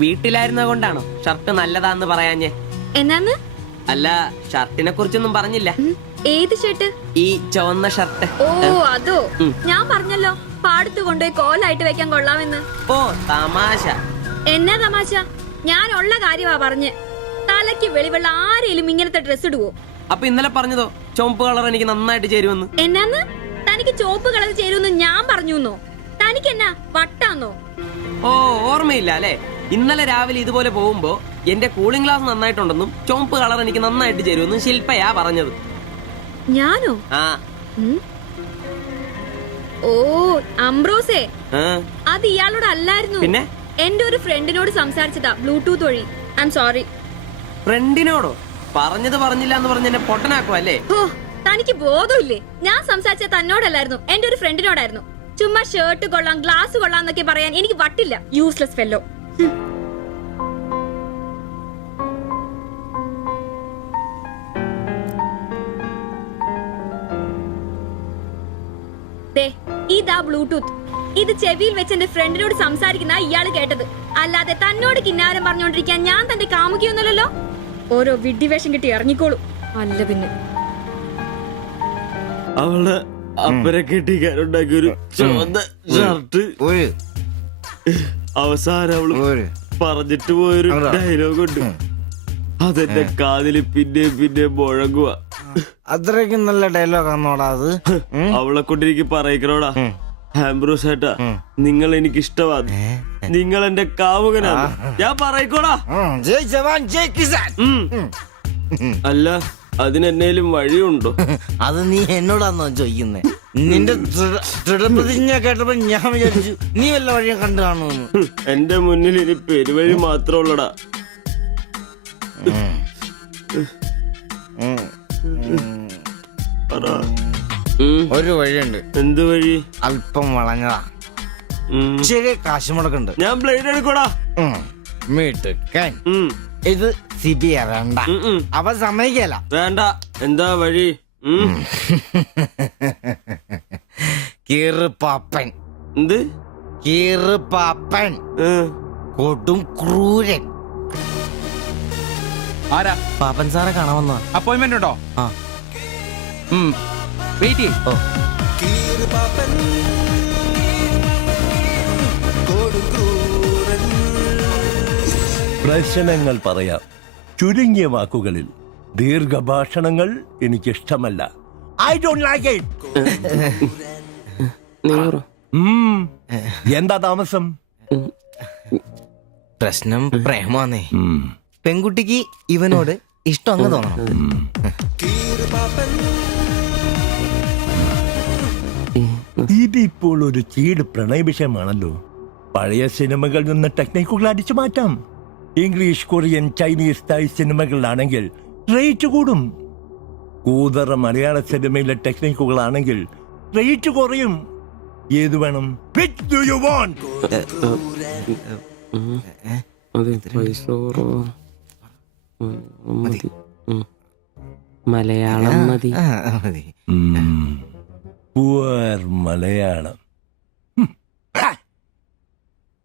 വീട്ടിലായിരുന്ന കൊണ്ടാണോ ഷർട്ട് നല്ലതാന്ന് പറയാഞ്ഞേ? എന്നാന്ന്? അല്ല, ഷർട്ടിനെ കുറിച്ചൊന്നും പറഞ്ഞില്ല. ഏത് ഷർട്ട്? ഈ ചുവന്ന ഷർട്ട്. ഓ അതോ, ഞാൻ പറഞ്ഞല്ലോ പാടത്ത് കൊണ്ടുപോയി കോലായിട്ട് വെക്കാൻ കൊള്ളാമെന്ന്. ഓ തമാശ. എന്നാ തമാശ? ഞാൻ ഉള്ള കാര്യമാ പറഞ്ഞ്. തലയ്ക്ക് വെളിവുള്ള ആരെയും ഇങ്ങനത്തെ ഡ്രസ് ഇടുവോ? അപ്പൊ ഇന്നലെ പറഞ്ഞതോ ചുവപ്പ് കളർ എനിക്ക് നന്നായിട്ട് ചേരുമെന്ന്? എന്നാന്ന്? തനിക്ക് ചുവപ്പ് കളർ ചേരുമെന്ന് ഞാൻ പറഞ്ഞുന്നോ? തനിക്ക് എന്നാ വട്ടാന്നോ? ഓ ഓർമ്മയില്ല അല്ലെ? ഇന്നലെ രാവിലെ ഇതുപോലെ പോകുമ്പോ എന്റെ കൂളിംഗ് ഗ്ലാസ് നന്നായിട്ടുണ്ടെന്നും ചുവപ്പ് കളർ എനിക്ക് നന്നായിട്ട് ചേരുമെന്നും ശില്പയാ പറഞ്ഞത്. ഞാനോ? ആ. ഓ അംബ്രോസേ, അത് ഇയാളോട് അല്ലായിരുന്നു. പിന്നെ എന്റെ ഒരു ഫ്രണ്ടിനോട് സംസാരിച്ചതാ ബ്ലൂടൂത്ത് വഴി. I'm sorry. ഫ്രണ്ടിനോടോ? പറഞ്ഞത് പറഞ്ഞില്ല എന്ന് പറഞ്ഞ് എന്നെ പൊട്ടനാക്കും അല്ലേ? ഓ തനിക്ക് ബോധമില്ലേ? ഞാൻ സംസാരിച്ച തന്നോടല്ലായിരുന്നു, എന്റെ ഒരു ഫ്രണ്ടിനോടായിരുന്നു. ചുമ്മാ ഷർട്ട് കൊള്ളാം, ഗ്ലാസ് കൊള്ളാം എന്നൊക്കെ പറയാൻ എനിക്ക് വട്ടില്ല. Useless fellow. ഇതാ ബ്ലൂടൂത്ത്. ഇത് ചെവിയിൽ വെച്ച് എന്റെ ഫ്രണ്ടിനോട് സംസാരിക്കുന്ന ഇയാള് കേട്ടത്. അല്ലാതെ തന്നോട് കിന്നാരം പറഞ്ഞോണ്ടിരിക്കാൻ ഞാൻ തന്റെ കാമുകിയൊന്നുമല്ലല്ലോ. ഓരോ വിഡ്ഢിവേഷം കിട്ടി ഇറങ്ങിക്കോളൂ. അല്ല പിന്നെ അവള് അപ്പനെ കെട്ടിക്കാനുണ്ടാക്കിയ ഒരു ചുവന്ന ഷർട്ട് അവസാനം അവള് പറഞ്ഞിട്ട് പോയൊരു ഡയലോഗ് ഉണ്ട്. അതെന്റെ കാതില് പിന്നെ മുഴങ്ങുക. അത്രയ്ക്കും നല്ല ഡയലോഗാന്നോടാ അത്. അവളെ കൊണ്ട് എനിക്ക് പറയിക്കണോടാ, ആംബ്രോസ് ഏട്ടാ നിങ്ങൾ എനിക്ക് ഇഷ്ടമാണ്, നിങ്ങൾ എന്റെ കാമുകനാണ്, ഞാൻ പറയിക്കോടാ. ജയ് ജവാൻ ജയ് കിസാൻ. അല്ല അതിനെന്നേലും വഴിയുണ്ടോ? അത് നീ എന്നോടാന്നോ ചോദിക്കുന്നേ? നിന്റെ ദൃഢപ്രതിജ്ഞ കേട്ടപ്പോ ഞാൻ വിചാരിച്ചു നീ വല്ല വഴിയും കണ്ടു കാണുമെന്ന്. എന്റെ മുന്നിൽ ഇനി പെരുവഴി മാത്രമുള്ളടാ. ഒരു വഴിയുണ്ട്. എന്ത് വഴി? അല്പം വളഞ്ഞതാ, ശരി കാശ് മുടക്കുണ്ട്. ഞാൻ ബ്ലേഡ് എടുക്കോടാ. മീട്ടുക്കൻ ഇത് സിബി വേണ്ട, അവ സമ്മതിക്കല. വേണ്ട. എന്താ വഴി? കീറുപാപ്പൻ. എന്ത് കീറുപാപ്പൻ? കൊടും ക്രൂരൻ. ആരാ? പാപ്പൻ സാറെ കാണാമെന്ന അപ്പോയിന്റ്മെന്റ് ഉണ്ടോ? വെയിറ്റ് ചെയ്യ്. പ്രശ്നങ്ങൾ പറയാം ചുരുങ്ങിയ വാക്കുകളിൽ. ദീർഘഭാഷണങ്ങൾ എനിക്കിഷ്ടമല്ല. I don't like it. എന്താ താമസം? പ്രശ്നം പ്രേമാന്നേ. പെൺകുട്ടിക്ക് ഇവനോട് ഇഷ്ടം അങ്ങ് തോന്നണം. ഇതിപ്പോൾ ഒരു ചീട് പ്രണയ വിഷയമാണല്ലോ. പഴയ സിനിമകളിൽ നിന്ന് ടെക്നിക്കുകൾ അടിച്ചു മാറ്റാം. ഇംഗ്ലീഷ്, കൊറിയൻ, ചൈനീസ്, തായ് സിനിമകളിലാണെങ്കിൽ റേറ്റ് കൂടും. കൂതറ മലയാള സിനിമയിലെ ടെക്നിക്കുകളാണെങ്കിൽ റേറ്റ് കുറയും. ഏത് വേണം? Which do you want? Malayalam മതി. പുവർ മലയാളം.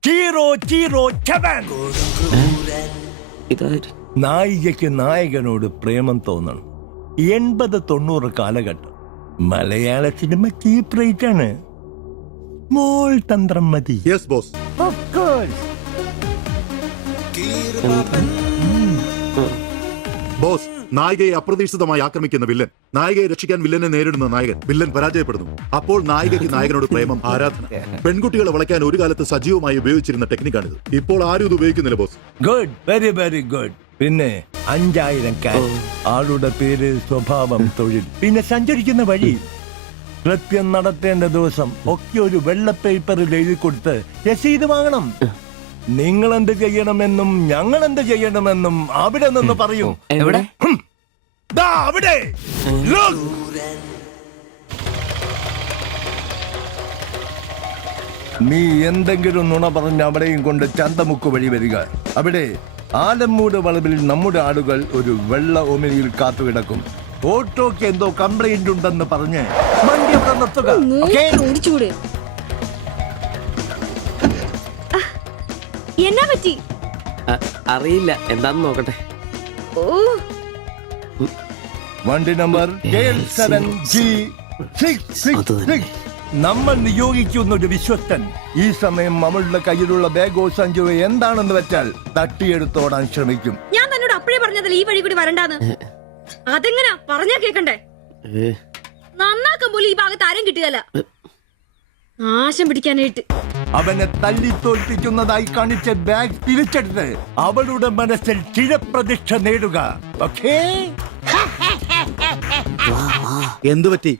Chi Rho Chi Rho ചവൻ. നായികയ്ക്ക് നായകനോട് പ്രേമം തോന്നണം. 80-90 കാലഘട്ടം മലയാള സിനിമ ചീപ്പ് റേറ്റ് ആണ്. മോൾ തന്ത്രം മതി. Yes boss. Of course. Boss, നായികയെ അപ്രതീക്ഷിതമായി ആക്രമിക്കുന്ന വില്ലൻ, നായികയെ രക്ഷിക്കാൻ വില്ലനെ നേരിടുന്ന നായകൻ, വില്ലൻ പരാജയപ്പെടുന്നു. അപ്പോൾ നായികയ്ക്ക് നായകനോട് പ്രേമം, ആരാധന. പെൺകുട്ടികളെ വളയ്ക്കാൻ ഒരു കാലത്ത് സജീവമായി ഉപയോഗിച്ചിരുന്ന ടെക്നിക്കാണിത്. ഇപ്പോൾ ആരും ഇത് ഉപയോഗിക്കുന്നില്ല boss. Good, very very good. പിന്നെ 5000 ക്യാഷ്, ആളുടെ പേര്, സ്വഭാവം, തൊഴിൽ, പിന്നെ സഞ്ചരിക്കുന്ന വഴി, കൃത്യം നടത്തേണ്ട ദിവസം ഒക്കെ ഒരു വെള്ള പേപ്പറിൽ എഴുതി കൊടുത്ത് രസീത് വാങ്ങണം. നിങ്ങൾ എന്ത് ചെയ്യണമെന്നും ഞങ്ങൾ എന്ത് ചെയ്യണമെന്നും അവിടെ നിന്ന് പറയൂ. എവിടെ? അവിടെ. നീ എന്തെങ്കിലും നുണ പറഞ്ഞ് അവിടെയും കൊണ്ട് ചന്തമുക്ക് വഴി വരിക. അവിടെ ആലമ്മൂട് വളവിൽ നമ്മുടെ ആളുകൾ ഒരു വെള്ള ഒമിനിയിൽ കാത്തുകിടക്കും. ഓട്ടോക്ക് എന്തോ കംപ്ലൈന്റ് ഉണ്ടെന്ന് പറഞ്ഞ് വണ്ടി അവിടെ നിർത്തുക. എന്നാ പറ്റി? അറിയില്ല, എന്താന്ന് നോക്കട്ടെ. വണ്ടി നമ്പർ K7G666. നമ്മൾ നിയോഗിക്കുന്ന ഒരു വിശ്വസ്തൻ ഈ സമയം നമ്മളുടെ കയ്യിലുള്ള ബാഗോ സഞ്ചോ എന്താണെന്ന് വെച്ചാൽ തട്ടിയെടുത്തോടാൻ ശ്രമിക്കും. ഞാൻ തന്നോട് അപ്പഴേ പറഞ്ഞതല്ലേ ഈ വഴി കൂടി വരണ്ടാന്ന്. അതെങ്ങനാ പറഞ്ഞാ കേക്കണ്ടേ? നന്നാക്കാൻ പോലും ഈ ഭാഗത്ത് ആരും കിട്ടുകയല്ല. നാശം പിടിക്കാനായിട്ട് അവനെ തല്ലി തോൽപ്പിക്കുന്നതായി കാണിച്ച ബാഗ് തിരിച്ചെടുത്ത് അവളുടെ മനസ്സിൽ ചിരപ്രതിഷ്ഠ നേടുക. ഓക്കേ? എന്തു പറ്റി?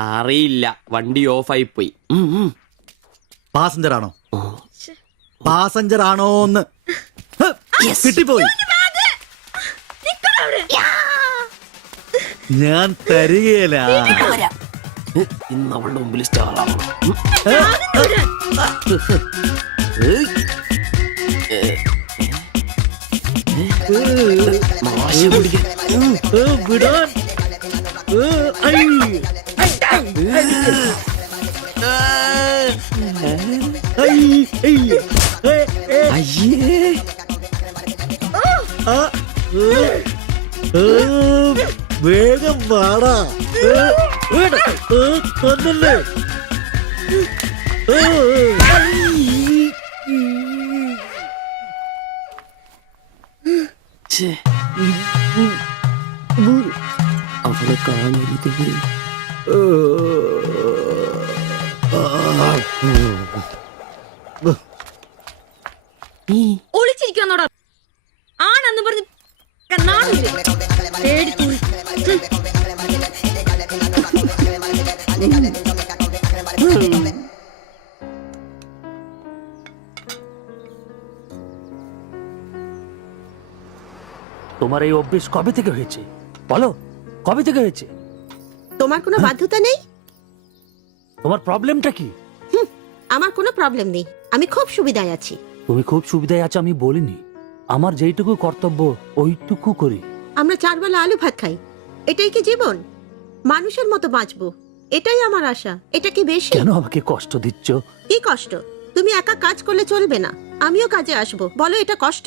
അറിയില്ല, വണ്ടി ഓഫായി പോയി. പാസഞ്ചർ ആണോ? പാസഞ്ചർ ആണോന്ന് കിട്ടിപ്പോയി. ഞാൻ തരികയില്ല. ഇന്ന് അവളുടെ മുമ്പിൽ സ്റ്റാർ ആവണം. വിടാൻ. വേഗം വാടാ. കൊന്നല്ലേ. അവളെ കാണരുത്. ഒളിച്ചിരിക്കുന്നോടാ ആണെന്ന് പറഞ്ഞ് നാണില്ലേ? പേടിച്ചു. তোমার এই অভ্যেস কবে থেকে হয়েছে বলো? কবে থেকে হয়েছে? তোমার কোনো বাধ্যতা নেই। তোমার প্রবলেমটা কি? আমার কোনো প্রবলেম নেই, আমি খুব সুবিধায় আছি। তুমি খুব সুবিধায় আছো আমি বলিনি, আমার যেইটুকু কর্তব্য ওইটুকু করি। আমরা 4 বেলা আলু ভাত খাই, এটাই কি জীবন? মানুষের মতো বাঁচবো, এটাই আমার আশা। এটা কি বেশি? কেন আমাকে কষ্ট দিচ্ছ? কি কষ্ট? তুমি একা কাজ করলে চলবে না, আমিও কাজে আসবো। বলো এটা কষ্ট?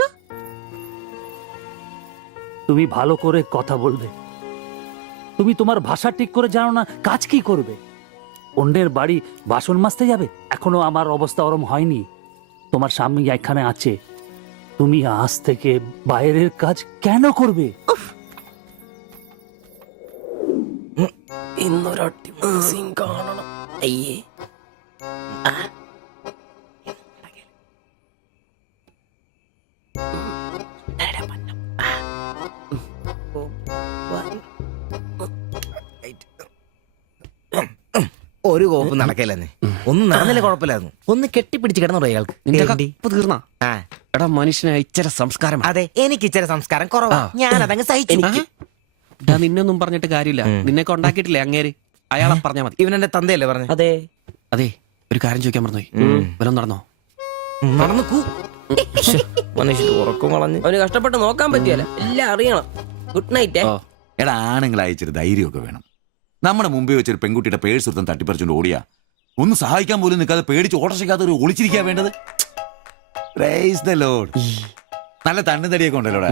তুমি ভালো করে কথা বলবে। তুমি তোমার ভাষা ঠিক করে জানো না, কাজ কি করবে? অন্যের বাড়ি বাসন মাজতে যাবে? এখনো আমার অবস্থা ওরম হয়নি। তোমার স্বামী এখানে আছে, তুমি আজ থেকে বাইরের কাজ কেন করবে? ഇന്നൊരട്ടി സീൻ കാണണം. അയ്യേ ഒരു കോപ്പ് നടക്കില്ലെന്നേ. ഒന്ന് നടന്നില്ല കുഴപ്പമില്ലായിരുന്നു, ഒന്ന് കെട്ടിപ്പിടിച്ച് കിടന്നു അയാൾക്ക്. തീർന്നാ എടാ മനുഷ്യന് ഇച്ചിരി സംസ്കാരം. അതെ, എനിക്ക് ഇച്ചിരി സംസ്കാരം കുറവാ, ഞാൻ അതങ്ങ് സഹിച്ചു. നിന്നൊന്നും പറഞ്ഞിട്ട് കാര്യമില്ല, നിന്നെ കൊണ്ടാക്കിയിട്ടില്ലേ അങ്ങേര്, അയാളെ പറഞ്ഞാ മതി. ഇവനെന്റെ തന്തയല്ലേ പറഞ്ഞു? അതെ അതെ. ഒരു കാര്യം ചോദിക്കാൻ മറന്നുപോയി, വല്ലതും നടന്നോ? നടന്നു മനുഷ്യർ ഉറക്കം വളഞ്ഞ്. അവന് കഷ്ടപ്പെട്ട് നോക്കാൻ പറ്റിയല്ല, എല്ലാം അറിയണം. Good night. എടാ ആണുങ്ങൾ അയച്ചൊരു ധൈര്യമൊക്കെ വേണം. നമ്മുടെ മുമ്പേ വെച്ചൊരു പെൺകുട്ടിയുടെ പേഴ്സ് ഒരുത്തൻ തട്ടിപ്പറിച്ചുകൊണ്ട് ഓടിയാ ഒന്ന് സഹായിക്കാൻ പോലും നിൽക്കാതെ പേടിച്ച് ഓട്ടർഷയ്ക്കാത്ത ഒരു ഒളിച്ചിരിക്കാ വേണ്ടത്. Praise the Lord. നല്ല തണ്ണുതടിയൊക്കെ ഉണ്ടല്ലോടെ,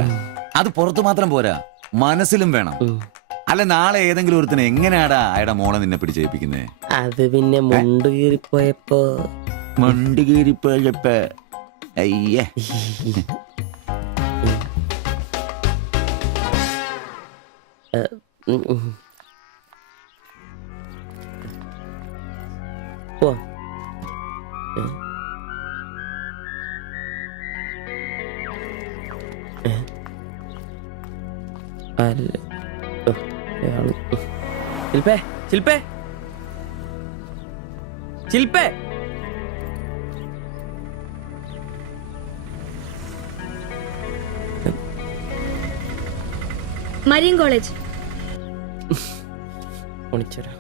അത് പുറത്തു മാത്രം പോരാ, മനസ്സിലും വേണം. അല്ല നാളെ ഏതെങ്കിലും ഒരുത്തനെ എങ്ങനെയാടാ അയാളുടെ മോളെ നിന്നെ പിടിച്ചേൽപ്പിക്കുന്നേ? അത് പിന്നെ മുണ്ട് കീറിപ്പോയപ്പോ അയ്യേ ശില്പേ ശില്പേ ശില്പേ മരിയൻ കോളേജ്. വിളിച്ചോരാ.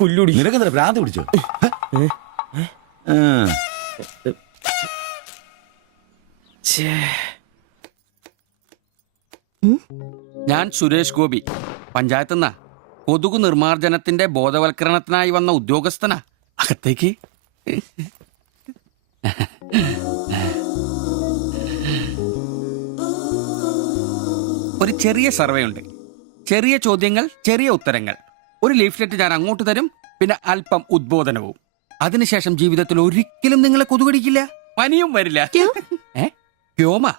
കുല്ലുടി നിനക്കെന്താ ഭ്രാന്ത് പിടിച്ചോ? ഞാൻ സുരേഷ് ഗോപി, പഞ്ചായത്തുനിന്നാ. കൊതുകു നിർമാർജനത്തിന്റെ ബോധവൽക്കരണത്തിനായി വന്ന ഉദ്യോഗസ്ഥനാ. അകത്തേക്ക്. ഒരു ചെറിയ സർവേ ഉണ്ട്, ചെറിയ ചോദ്യങ്ങൾ, ചെറിയ ഉത്തരങ്ങൾ. ഒരു ലീഫ്ലെറ്റ് ഞാൻ അങ്ങോട്ട് തരും, പിന്നെ അല്പം ഉദ്ബോധനവും. അതിനുശേഷം ജീവിതത്തിൽ ഒരിക്കലും നിങ്ങളെ കൊതുകടിക്കില്ല, പനിയും വരില്ല. ക്യോമാ?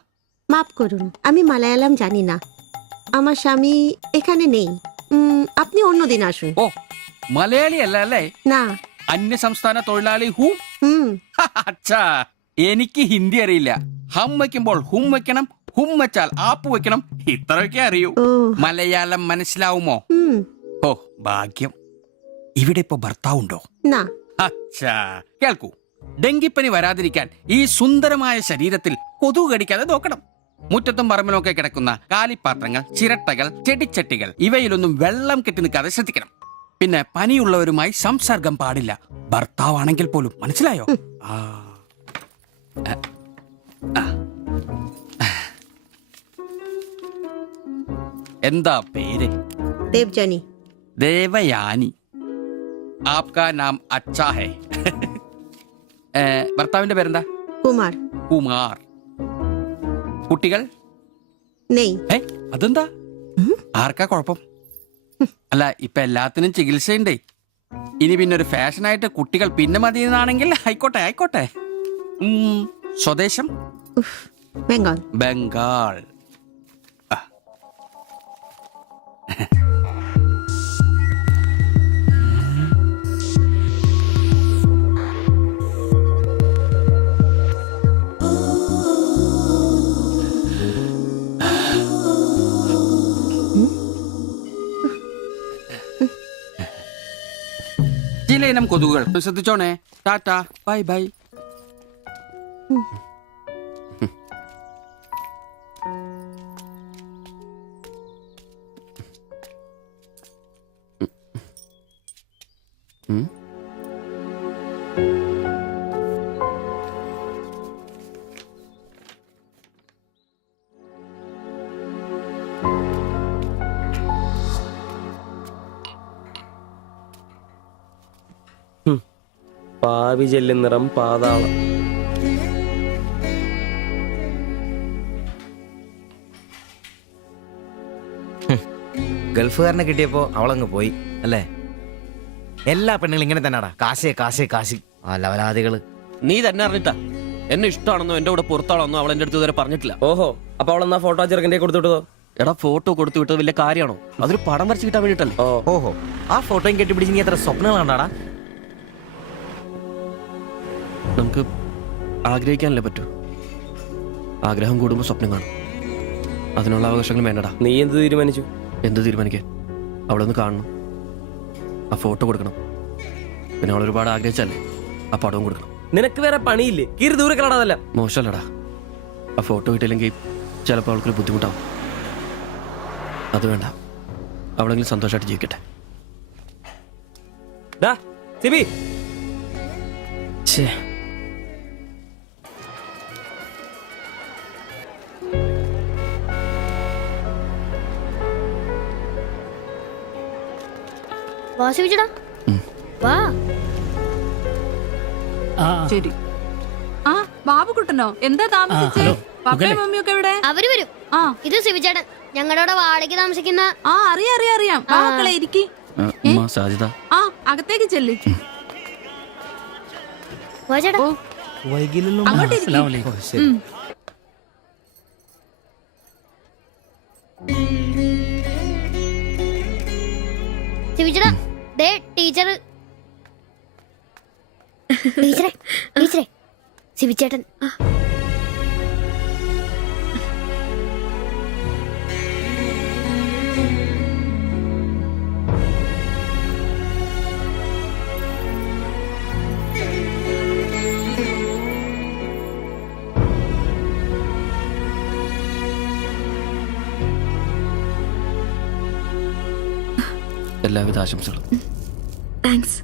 মাফ করুন, আমি মালায়ালাম জানি না, আমার স্বামী এখানে নেই, আপনি অন্যদিন আসুন। ও മലയാളി അല്ല അല്ലേ? ना അന്യ സംസ്ഥാന തൊഴിലാളി ഹൂം. അച്ഛാ, എനിക്ക് ഹിന്ദി അറിയില്ല. ഹം വയ്ക്കുമ്പോൾ ഹും വെക്കണം, ഹും വെച്ചാൽ ആപ്പ് വെക്കണം, ഇത്രയൊക്കെ അറിയൂ. മലയാളം മനസ്സിലാവുമോ? ഓ ഭാഗ്യം. ഇവിടെ ഇപ്പൊ ഭർത്താവുണ്ടോ? ना അച്ഛാ കേൾക്കൂ, ഡെങ്കിപ്പനി വരാതിരിക്കാൻ ഈ സുന്ദരമായ ശരീരത്തിൽ കൊതുക് കടിക്കാതെ നോക്കണം. മുറ്റത്തും പറമ്പിലും ഒക്കെ കിടക്കുന്ന കാലിപ്പാത്രങ്ങൾ, ചിരട്ടകൾ, ചെടിച്ചട്ടികൾ ഇവയിലൊന്നും വെള്ളം കെട്ടി നിൽക്കാതെ ശ്രദ്ധിക്കണം. പിന്നെ പനിയുള്ളവരുമായി സംസർഗം പാടില്ല, ഭർത്താവാണെങ്കിൽ പോലും. മനസ്സിലായോ? എന്താ പേര്? देवजानी ദേവയാനി. ആപ്കാ നാം അച്ഛാ ഹേ. ഭർത്താവിന്റെ പേരെന്താ? कुमार കുമാർ. കുട്ടികൾ? नहीं അതെന്താ? ആർക്കാ കുഴപ്പം? അല്ല, ഇപ്പൊ എല്ലാത്തിനും ചികിത്സയുണ്ടേ. ഇനി പിന്നെ ഒരു ഫാഷനായിട്ട് കുട്ടികൾ പിന്നെ മതി എന്നാണെങ്കിൽ ആയിക്കോട്ടെ ആയിക്കോട്ടെ. സ്വദേശം? बंगाल ബംഗാൾ. ചിലയിനം കൊതുകുകൾ ശ്രദ്ധിച്ചോണേ. Tata bye bye. പാവി ജെല്ലും നിറം പാതാളം. ഗൾഫുകാരനെ കിട്ടിയപ്പോ അവളങ്ങ് പോയി അല്ലേ? എല്ലാ പെണ്ണുങ്ങളും ഇങ്ങനെ തന്നെടാ, കാശേ കാശേ കാശി. ആ ലവലാദികള്. നീ തന്നെ അറിഞ്ഞിട്ടാ എന്നെ ഇഷ്ടമാണെന്നോ എന്റെ കൂടെ പുറത്താണെന്നോ അവൾ എന്റെ അടുത്ത് ഇതുവരെ പറഞ്ഞിട്ടില്ല. ഓഹോ, അപ്പൊ അവളെന്നാ ഫോട്ടോ ചെറുക്കൻ്റെ കൊടുത്തു വിട്ടതോ? എടാ, ഫോട്ടോ കൊടുത്തു വിട്ടത് വലിയ കാര്യമാണോ? അതൊരു പടം വരച്ച് കിട്ടാൻ വേണ്ടിട്ടല്ലേ. ഓഹോ, ആ ഫോട്ടോയും കെട്ടിപ്പിടിച്ച് നീ എത്ര സ്വപ്നങ്ങൾ കണ്ടാടാ? നമുക്ക് ആഗ്രഹിക്കാനല്ലേ പറ്റൂ. ആഗ്രഹം കൂടുമ്പോൾ സ്വപ്നം കാണും. അതിനുള്ള അവകാശങ്ങൾ വേണ്ടടാ. നീ എന്ത് തീരുമാനിച്ചു? എന്ത് തീരുമാനിക്കാൻ? അവളൊന്ന് കാണണം, ആ ഫോട്ടോ കൊടുക്കണം, പിന്നെ അവൾ ഒരുപാട് ആഗ്രഹിച്ചല്ലേ ആ പടവും കൊടുക്കണം. നിനക്ക് വേറെ പണിയില്ലേ? കീറി ദൂരെ കളടാതല്ല. മോശമല്ലടാ, ആ ഫോട്ടോ കിട്ടിയില്ലെങ്കിൽ ചിലപ്പോൾ അവൾക്കൊരു ബുദ്ധിമുട്ടാവും. അത് വേണ്ട, അവളെങ്കിലും സന്തോഷമായിട്ട് ജീവിക്കട്ടെ. വാ ശിവചേട്ടാ, വാ. ശരി. ആ ബാബുക്കുട്ടനോ? എന്താ താമസിച്ചേ? പപ്പയും മമ്മിയൊക്കെ എവിടെ? അവര് വരും. ഇത് ശിവചേട്ടൻ, ഞങ്ങളുടെ വാടകയ്ക്ക് താമസിക്കുന്ന. ആ അറിയാം അറിയാം അറിയാം. മക്കളെ ഇരിക്കി. ആ അകത്തേക്ക് ചെല്ല്. അങ്ങോട്ട് ഇരിക്ക്. ശിവചേട്ടാ, ദേ ടീച്ചർ. ടീച്ചറെ ടീച്ചറെ, ശിവചേട്ടൻ. എല്ലാവിധ ആശംസകളും. താങ്ക്സ്.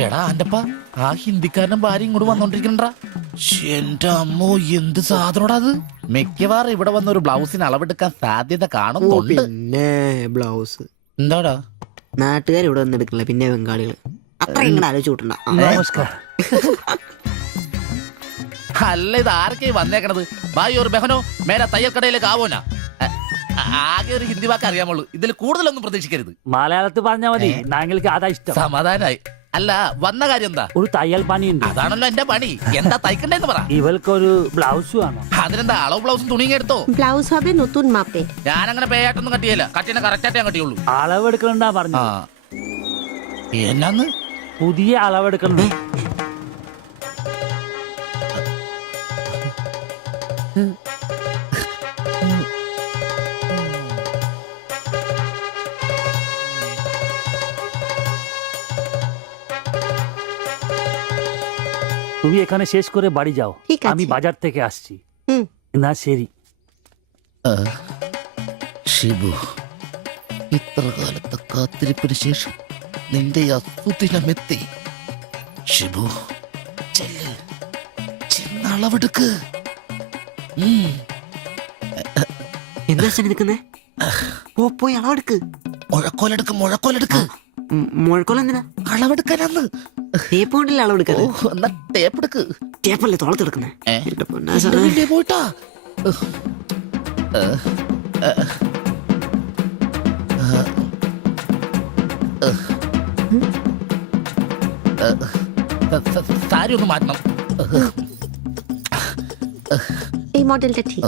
എടാ അന്റപ്പ ആ ഹിന്ദിക്കാരനും ഭാര്യ ഇങ്ങോട്ട് വന്നോണ്ടിരിക്കണ്ടാ. എന്റെ അമ്മോ എന്ത് സാധനോടാ അത്. മിക്കവാറും ഇവിടെ വന്ന ഒരു ബ്ലൗസിന് അളവെടുക്കാൻ സാധ്യത കാണുന്നുണ്ട്. പിന്നെ ബ്ലൗസ് എന്താടാ നാട്ടുകാർ ഇവിടെ വന്ന് എടുക്കില്ല, പിന്നെ ബംഗാളികൾ. അത്ര ഇങ്ങനെ ആലോചിച്ച് കൂട്ടണ്ട. നമസ്കാരം. അല്ല ഇത് ആരൊക്കെ വന്നേക്കണത്? ഭായി ഒരു ബഹനോ മേലെ തയ്യൽ കടയിലേക്ക് ആവോനാ. ആകെ ഒരു ഹിന്ദി വാക്ക് അറിയാമുള്ളൂ, ഇതിൽ കൂടുതലൊന്നും പ്രതീക്ഷിക്കരുത്. മലയാളത്തിൽ പറഞ്ഞാൽ മതി, ഞങ്ങൾക്ക് അതാ ഇഷ്ടം. സമാധാനായി. അല്ല വന്ന കാര്യം എന്താ? ഒരു തയ്യൽ പണിയുണ്ട്. അതാണല്ലോ എന്റെ പണി. എന്താ തയ്ക്കണ്ടേന്ന് പറ. ഇവൾക്കൊരു ബ്ലൗസ് വേണം. അതിനെന്താ അളവ് ബ്ലൗസും തുണിയും എടുത്തോ? ব্লাউজ হবে নতুন মাপের। ഞാനങ്ങനെ പേയായിട്ടൊന്നും കട്ടിയല്ല, കട്ടിനെ കറക്റ്റായിട്ട് ഞാൻ കട്ടിയുള്ളൂ. അളവെടുക്കണ്ടാ പറഞ്ഞു. എന്നാന്ന്? പുതിയ അളവെടുക്കണം. তুমি এখানে শেষ করে বাড়ি যাও, আমি বাজার থেকে আসছি। না ശരി. ഷിബു, ഇത്ര കാലത്തെ കാത്തിരിപ്പിന് ശേഷം നിന്റെ അസുദിനമെത്തി. ഷിബു ചെന്നളവെടുക്ക്. എന്താ നിൽക്കുന്നേ? പോയി അളവെടുക്ക്. മുഴക്കോലെടുക്ക്, മുഴക്കോലെടുക്ക്. മുഴക്കോൽ എന്തിനാ? അളവെടുക്കാനാന്ന്. ടേപ്പ് കൊണ്ടല്ലേ അളവെടുക്കാൻ? എന്നാ ടേപ്പ് എടുക്ക്. ടേപ്പല്ലേ തോളത്തെടുക്കുന്നേ? പോയിട്ടാ സാരി ഒന്ന് മാറ്റണം. এই মডেলটা ঠিক।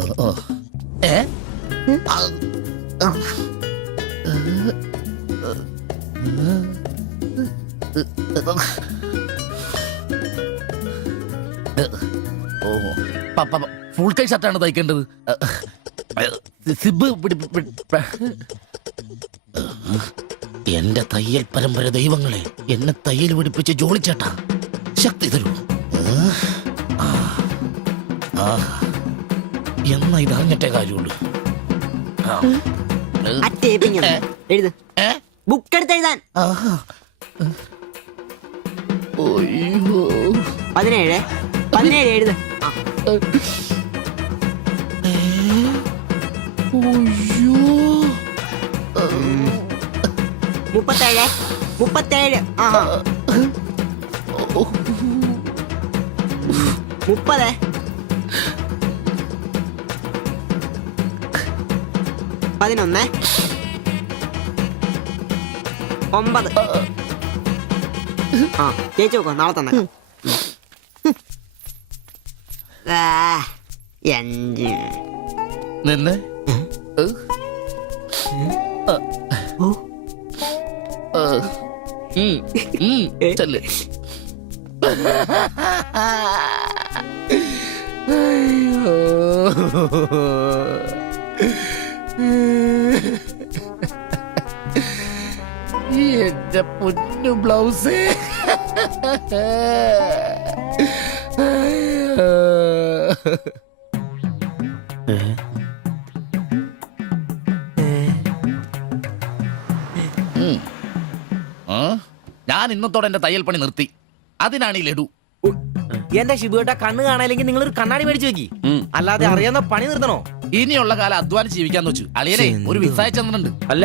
ഫുൾ കൈ ഷർട്ടാണ് തയ്ക്കേണ്ടത്. സിബ് എന്റെ തയ്യൽ പരമ്പര ദൈവങ്ങളെ, എന്നെ തയ്യൽ പിടിപ്പിച്ച് ജോളിച്ചേട്ടാ ശക്തി തരൂ. എന്നാ ഇത് അറിഞ്ഞിട്ടേ കാര്യമുള്ളൂ. ബുക്ക് എടുത്ത് എഴുതാൻ 17 എഴുത്. 37 30 11 9 ചേച്ചി നോക്കോ, നാളെ തന്നെ 5 നിന്ന് ചെല്ല്. എന്റെ പൊന്നു ബ്ലൗസ്. ഞാൻ ഇന്നത്തോടെ എന്റെ തയ്യൽ പണി നിർത്തി. അതിനാണ് ഈ ലഡു. എന്റെ ശിബുവേട്ട കണ്ണ് കാണാനില്ലെങ്കിൽ നിങ്ങൾ ഒരു കണ്ണാടി മേടിച്ചു വെക്കി, അല്ലാതെ അറിയാവുന്ന പണി നിർത്തണോ? ഇനിയുള്ള കാലം അധ്വാനിച്ച് ജീവിക്കാന്ന് വെച്ചു. അളിയനെ ഒരു വിസായ ചെന്നിട്ടുണ്ട്. അല്ല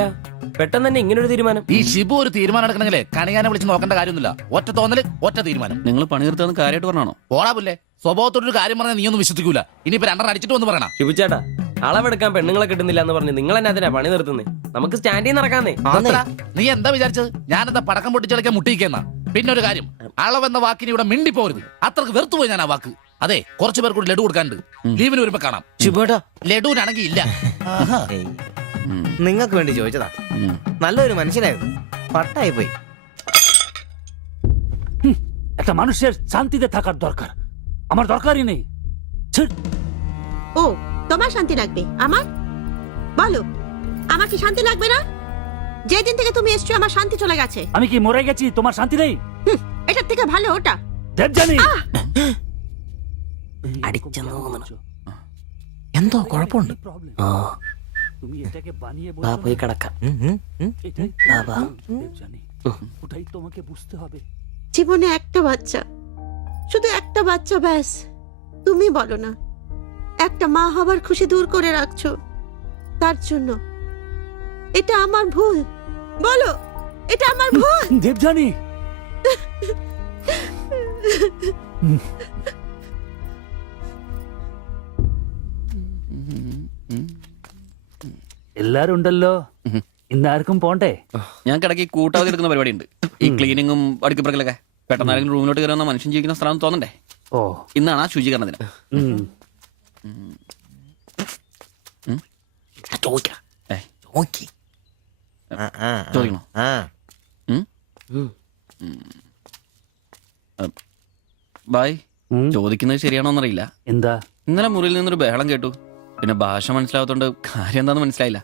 പെട്ടെന്ന് തന്നെ ഇങ്ങനെ ഒരു തീരുമാനം. ഈ ഷിബു ഒരു തീരുമാനം എടുക്കണമെങ്കിലേ കണികാനെ വിളിച്ച് നോക്കേണ്ട കാര്യമൊന്നുമില്ല. ഒറ്റ തോന്നല്, ഒറ്റ തീരുമാനം. നിങ്ങൾ പണി നിർത്താന്ന് കാര്യമായിട്ട് പറഞ്ഞാണോ? പോടാ പുല്ലേ, സ്വഭാവത്തോടൊരു കാര്യം പറഞ്ഞാൽ നീ ഒന്നും വിശ്വസിക്കൂല. ഇനിയിപ്പോ 2 അടിച്ചിട്ട് വന്ന് പറയണം. ശിബുച്ചേട്ടാ, അളവെടുക്കാൻ പെണ്ണുങ്ങളെ കിട്ടുന്നില്ല എന്ന് പറഞ്ഞ് നിങ്ങൾ തന്നെ അതിനാ പണി നിർത്തുന്നേ. നമുക്ക് സ്റ്റാൻഡിൽ നടക്കാന്നേ. നീ എന്താ വിചാരിച്ചത്? ഞാനെന്താ പടക്കം പൊട്ടിച്ചടക്കാൻ മുട്ടിയിക്കുന്ന? പിന്നെ ഒരു കാര്യം, അളവെന്ന വാക്കിന് ഇവിടെ മിണ്ടിപ്പോരുത്. അത്രക്ക് വെറുത്തുപോയി ഞാൻ ആ വാക്ക്. അതെ, കുറച്ചു പേർ കൂടി ലഡു കൊടുക്കാനുണ്ട്. ലീവിന് വരുമ്പോ കാണാം. ലഡുവിനാണെങ്കിൽ ഇല്ല. നിങ്ങൾക്ക് വേണ്ടി ചോദിച്ചതാ. നല്ലൊരു മനുഷ്യനായിരുന്നു, പട്ടായി പോയി. একটা মানুষের শান্তিতে থাকার দরকার, আমার দরকারই নেই। ও তোমার শান্তি লাগবে? আমার বলো, আমার কি শান্তি লাগবে না? যেদিন থেকে তুমি এসছো আমার শান্তি চলে গেছে। আমি কি মরে গেছি? তোমার শান্তি নেই? এটার থেকে ভালো ওটা। দেবজানি, എന്തോ കുഴപ്പമുണ്ട്. তুমি এটাকে বানিয়ে പോയി കിടക്കാം. ওটাই তোমাকে বুঝতে হবে। জীবনে একটা বাচ্চা, শুধু একটা বাচ্চা, ব্যাস। তুমি বলো না, একটা মা হবার খুশি দূর করে রাখছো তার জন্য। এটা আমার ভুল? বলো, এটা আমার ভুল? দেবযানী, എല്ലാരും ഉണ്ടല്ലോ, ഇന്നാർക്കും പോണ്ടേ? ഞങ്ങൾക്ക് ഇടയ്ക്ക് കൂട്ടാതെ എടുക്കുന്ന പരിപാടി ഉണ്ട്. ഈ ക്ലീനിങ്ങും അടുക്കപ്പുറക്കലൊക്കെ. പെട്ടെന്ന് ആരെങ്കിലും റൂമിലോട്ട് കയറുന്ന മനുഷ്യൻ ജീവിക്കുന്ന സ്ഥലം തോന്നണ്ടേ? ഓ, ഇന്നാണ് ആ ശുചീകരണ ദിനം. ചോദിക്കണോ? ബായ്, ചോദിക്കുന്നത് ശരിയാണോന്നറിയില്ല. എന്താ? ഇന്നലെ മുറിയിൽ നിന്നൊരു ബഹളം കേട്ടു. പിന്നെ ഭാഷ മനസ്സിലാവാത്തോണ്ട് കാര്യം എന്താന്ന് മനസ്സിലായില്ല.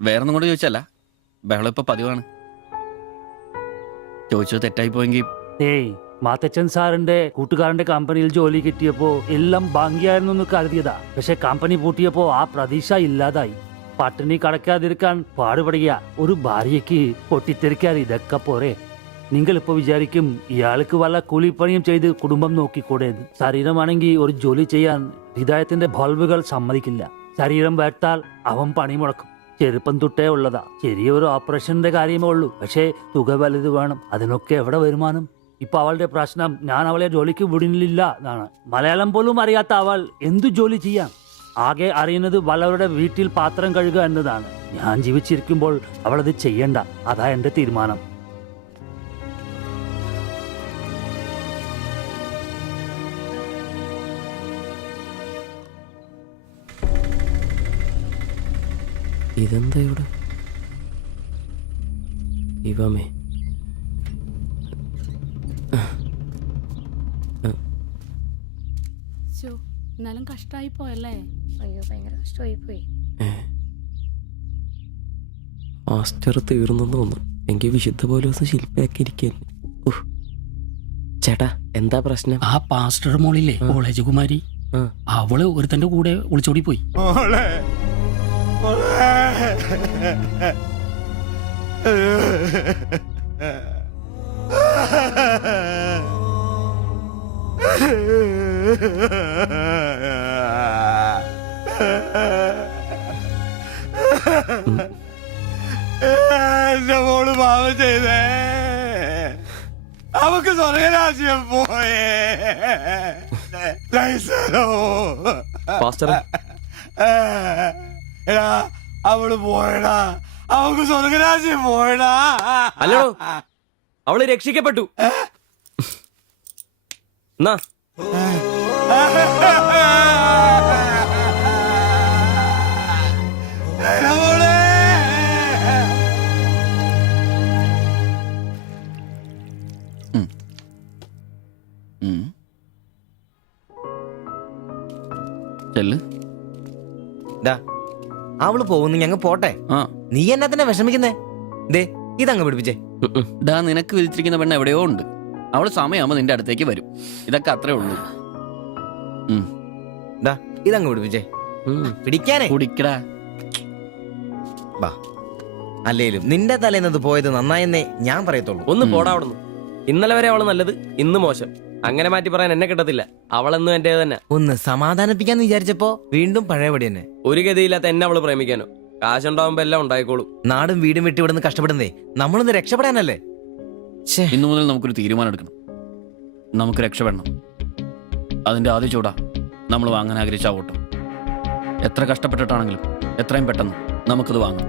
വേറൊന്നും കൊണ്ട് ചോദിച്ചല്ല, ബഹളം ഇപ്പൊ പതിവാണ്. ചോദിച്ചത് തെറ്റായി പോയെങ്കിൽ. ഏയ്, മാത്തച്ചൻ സാറിന്റെ കൂട്ടുകാരന്റെ കമ്പനിയിൽ ജോലി കിട്ടിയപ്പോ എല്ലാം ഭംഗിയായിരുന്നു എന്ന് കരുതിയതാ. പക്ഷെ കമ്പനി പൂട്ടിയപ്പോ ആ പ്രതീക്ഷ ഇല്ലാതായി. പട്ടിണി കടക്കാതിരിക്കാൻ പാടുപെടുക. ഒരു ഭാര്യയ്ക്ക് പൊട്ടിത്തെറിക്കാൻ ഇതൊക്കെ പോരെ? നിങ്ങൾ ഇപ്പൊ വിചാരിക്കും ഇയാൾക്ക് വല്ല കൂലിപ്പണിയും ചെയ്ത് കുടുംബം നോക്കിക്കൂടേന്ന്. ശരീരമാണെങ്കിൽ ഒരു ജോലി ചെയ്യാൻ ഹൃദയത്തിന്റെ ബൾബുകൾ സമ്മതിക്കില്ല. ശരീരം വേർത്താൽ അവൻ പണി മുടക്കും. ചെറുപ്പം തൊട്ടേ ഉള്ളതാ. ചെറിയൊരു ഓപ്പറേഷന്റെ കാര്യമേ ഉള്ളൂ, പക്ഷേ തുക വലുത് വേണം. അതിനൊക്കെ എവിടെ വരുമാനം? ഇപ്പൊ അവളുടെ പ്രശ്നം ഞാൻ അവളെ ജോലിക്ക് വിടുന്നില്ല എന്നാണ്. മലയാളം പോലും അറിയാത്ത അവൾ എന്തു ജോലി ചെയ്യാം? ആകെ അറിയുന്നത് വല്ലവരുടെ വീട്ടിൽ പാത്രം കഴുകുക എന്നതാണ്. ഞാൻ ജീവിച്ചിരിക്കുമ്പോൾ അവളത് ചെയ്യണ്ട. അതാ എന്റെ തീരുമാനം. ഇതെന്താ ഇവിടെ? ഇവമേ എന്നാലും കഷ്ടായി പോയല്ലേ? അയ്യോ, ഭയങ്കര കഷ്ടമായി പോയി. മാസ്റ്റർ തീർന്നെന്ന് തോന്നുന്നു. എനിക്ക് വിശുദ്ധ പോലെ ദിവസം ശില്പയാക്കി ഇരിക്കുന്നു. ചേട്ടാ, എന്താ പ്രശ്നം? ആ പാസ്റ്റർ മോളില്ലേ, കോളേജ് കുമാരി, അവള് ഒരുത്തന്റെ കൂടെ ഒളിച്ചോടി പോയി. എന്റെ മോള് പാവം ചെയ്തേ. അവക്ക് സ്വർഗരാജ്യം പോയേ. എടാ, അവള് പോയടാ. അവക്ക് സ്വർഗരാജ്യം പോയടാ. അല്ലടോ, അവള് രക്ഷിക്കപ്പെട്ടു. എന്നാ അവള് പോകുന്നു, ഞങ്ങ പോട്ടെ. നീ എന്നാ തന്നെ വിഷമിക്കുന്നേ? ദേ, ഇതങ്ങ് പിടിപ്പിച്ചേ. ഡാ, നിനക്ക് വിധിച്ചിരിക്കുന്ന പെണ്ണ് എവിടെയോ ഉണ്ട്. അവള് സമയമാകുമ്പോ നിന്റെ അടുത്തേക്ക് വരും. ഇതൊക്കെ അത്രേ ഉള്ളൂ. ഇതങ്ങ് പിടിപ്പിച്ചേ. പിടിക്കാനേ കുടിക്കടാ. അല്ലേലും നിന്റെ തലേന്നത് പോയത് നന്നായെന്നേ ഞാൻ പറയത്തുള്ളൂ. ഒന്ന് പോടാ അവിടുന്ന്. ഇന്നലെ വരെ അവള് നല്ലത്, ഇന്ന് മോശം. അങ്ങനെ മാറ്റി പറയാൻ എന്നെ കിട്ടത്തില്ല. അവളെന്നും എന്റെ തന്നെ. ഒന്ന് സമാധാനിപ്പിക്കാന്ന് വിചാരിച്ചപ്പോ വീണ്ടും പഴയപടി തന്നെ. ഒരു ഗതിയില്ലാത്ത എന്നെ അവള് പ്രേമിക്കാനോ? കാശുണ്ടാവുമ്പോ എല്ലാം ഉണ്ടായിക്കോളും. നാടും വീടും വിട്ട് ഇവിടുന്ന് കഷ്ടപ്പെടുന്നേ നമ്മളൊന്ന് രക്ഷപ്പെടാനല്ലേ. ഇന്നു മുതൽ നമുക്കൊരു തീരുമാനം എടുക്കണം. നമുക്ക് രക്ഷപ്പെടണം. അതിന്റെ ആദ്യ ചൂടാ നമ്മൾ വാങ്ങാൻ ആഗ്രഹിച്ച ആ ഓട്ടം. എത്ര കഷ്ടപ്പെട്ടിട്ടാണെങ്കിലും എത്രയും പെട്ടെന്ന് നമുക്കത് വാങ്ങാം.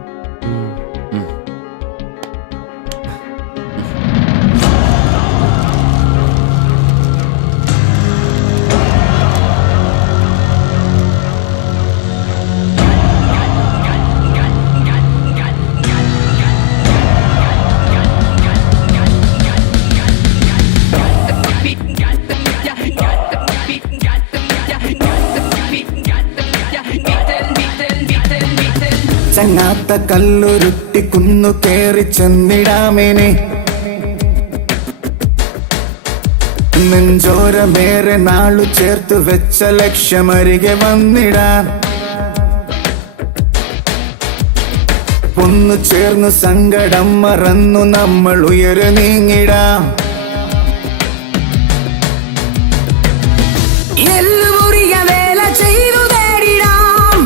ചങ്ങാത്ത കല്ലുരുട്ടി കുന്നു കേറി ചെന്നിടാമേനെ, നെഞ്ചോരമേറെ നാളു ചേർത്ത് വെച്ച ലക്ഷ്യമരികെ വന്നിടാം. ഒന്നു ചേർന്നു സങ്കടം മറന്നു നമ്മൾ ഉയരു നീങ്ങിടാം. എല്ലുമുറിയ വേല ചെയ്തു നേടിടാം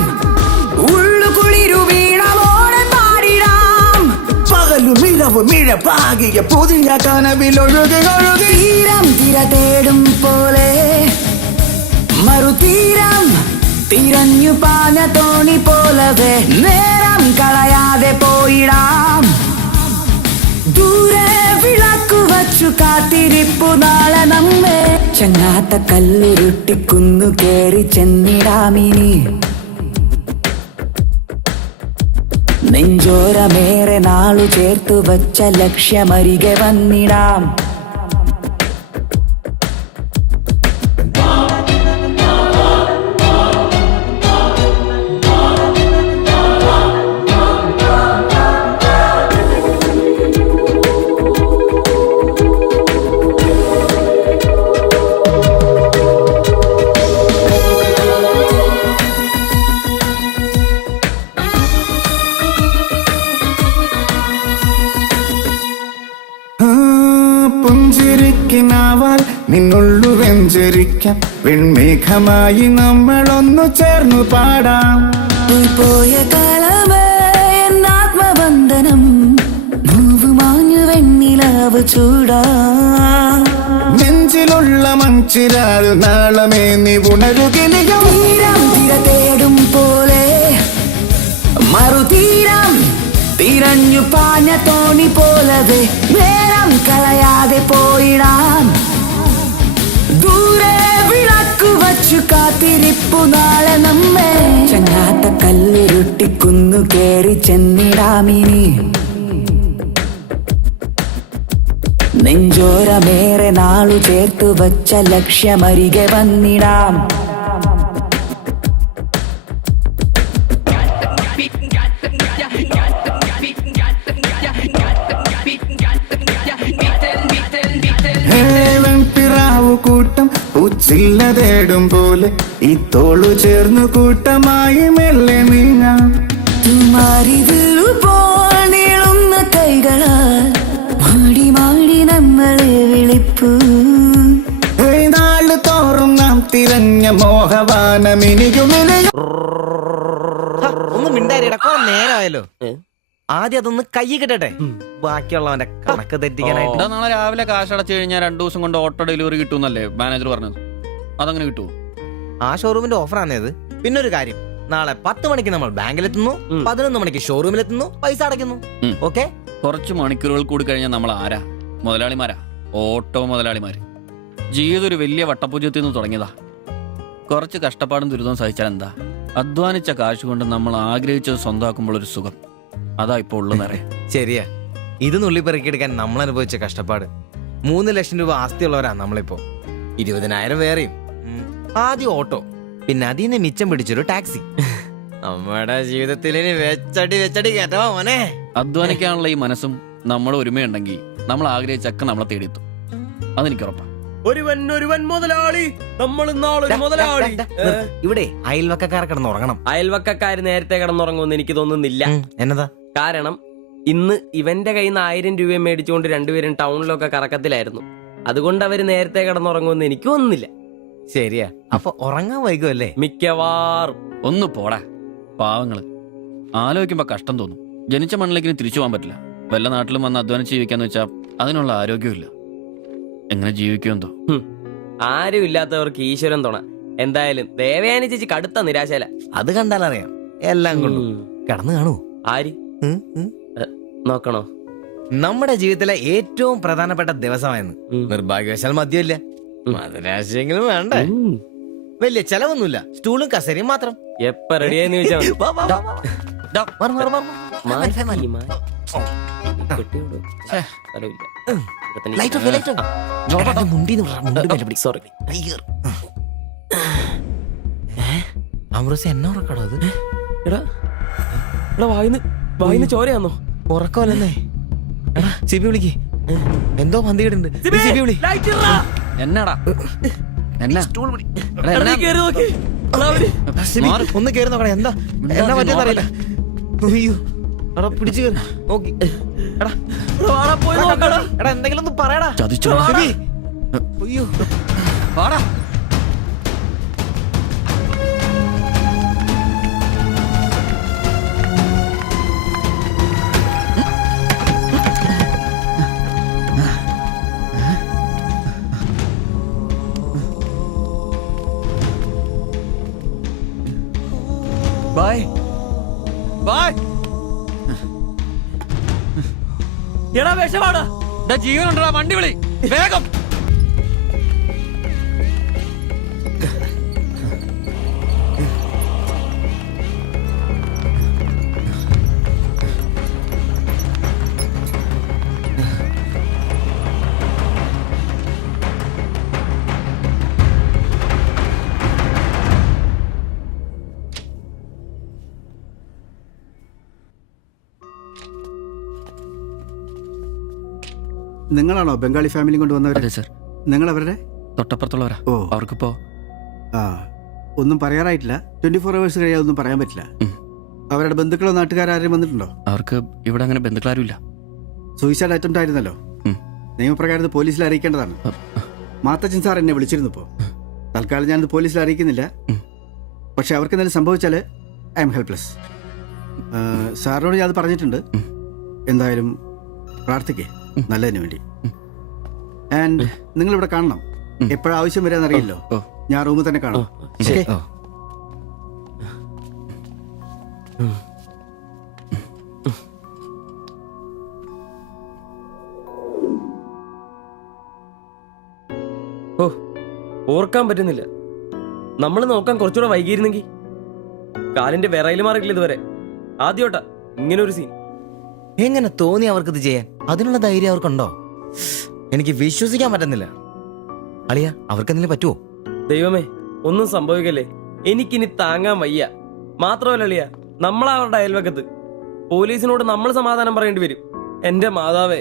ഉള്ളു കുളിരു വീണമോടെ പാടിടാം പകലും ഇഴവും ഇഴപ്പാകിയ പുതിയ കനവിൽ ഒഴുകി ഒഴുകി തീരം തിര തേടും പോലെ മറുതീരം തിരഞ്ഞു പാഞ്ഞ തോണി പോലവേ നേരം കളയാതെ പോയിടാം ദൂരെ വിളക്കു വച്ചു കാത്തിരിപ്പു നാളെ നമ്മെ ചങ്ങാത്ത കല്ലുരുട്ടിക്കുന്നു കേറി ചെന്നിടാമിനി നെഞ്ചോരമേറെ നാളു ചേർത്തു വച്ച ലക്ഷ്യമരികെ വന്നിടാം പുഞ്ചിരിക്കിനാവാൽ നിന്നുള്ളു വെഞ്ചരിക്കാം വെൺമേഘമായി നമ്മളൊന്നു ചേർന്നു പാടാം പോയ കാലമേ എന്നാത്മബന്ധനം മൂവ് മാഞ്ഞു വെണ്ണിലാവ് ചൂടാ നെഞ്ചിലുള്ള മഞ്ചിരാൽ നാളമേ നീ ഉണരുകിനിയും തീരം തിര തേടും പോലെ മറുതീരം തിരഞ്ഞു പാഞ്ഞ തോണി പോലവേ നേരം കളയാതെ പോയിടാം ദൂരെ വിളക്കു വച്ചു കാത്തിരിപ്പു നാളെ നമ്മെ ചങ്ങാത്ത കല്ലുരുട്ടിക്കുന്നു കേറി ചെന്നിടാമിനി നെഞ്ചോരമേറെ നാളു ചേർത്തു വച്ച ലക്ഷ്യമരികെ വന്നിടാം കൂട്ടം പൂച്ചില്ല തേടും പോലെ ഈ തോളു ചേർന്നു കൂട്ടമായി മെല്ലെ നീങ്ങാം നീളുന്ന കൈകളാൽ മാടി മാടി നമ്മളെ വിളിപ്പൂ നാള് തോറും നാം തിരഞ്ഞ മോഹവാനമിനിയുമിനിയും ഒന്ന് മിണ്ടാരിട നേരമായല്ലോ ആദ്യം അതൊന്ന് കൈ കിട്ടട്ടെ ബാക്കിയുള്ളവന്റെ കണക്ക് തെറ്റിക്കാനായിട്ട്. നാളെ രാവിലെ കാശ് അടച്ചു കഴിഞ്ഞാൽ 2 ദിവസം കൊണ്ട് ഓട്ടോ ഡെലിവറി കിട്ടുമെന്നല്ലേ മാനേജർ പറഞ്ഞത്? അതങ്ങനെ കിട്ടുമോ? ആ ഷോറൂമിന്റെ ഓഫറാണേത്. പിന്നെ ഒരു കാര്യം, നാളെ 10 മണിക്ക് നമ്മൾ ബാങ്കിലെത്തുന്നു, 11 മണിക്ക് ഷോറൂമിലെത്തുന്നു, പൈസ അടയ്ക്കുന്നു. ഓക്കെ, കുറച്ച് മണിക്കൂറുകൾ കൂടി കഴിഞ്ഞാൽ നമ്മൾ ആരാ? മുതലാളിമാരാ, ഓട്ടോ മുതലാളിമാര്. ജീവിതം ഒരു വലിയ വട്ടപൂജ്യത്തിൽ നിന്ന് തുടങ്ങിയതാ. കുറച്ച് കഷ്ടപ്പാടും ദുരിതവും സഹിച്ചാൽ എന്താ? അധ്വാനിച്ച കാശ് കൊണ്ട് നമ്മൾ ആഗ്രഹിച്ചത് സ്വന്തമാക്കുമ്പോൾ ഒരു സുഖം, അതാ ഇപ്പൊ ഉള്ളതെന്നറിയാം. ശരിയാ, ഇത് നുള്ളി പെറുക്കിയെടുക്കാൻ നമ്മൾ അനുഭവിച്ച കഷ്ടപ്പാട്. 3 ലക്ഷം രൂപ ആസ്തിയുള്ളവരാ നമ്മളിപ്പോ. 20,000 വേറെയും. ആദ്യം ഓട്ടോ, പിന്നെ അതിന് മിച്ചം പിടിച്ചൊരു ടാക്സി. നമ്മുടെ ജീവിതത്തിൽ വെച്ചടി കേട്ടോ മോനെ. അധ്വാനിക്കാനുള്ള ഈ മനസ്സും നമ്മുടെ ഒരുമയുണ്ടെങ്കിൽ നമ്മൾ ആഗ്രഹിച്ചൊക്കെ നമ്മളെ തേടിയെത്തും, അതെനിക്ക് ഉറപ്പാ. ഒരുവൻ മുതലാളി, നമ്മൾ നാളൊരു മുതലാളി. ഇവിടെ അയൽവക്കക്കാർ കിടന്നുറങ്ങണം. അയൽവക്കക്കാര് നേരത്തെ കിടന്നുറങ്ങുമെന്ന് എനിക്ക് തോന്നുന്നില്ല. എന്നതാ കാരണം ഇന്ന് ഇവന്റെ കയ്യിൽ നിന്ന് 1000 രൂപ മേടിച്ചുകൊണ്ട് രണ്ടുപേരും ടൗണിലൊക്കെ കറക്കത്തിലായിരുന്നു. അതുകൊണ്ട് അവര് നേരത്തെ കിടന്നുറങ്ങുമെന്ന് എനിക്ക് തോന്നുന്നില്ല. ശരിയാ, അപ്പൊ ഉറങ്ങാൻ വൈകുമല്ലേ? മിക്കവാറും. ഒന്ന് പോടാ പാവങ്ങള്. ആലോചിക്കുമ്പോ കഷ്ടം തോന്നും. ജനിച്ച മണ്ണിലേക്ക് തിരിച്ചു പോകാൻ പറ്റില്ല. വല്ല നാട്ടിലും വന്ന് അധ്വാനിച്ച് ജീവിക്കാന്ന് വെച്ചാൽ അതിനുള്ള ആരോഗ്യമില്ല. എങ്ങനെ ജീവിക്കുമെന്തോ. ആരും ഇല്ലാത്തവർക്ക് ഈശ്വരൻ തുണ. എന്തായാലും ദേവയാനി ചേച്ചി കടുത്ത നിരാശയില. അത് കണ്ടാലറിയാം. എല്ലാം കൊണ്ടും കടന്നു കാണൂ. ആര് നോക്കണോ? നമ്മുടെ ജീവിതത്തിലെ ഏറ്റവും പ്രധാനപ്പെട്ട ദിവസമായിരുന്നു. നിർഭാഗ്യവശാൽ മദ്യമില്ല. മധുരാശയെങ്കിലും വേണ്ടേ? വലിയ ചെലവൊന്നുമില്ല, സ്റ്റൂളും കസേരയും മാത്രം. എപ്പ റെഡിയാന്ന് ചോദിച്ചാൽ എന്നെ ഉറക്കടോ അത്? എടാ വായിന്ന് ചോരയാന്നോ? ഉറക്കമല്ലേ? എടാ സിബി വിളിക്ക്, എന്തോ പന്തികേടുണ്ട്. സിബി വിളി. എന്നാടാ ഒന്ന് കേറി നോക്കണേ. എന്താ പറ്റിയെന്ന് അറിയില്ല. അയ്യോ, എടാ പിടിച്ചു കയറി നോക്കി. എടാ എന്തെങ്കിലും ഒന്ന് പറയടാ. ചതിച്ചോ? അയ്യോ രക്ഷപാടാ ജീവനുണ്ടാ വണ്ടി വിളി വേഗം. നിങ്ങളാണോ ബംഗാളി ഫാമിലി കൊണ്ട് വന്നവർ? അതെ സർ. നിങ്ങൾ അവരുടെ തൊട്ടപ്പുറത്തുള്ളവരാ. ഓ, അവർക്കിപ്പോ ആ ഒന്നും പറയാറായിട്ടില്ല. 24 hours കഴിയാതെ ഒന്നും പറയാൻ പറ്റില്ല. അവരുടെ ബന്ധുക്കളോ നാട്ടുകാരും വന്നിട്ടുണ്ടോ? അവർക്ക് ഇവിടെ അങ്ങനെ ബന്ധുക്കളാരും ഇല്ല. സൂയിസൈഡ് അറ്റംപ്റ്റ് ആയിരുന്നല്ലോ. നിയമപ്രകാരം ഇത് പോലീസിൽ അറിയിക്കേണ്ടതാണ്. മാത്തച്ചൻ സാർ എന്നെ വിളിച്ചിരുന്നു. ഇപ്പോൾ തൽക്കാലം ഞാനിത് പോലീസിൽ അറിയിക്കുന്നില്ല. പക്ഷെ അവർക്ക് എന്തെങ്കിലും സംഭവിച്ചാൽ ഐ എം ഹെൽപ്ലെസ്. സാറിനോട് ഞാൻ അത് പറഞ്ഞിട്ടുണ്ട്. എന്തായാലും പ്രാർത്ഥിക്കേ നല്ലതിന് വേണ്ടി. ആൻഡ് നിങ്ങൾ ഇവിടെ കാണണം. എപ്പോഴും ആവശ്യം വരാന്നറിയില്ലോ. ഞാൻ റൂമിൽ തന്നെ കാണാം. ശരി. ഓ, ഓർക്കാൻ പറ്റുന്നില്ല. നമ്മൾ നോക്കാൻ കുറച്ചുകൂടെ വൈകിയിരുന്നെങ്കിൽ. കാലിന്റെ വിറയിൽ മാറിയില്ല ഇതുവരെ. ആദ്യോട്ടാ ഇങ്ങനെ ഒരു സീൻ. എങ്ങനെ തോന്നി അവർക്കിത് ചെയ്യാൻ? അതിനുള്ള ധൈര്യം അവർക്കുണ്ടോ? എനിക്ക് വിശ്വസിക്കാൻ പറ്റുന്നില്ല. അളിയ, അവർക്ക് എന്തെങ്കിലും പറ്റുമോ? ദൈവമേ, ഒന്നും സംഭവിക്കല്ലേ. എനിക്കിനി താങ്ങാൻ വയ്യ. മാത്രമല്ല അളിയ, നമ്മളവരുടെ അയൽവക്കത്ത്. പോലീസിനോട് നമ്മൾ സമാധാനം പറയേണ്ടി വരും. എന്റെ മാതാവേ.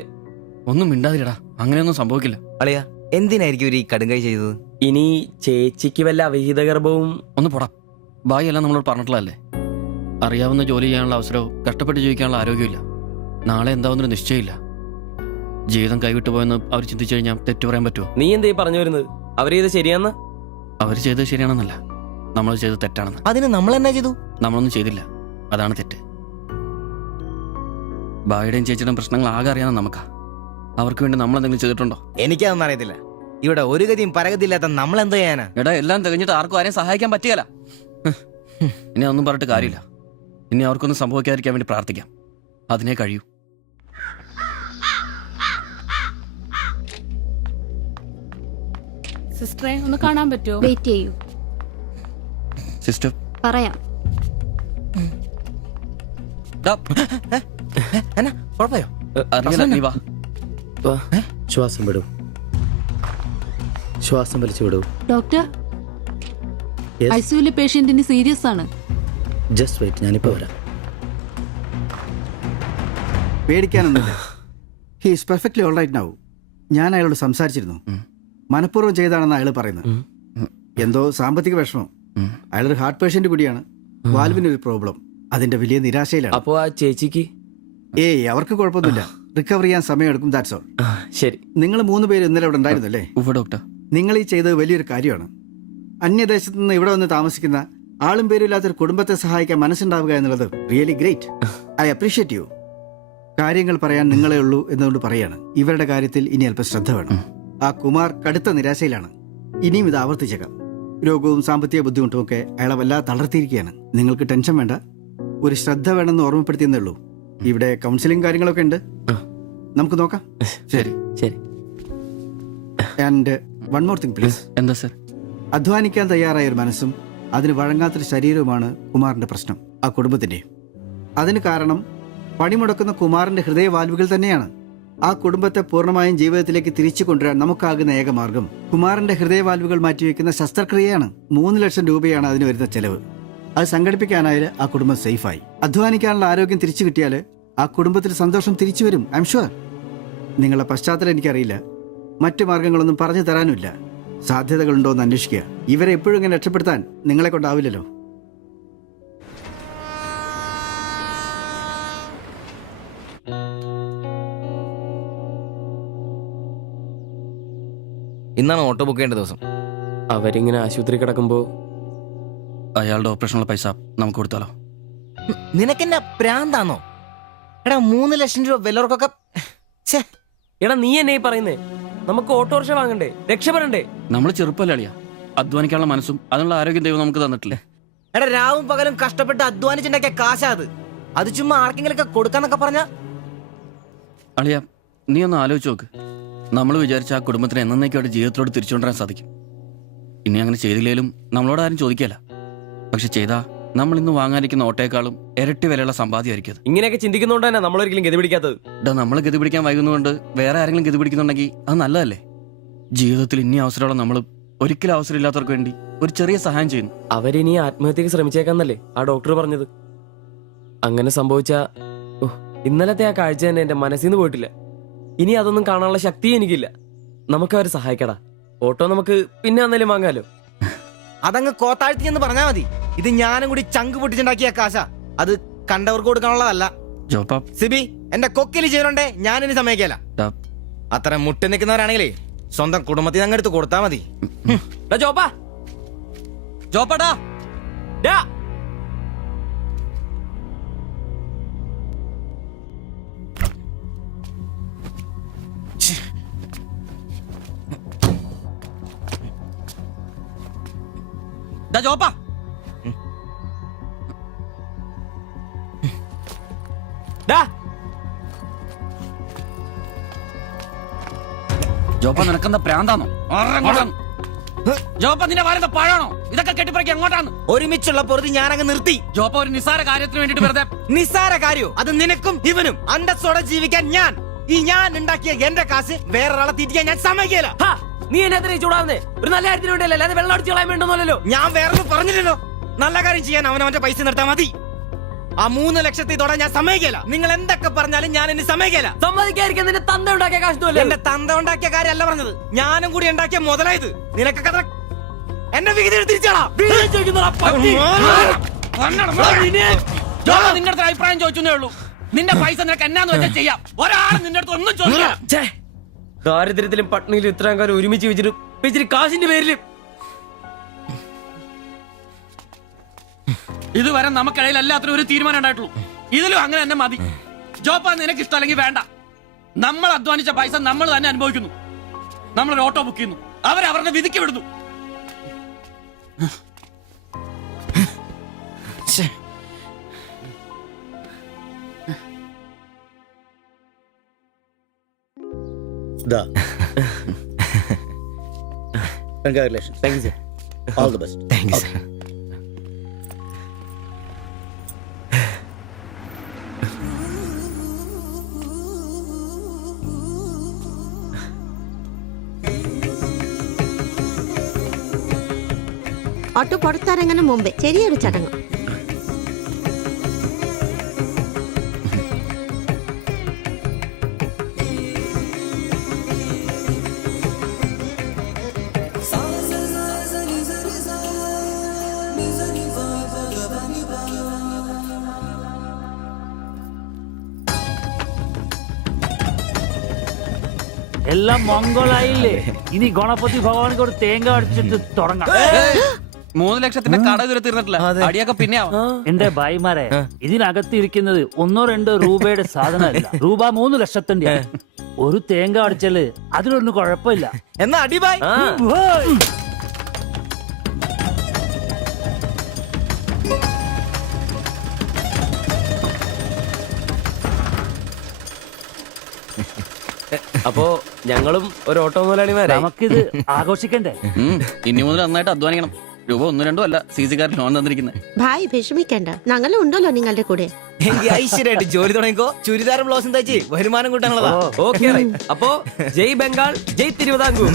ഒന്നും മിണ്ടാതിരടാ, അങ്ങനെയൊന്നും സംഭവിക്കില്ല. അളിയ, എന്തിനായിരിക്കും ഒരു ഈ കടുങ്കൈ ചെയ്തത്? ഇനി ചേച്ചിക്ക് വല്ല അവിഹിത ഗർഭവും. ഒന്ന് പോടാ. ബായി എല്ലാം നമ്മളോട് പറഞ്ഞിട്ടുള്ളതല്ലേ. അറിയാവുന്ന ജോലി ചെയ്യാനുള്ള അവസരവും കഷ്ടപ്പെട്ട് ജീവിക്കാനുള്ള ആരോഗ്യമില്ല. നാളെ എന്താവുന്നൊരു നിശ്ചയമില്ല. ജീവിതം കൈവിട്ടു പോയെന്ന് അവർ ചിന്തിച്ചു കഴിഞ്ഞാൽ തെറ്റു പറയാൻ പറ്റുമോ? നീ എന്തേ പറഞ്ഞു വരുന്നത്? അവർ ചെയ്ത് ശരിയാന്ന്? അവർ ചെയ്തത് ശരിയാണെന്നല്ല, നമ്മൾ ചെയ്തത് തെറ്റാണെന്ന്. അതിന് നമ്മൾ എന്നാ ചെയ്തു? നമ്മളൊന്നും ചെയ്തില്ല, അതാണ് തെറ്റ്. ബായിയുടെയും ചേച്ചിയുടെയും പ്രശ്നങ്ങൾ ആകെ അറിയാവുന്ന നമുക്കാ. അവർക്ക് വേണ്ടി നമ്മൾ എന്തെങ്കിലും ചെയ്തിട്ടുണ്ടോ? എനിക്കതൊന്നും അറിയത്തില്ല. ഇവിടെ ഒരു ഗതിയും പരഗതിയില്ലാത്ത നമ്മൾ എന്തോ ചെയ്യാനാ? എടാ, എല്ലാം തികഞ്ഞിട്ട് ആർക്കും ആരെയും സഹായിക്കാൻ പറ്റിയല്ല. ഇനി ഒന്നും പറഞ്ഞിട്ട് കാര്യമില്ല. ഇനി അവർക്കൊന്നും സംഭവിക്കാതിരിക്കാൻ വേണ്ടി പ്രാർത്ഥിക്കാം. അതിനെ കഴിയൂ. സിസ്റ്ററെ ഒന്ന് കാണാൻ പറ്റുമോ? വെയിറ്റ് ചെയ്യൂ, സിസ്റ്റർ പറയാം. കുഴപ്പമോ? അറിയില്ല, നീ വാ. ശ്വാസം വിടൂ. ശ്വാസം വലിച്ചു വിടൂ. ഡോക്ടർ, ഐസിയുലെ പേഷ്യന്റിന് സീരിയസ് ആണ്. ജസ്റ്റ് വെയിറ്റ്, ഞാനിപ്പോ വരാം. പേടിക്കാനൊന്നുമില്ല. He is perfectly all right now. ഞാൻ അയാളോട് സംസാരിച്ചിരുന്നു. മനഃപൂർവ്വം ചെയ്താണെന്ന് അയാൾ പറയുന്നത്. എന്തോ സാമ്പത്തിക വിഷമം. അയാളൊരു ഹാർട്ട് പേഷ്യന്റ് കൂടിയാണ്. വാൽവിനൊരു പ്രോബ്ലം. അതിന്റെ വലിയ നിരാശയിലാണ്. അപ്പോ ആ ചേച്ചിക്ക്? ഏയ്, അവർക്ക് കുഴപ്പമൊന്നുമില്ല. റിക്കവർ ചെയ്യാൻ സമയമെടുക്കും. That's all. ശരി. നിങ്ങൾ 3 പേര് ഇന്നലെ ഇവിടെ ഉണ്ടായിരുന്നല്ലേ? ഡോക്ടർ, നിങ്ങൾ ഈ ചെയ്തത് വലിയൊരു കാര്യമാണ്. അന്യദേശത്ത് നിന്ന് ഇവിടെ വന്ന് താമസിക്കുന്ന ആളും പേരും ഇല്ലാത്തൊരു കുടുംബത്തെ സഹായിക്കാൻ മനസ്സുണ്ടാവുക എന്നുള്ളത് really great. I appreciate you. കാര്യങ്ങൾ പറയാൻ നിങ്ങളെ ഉള്ളൂ എന്നുകൊണ്ട് പറയാണ്. ഇവരുടെ കാര്യത്തിൽ ഇനി അല്പം ശ്രദ്ധ വേണം. ആ കുമാർ കടുത്ത നിരാശയിലാണ്. ഇനിയും ഇത് ആവർത്തിച്ചേക്കാം. രോഗവും സാമ്പത്തിക ബുദ്ധിമുട്ടും ഒക്കെ അയാളെ വല്ലാതെ തളർത്തിയിരിക്കുകയാണ്. നിങ്ങൾക്ക് ടെൻഷൻ വേണ്ട. ഒരു ശ്രദ്ധ വേണമെന്ന് ഓർമ്മപ്പെടുത്തിയെന്നേ ഉള്ളൂ. ഇവിടെ കൗൺസിലിംഗ് കാര്യങ്ങളൊക്കെ ഉണ്ട്. നമുക്ക് നോക്കാം. ശരി ശരി. And one more thing please. എന്താ സർ? അധ്വാനിക്കാൻ തയ്യാറായ ഒരു മനസ്സും അതിന് വഴങ്ങാത്തൊരു ശരീരവുമാണ് കുമാറിന്റെ പ്രശ്നം, ആ കുടുംബത്തിന്റെ. അതിന് കാരണം പണിമുടക്കുന്ന കുമാറിന്റെ ഹൃദയവാൽവുകൾ തന്നെയാണ്. ആ കുടുംബത്തെ പൂർണ്ണമായും ജീവിതത്തിലേക്ക് തിരിച്ചു കൊണ്ടുവരാൻ നമുക്കാകുന്ന ഏക മാർഗം കുമാറിന്റെ ഹൃദയവാൽവുകൾ മാറ്റിവെക്കുന്ന ശസ്ത്രക്രിയയാണ്. 3 ലക്ഷം രൂപയാണ് അതിന് വരുന്ന ചെലവ്. അത് സംഘടിപ്പിക്കാനായാൽ ആ കുടുംബം സേഫായി. അധ്വാനിക്കാനുള്ള ആരോഗ്യം തിരിച്ചു കിട്ടിയാൽ ആ കുടുംബത്തിൽ സന്തോഷം തിരിച്ചു വരും. I am sure. നിങ്ങളുടെ പശ്ചാത്തലം എനിക്കറിയില്ല, മറ്റു മാർഗങ്ങളൊന്നും പറഞ്ഞു തരാനുമില്ല. സാധ്യതകളുണ്ടോ എന്ന് അന്വേഷിക്കുക. ഇവരെ എപ്പോഴും ഇങ്ങനെ രക്ഷപ്പെടുത്താൻ നിങ്ങളെ കൊണ്ടാവില്ലല്ലോ. ഇന്നാണ് ഓട്ടോ ബുക്ക് ചെയ്യേണ്ട ദിവസം. അവരിങ്ങനെ ആശുപത്രി കിടക്കുമ്പോ അയാളുടെ ഓപ്പറേഷനുള്ള പൈസ നമുക്ക് കൊടുത്താലോ? നിനക്കെന്നെ പ്രാന്താണോ? എടാ, 3 ലക്ഷം രൂപ വിലവർക്കൊക്കെ. എടാ, നീ എന്നെ പറയുന്നേ? നമുക്ക് ഓട്ടോറിക്ഷ വാങ്ങണ്ടേ? രക്ഷപ്പെടണ്ടേ? നമ്മൾ ചെറുപ്പല്ലേ അളിയാ. അധ്വാനിക്കാനുള്ള മനസ്സും അതിനുള്ള ആരോഗ്യം ദൈവം നമുക്ക് തന്നിട്ടില്ലേ? എടാ, രാവും പകലും കഷ്ടപ്പെട്ട് അധ്വാനിച്ചുണ്ടാക്കിയ കാശാ അത്. അത് ചുമ്മാ ആർക്കെങ്കിലൊക്കെ കൊടുക്കാന്നൊക്കെ പറഞ്ഞ അളിയ, നീ ഒന്ന് ആലോചിച്ച് നോക്ക്. നമ്മൾ വിചാരിച്ച ആ കുടുംബത്തിന് എന്നേക്കുമായിട്ട് ജീവിതത്തിലോട്ട് തിരിച്ചുകൊണ്ടുവരാൻ സാധിക്കും. ഇനി അങ്ങനെ ചെയ്തില്ലേലും നമ്മളോട് ആരും ചോദിക്കല്ല. പക്ഷെ ചെയ്താ നമ്മൾ ഇന്ന് വാങ്ങാനിരിക്കുന്ന ഓട്ടേക്കാളും ഇരട്ടി വിലയുള്ള സമ്പാദ്യമായിരിക്കും അത്. ഇങ്ങനെയൊക്കെ ചിന്തിക്കുന്നതുകൊണ്ട് തന്നെ നമ്മളൊരിക്കലും ഗതി പിടിക്കാത്തത്. നമ്മൾ ഗതി പിടിക്കാൻ വൈകുന്നതുകൊണ്ട് വേറെ ആരെങ്കിലും ഗതി പിടിക്കുന്നുണ്ടെങ്കിൽ അത് നല്ലതല്ലേ? ജീവിതത്തിൽ ഇനി അവസരമുള്ള നമ്മൾ ഒരിക്കലും അവസരം ഇല്ലാത്തവർക്ക് വേണ്ടി ഒരു ചെറിയ സഹായം ചെയ്യുന്നു. അവരിനി ആത്മഹത്യക്ക് ശ്രമിച്ചേക്കാന്നല്ലേ ആ ഡോക്ടർ പറഞ്ഞത്. അങ്ങനെ സംഭവിച്ച ഇന്നലത്തെ ആ കാഴ്ച തന്നെ എന്റെ മനസ്സിൽ നിന്ന് പോയിട്ടില്ല. ഇനി അതൊന്നും കാണാനുള്ള ശക്തിയും എനിക്കില്ല. നമുക്ക് അവരെ സഹായിക്കടാ. ഓട്ടോ നമുക്ക് പിന്നെ അന്നേലും വാങ്ങാലോ. അതങ്ങ് കോത്താഴ്ത്തി എന്ന് പറഞ്ഞാ മതി. ഇത് ഞാനും കൂടി ചങ്ക് പൊട്ടിച്ചുണ്ടാക്കിയ കാശ. അത് കണ്ടവർക്ക് കൊടുക്കാനുള്ളതല്ല. സിബി, എന്റെ കൊക്കില് ചെയ്യണോണ്ടേ ഞാനിനി സമ്മതിക്കല. അത്ര മുട്ടി നിൽക്കുന്നവരാണെങ്കിലേ സ്വന്തം കുടുംബത്തിൽ അങ്ങ് എടുത്ത് കൊടുത്താ മതി. ജോപ്പാടാ ജോപ്പാ, ജോപ്പ നിനക്കെന്താ പ്രാന്താണോ? ജോപ്പ നിന്റെ വാരുന്ന പഴാണോ? ഇതൊക്കെ കെട്ടിപ്പറക്കി എങ്ങോട്ടാണ്? ഒരുമിച്ചുള്ള പൊറുതി ഞാനങ്ങ് നിർത്തി. ജോപ്പ ഒരു നിസ്സാര കാര്യത്തിന് വേണ്ടിട്ട് വെറുതെ. നിസ്സാര കാര്യോ? അത് നിനക്കും ഇവനും അന്തസ്സോടെ ജീവിക്കാൻ ഞാൻ ഉണ്ടാക്കിയ എന്റെ കാശ് വേറൊരാളെ തീറ്റിക്കാൻ ഞാൻ സമ്മതിക്കില്ല. നീ എന്നെ ചൂടാവുന്നേ ഒരു നല്ല കാര്യത്തിന് വേണ്ടിയല്ലേ, അല്ലാതെ വെള്ളം അടിച്ചു കളയാൻ വേണ്ടല്ലോ. ഞാൻ വേറൊന്നും പറഞ്ഞില്ലല്ലോ. നല്ല കാര്യം ചെയ്യാൻ അവനവന്റെ പൈസ നിർത്താൻ മതി. ആ 3 ലക്ഷത്തിൽ തൊടാൻ ഞാൻ സമ്മതിക്കില്ല. നിങ്ങൾ എന്തൊക്കെ പറഞ്ഞാലും ഞാൻ എന്നെ സമ്മതിക്കില്ല. സമ്മതിക്കാതിരിക്കാൻ നിന്റെ തന്ത ഉണ്ടാക്കിയ കാശ്. എന്റെ തന്ത ഉണ്ടാക്കിയ കാര്യമല്ല പറഞ്ഞത്, ഞാനും കൂടി ഉണ്ടാക്കിയ മുതലായത്. നിനക്കൊക്കെ എന്നെ വിഹിതം തിരിച്ചാളാ. നിങ്ങളുടെ അഭിപ്രായം ചോദിച്ചേ ഉള്ളൂ. നിന്റെ പൈസ നിനക്ക് എന്നാന്ന് വെച്ചാൽ ചെയ്യാം. ഒരാളും നിന്റെ അടുത്ത് ഒന്നും ചോദിക്കാം. ദാരിദ്ര്യത്തിലും പട്ടിണിയിലും ഇത്രയും കാലം ഒരുമിച്ച് വെച്ചിട്ട് കാശിന്റെ പേരിലും ഇതുവരെ നമുക്കിടയിൽ എല്ലാത്തിനും ഒരു തീരുമാനം ഉണ്ടായിട്ടുള്ളൂ. ഇതിലും അങ്ങനെ തന്നെ മതി. ജോപ്പ നിനക്ക് ഇഷ്ടമല്ലെങ്കിൽ വേണ്ട. നമ്മൾ അധ്വാനിച്ച പൈസ നമ്മൾ തന്നെ അനുഭവിക്കുന്നു. നമ്മളൊരു ഓട്ടോ ബുക്ക് ചെയ്യുന്നു, അവരവരുടെ വിധിക്ക് വിടുന്നു. Congratulations. Thank you, sir. All the best. Thank you, sir. Auto പുറത്തിറങ്ങുന്ന മുമ്പേ ചെറിയൊരു ചടങ്ങ്. എല്ലാം മംഗളായില്ലേ? ഇനി ഗണപതി ഭഗവാനിക്ക് ഒരു തേങ്ങ അടിച്ചിട്ട് തുടങ്ങാം. 3 ലക്ഷത്തിന്റെ കട ഇതുവരെ തീർന്നിട്ടില്ല. അടിയൊക്കെ പിന്നെ എന്റെ ഭായിമാരെ, ഇതിനകത്ത് ഇരിക്കുന്നത് 1-2 രൂപയുടെ സാധനമല്ല, രൂപ 3 ലക്ഷത്തിന്റെ. ഒരു തേങ്ങ അടിച്ചാല് അതിലൊന്നും കുഴപ്പമില്ല. എന്നാ അടിബായ്. അപ്പോ ഞങ്ങളും ഒരു ഓട്ടോ മുതലാളിമാരെ. നമുക്കിത് ആഘോഷിക്കണ്ടേ? ഇനി മുതൽ നന്നായിട്ട് അധ്വാനിക്കണം. രൂപ 1-2 അല്ല CC-കാർ ലോൺ തന്നിരിക്കുന്നത്. ഭായ് വിഷമിക്കണ്ട, ഞങ്ങളും ഉണ്ടല്ലോ നിങ്ങളുടെ കൂടെ. ഐശ്വര്യമായിട്ട് ജോലി തുടങ്ങിക്കോ. ചുരിദാറും ബ്ലൗസും തയ്ച്ച് വരുമാനം കൂട്ടാനുള്ളതാ. ഓക്കെ. അപ്പോ ജയ് ബംഗാൾ, ജയ് തിരുവിതാംകൂർ.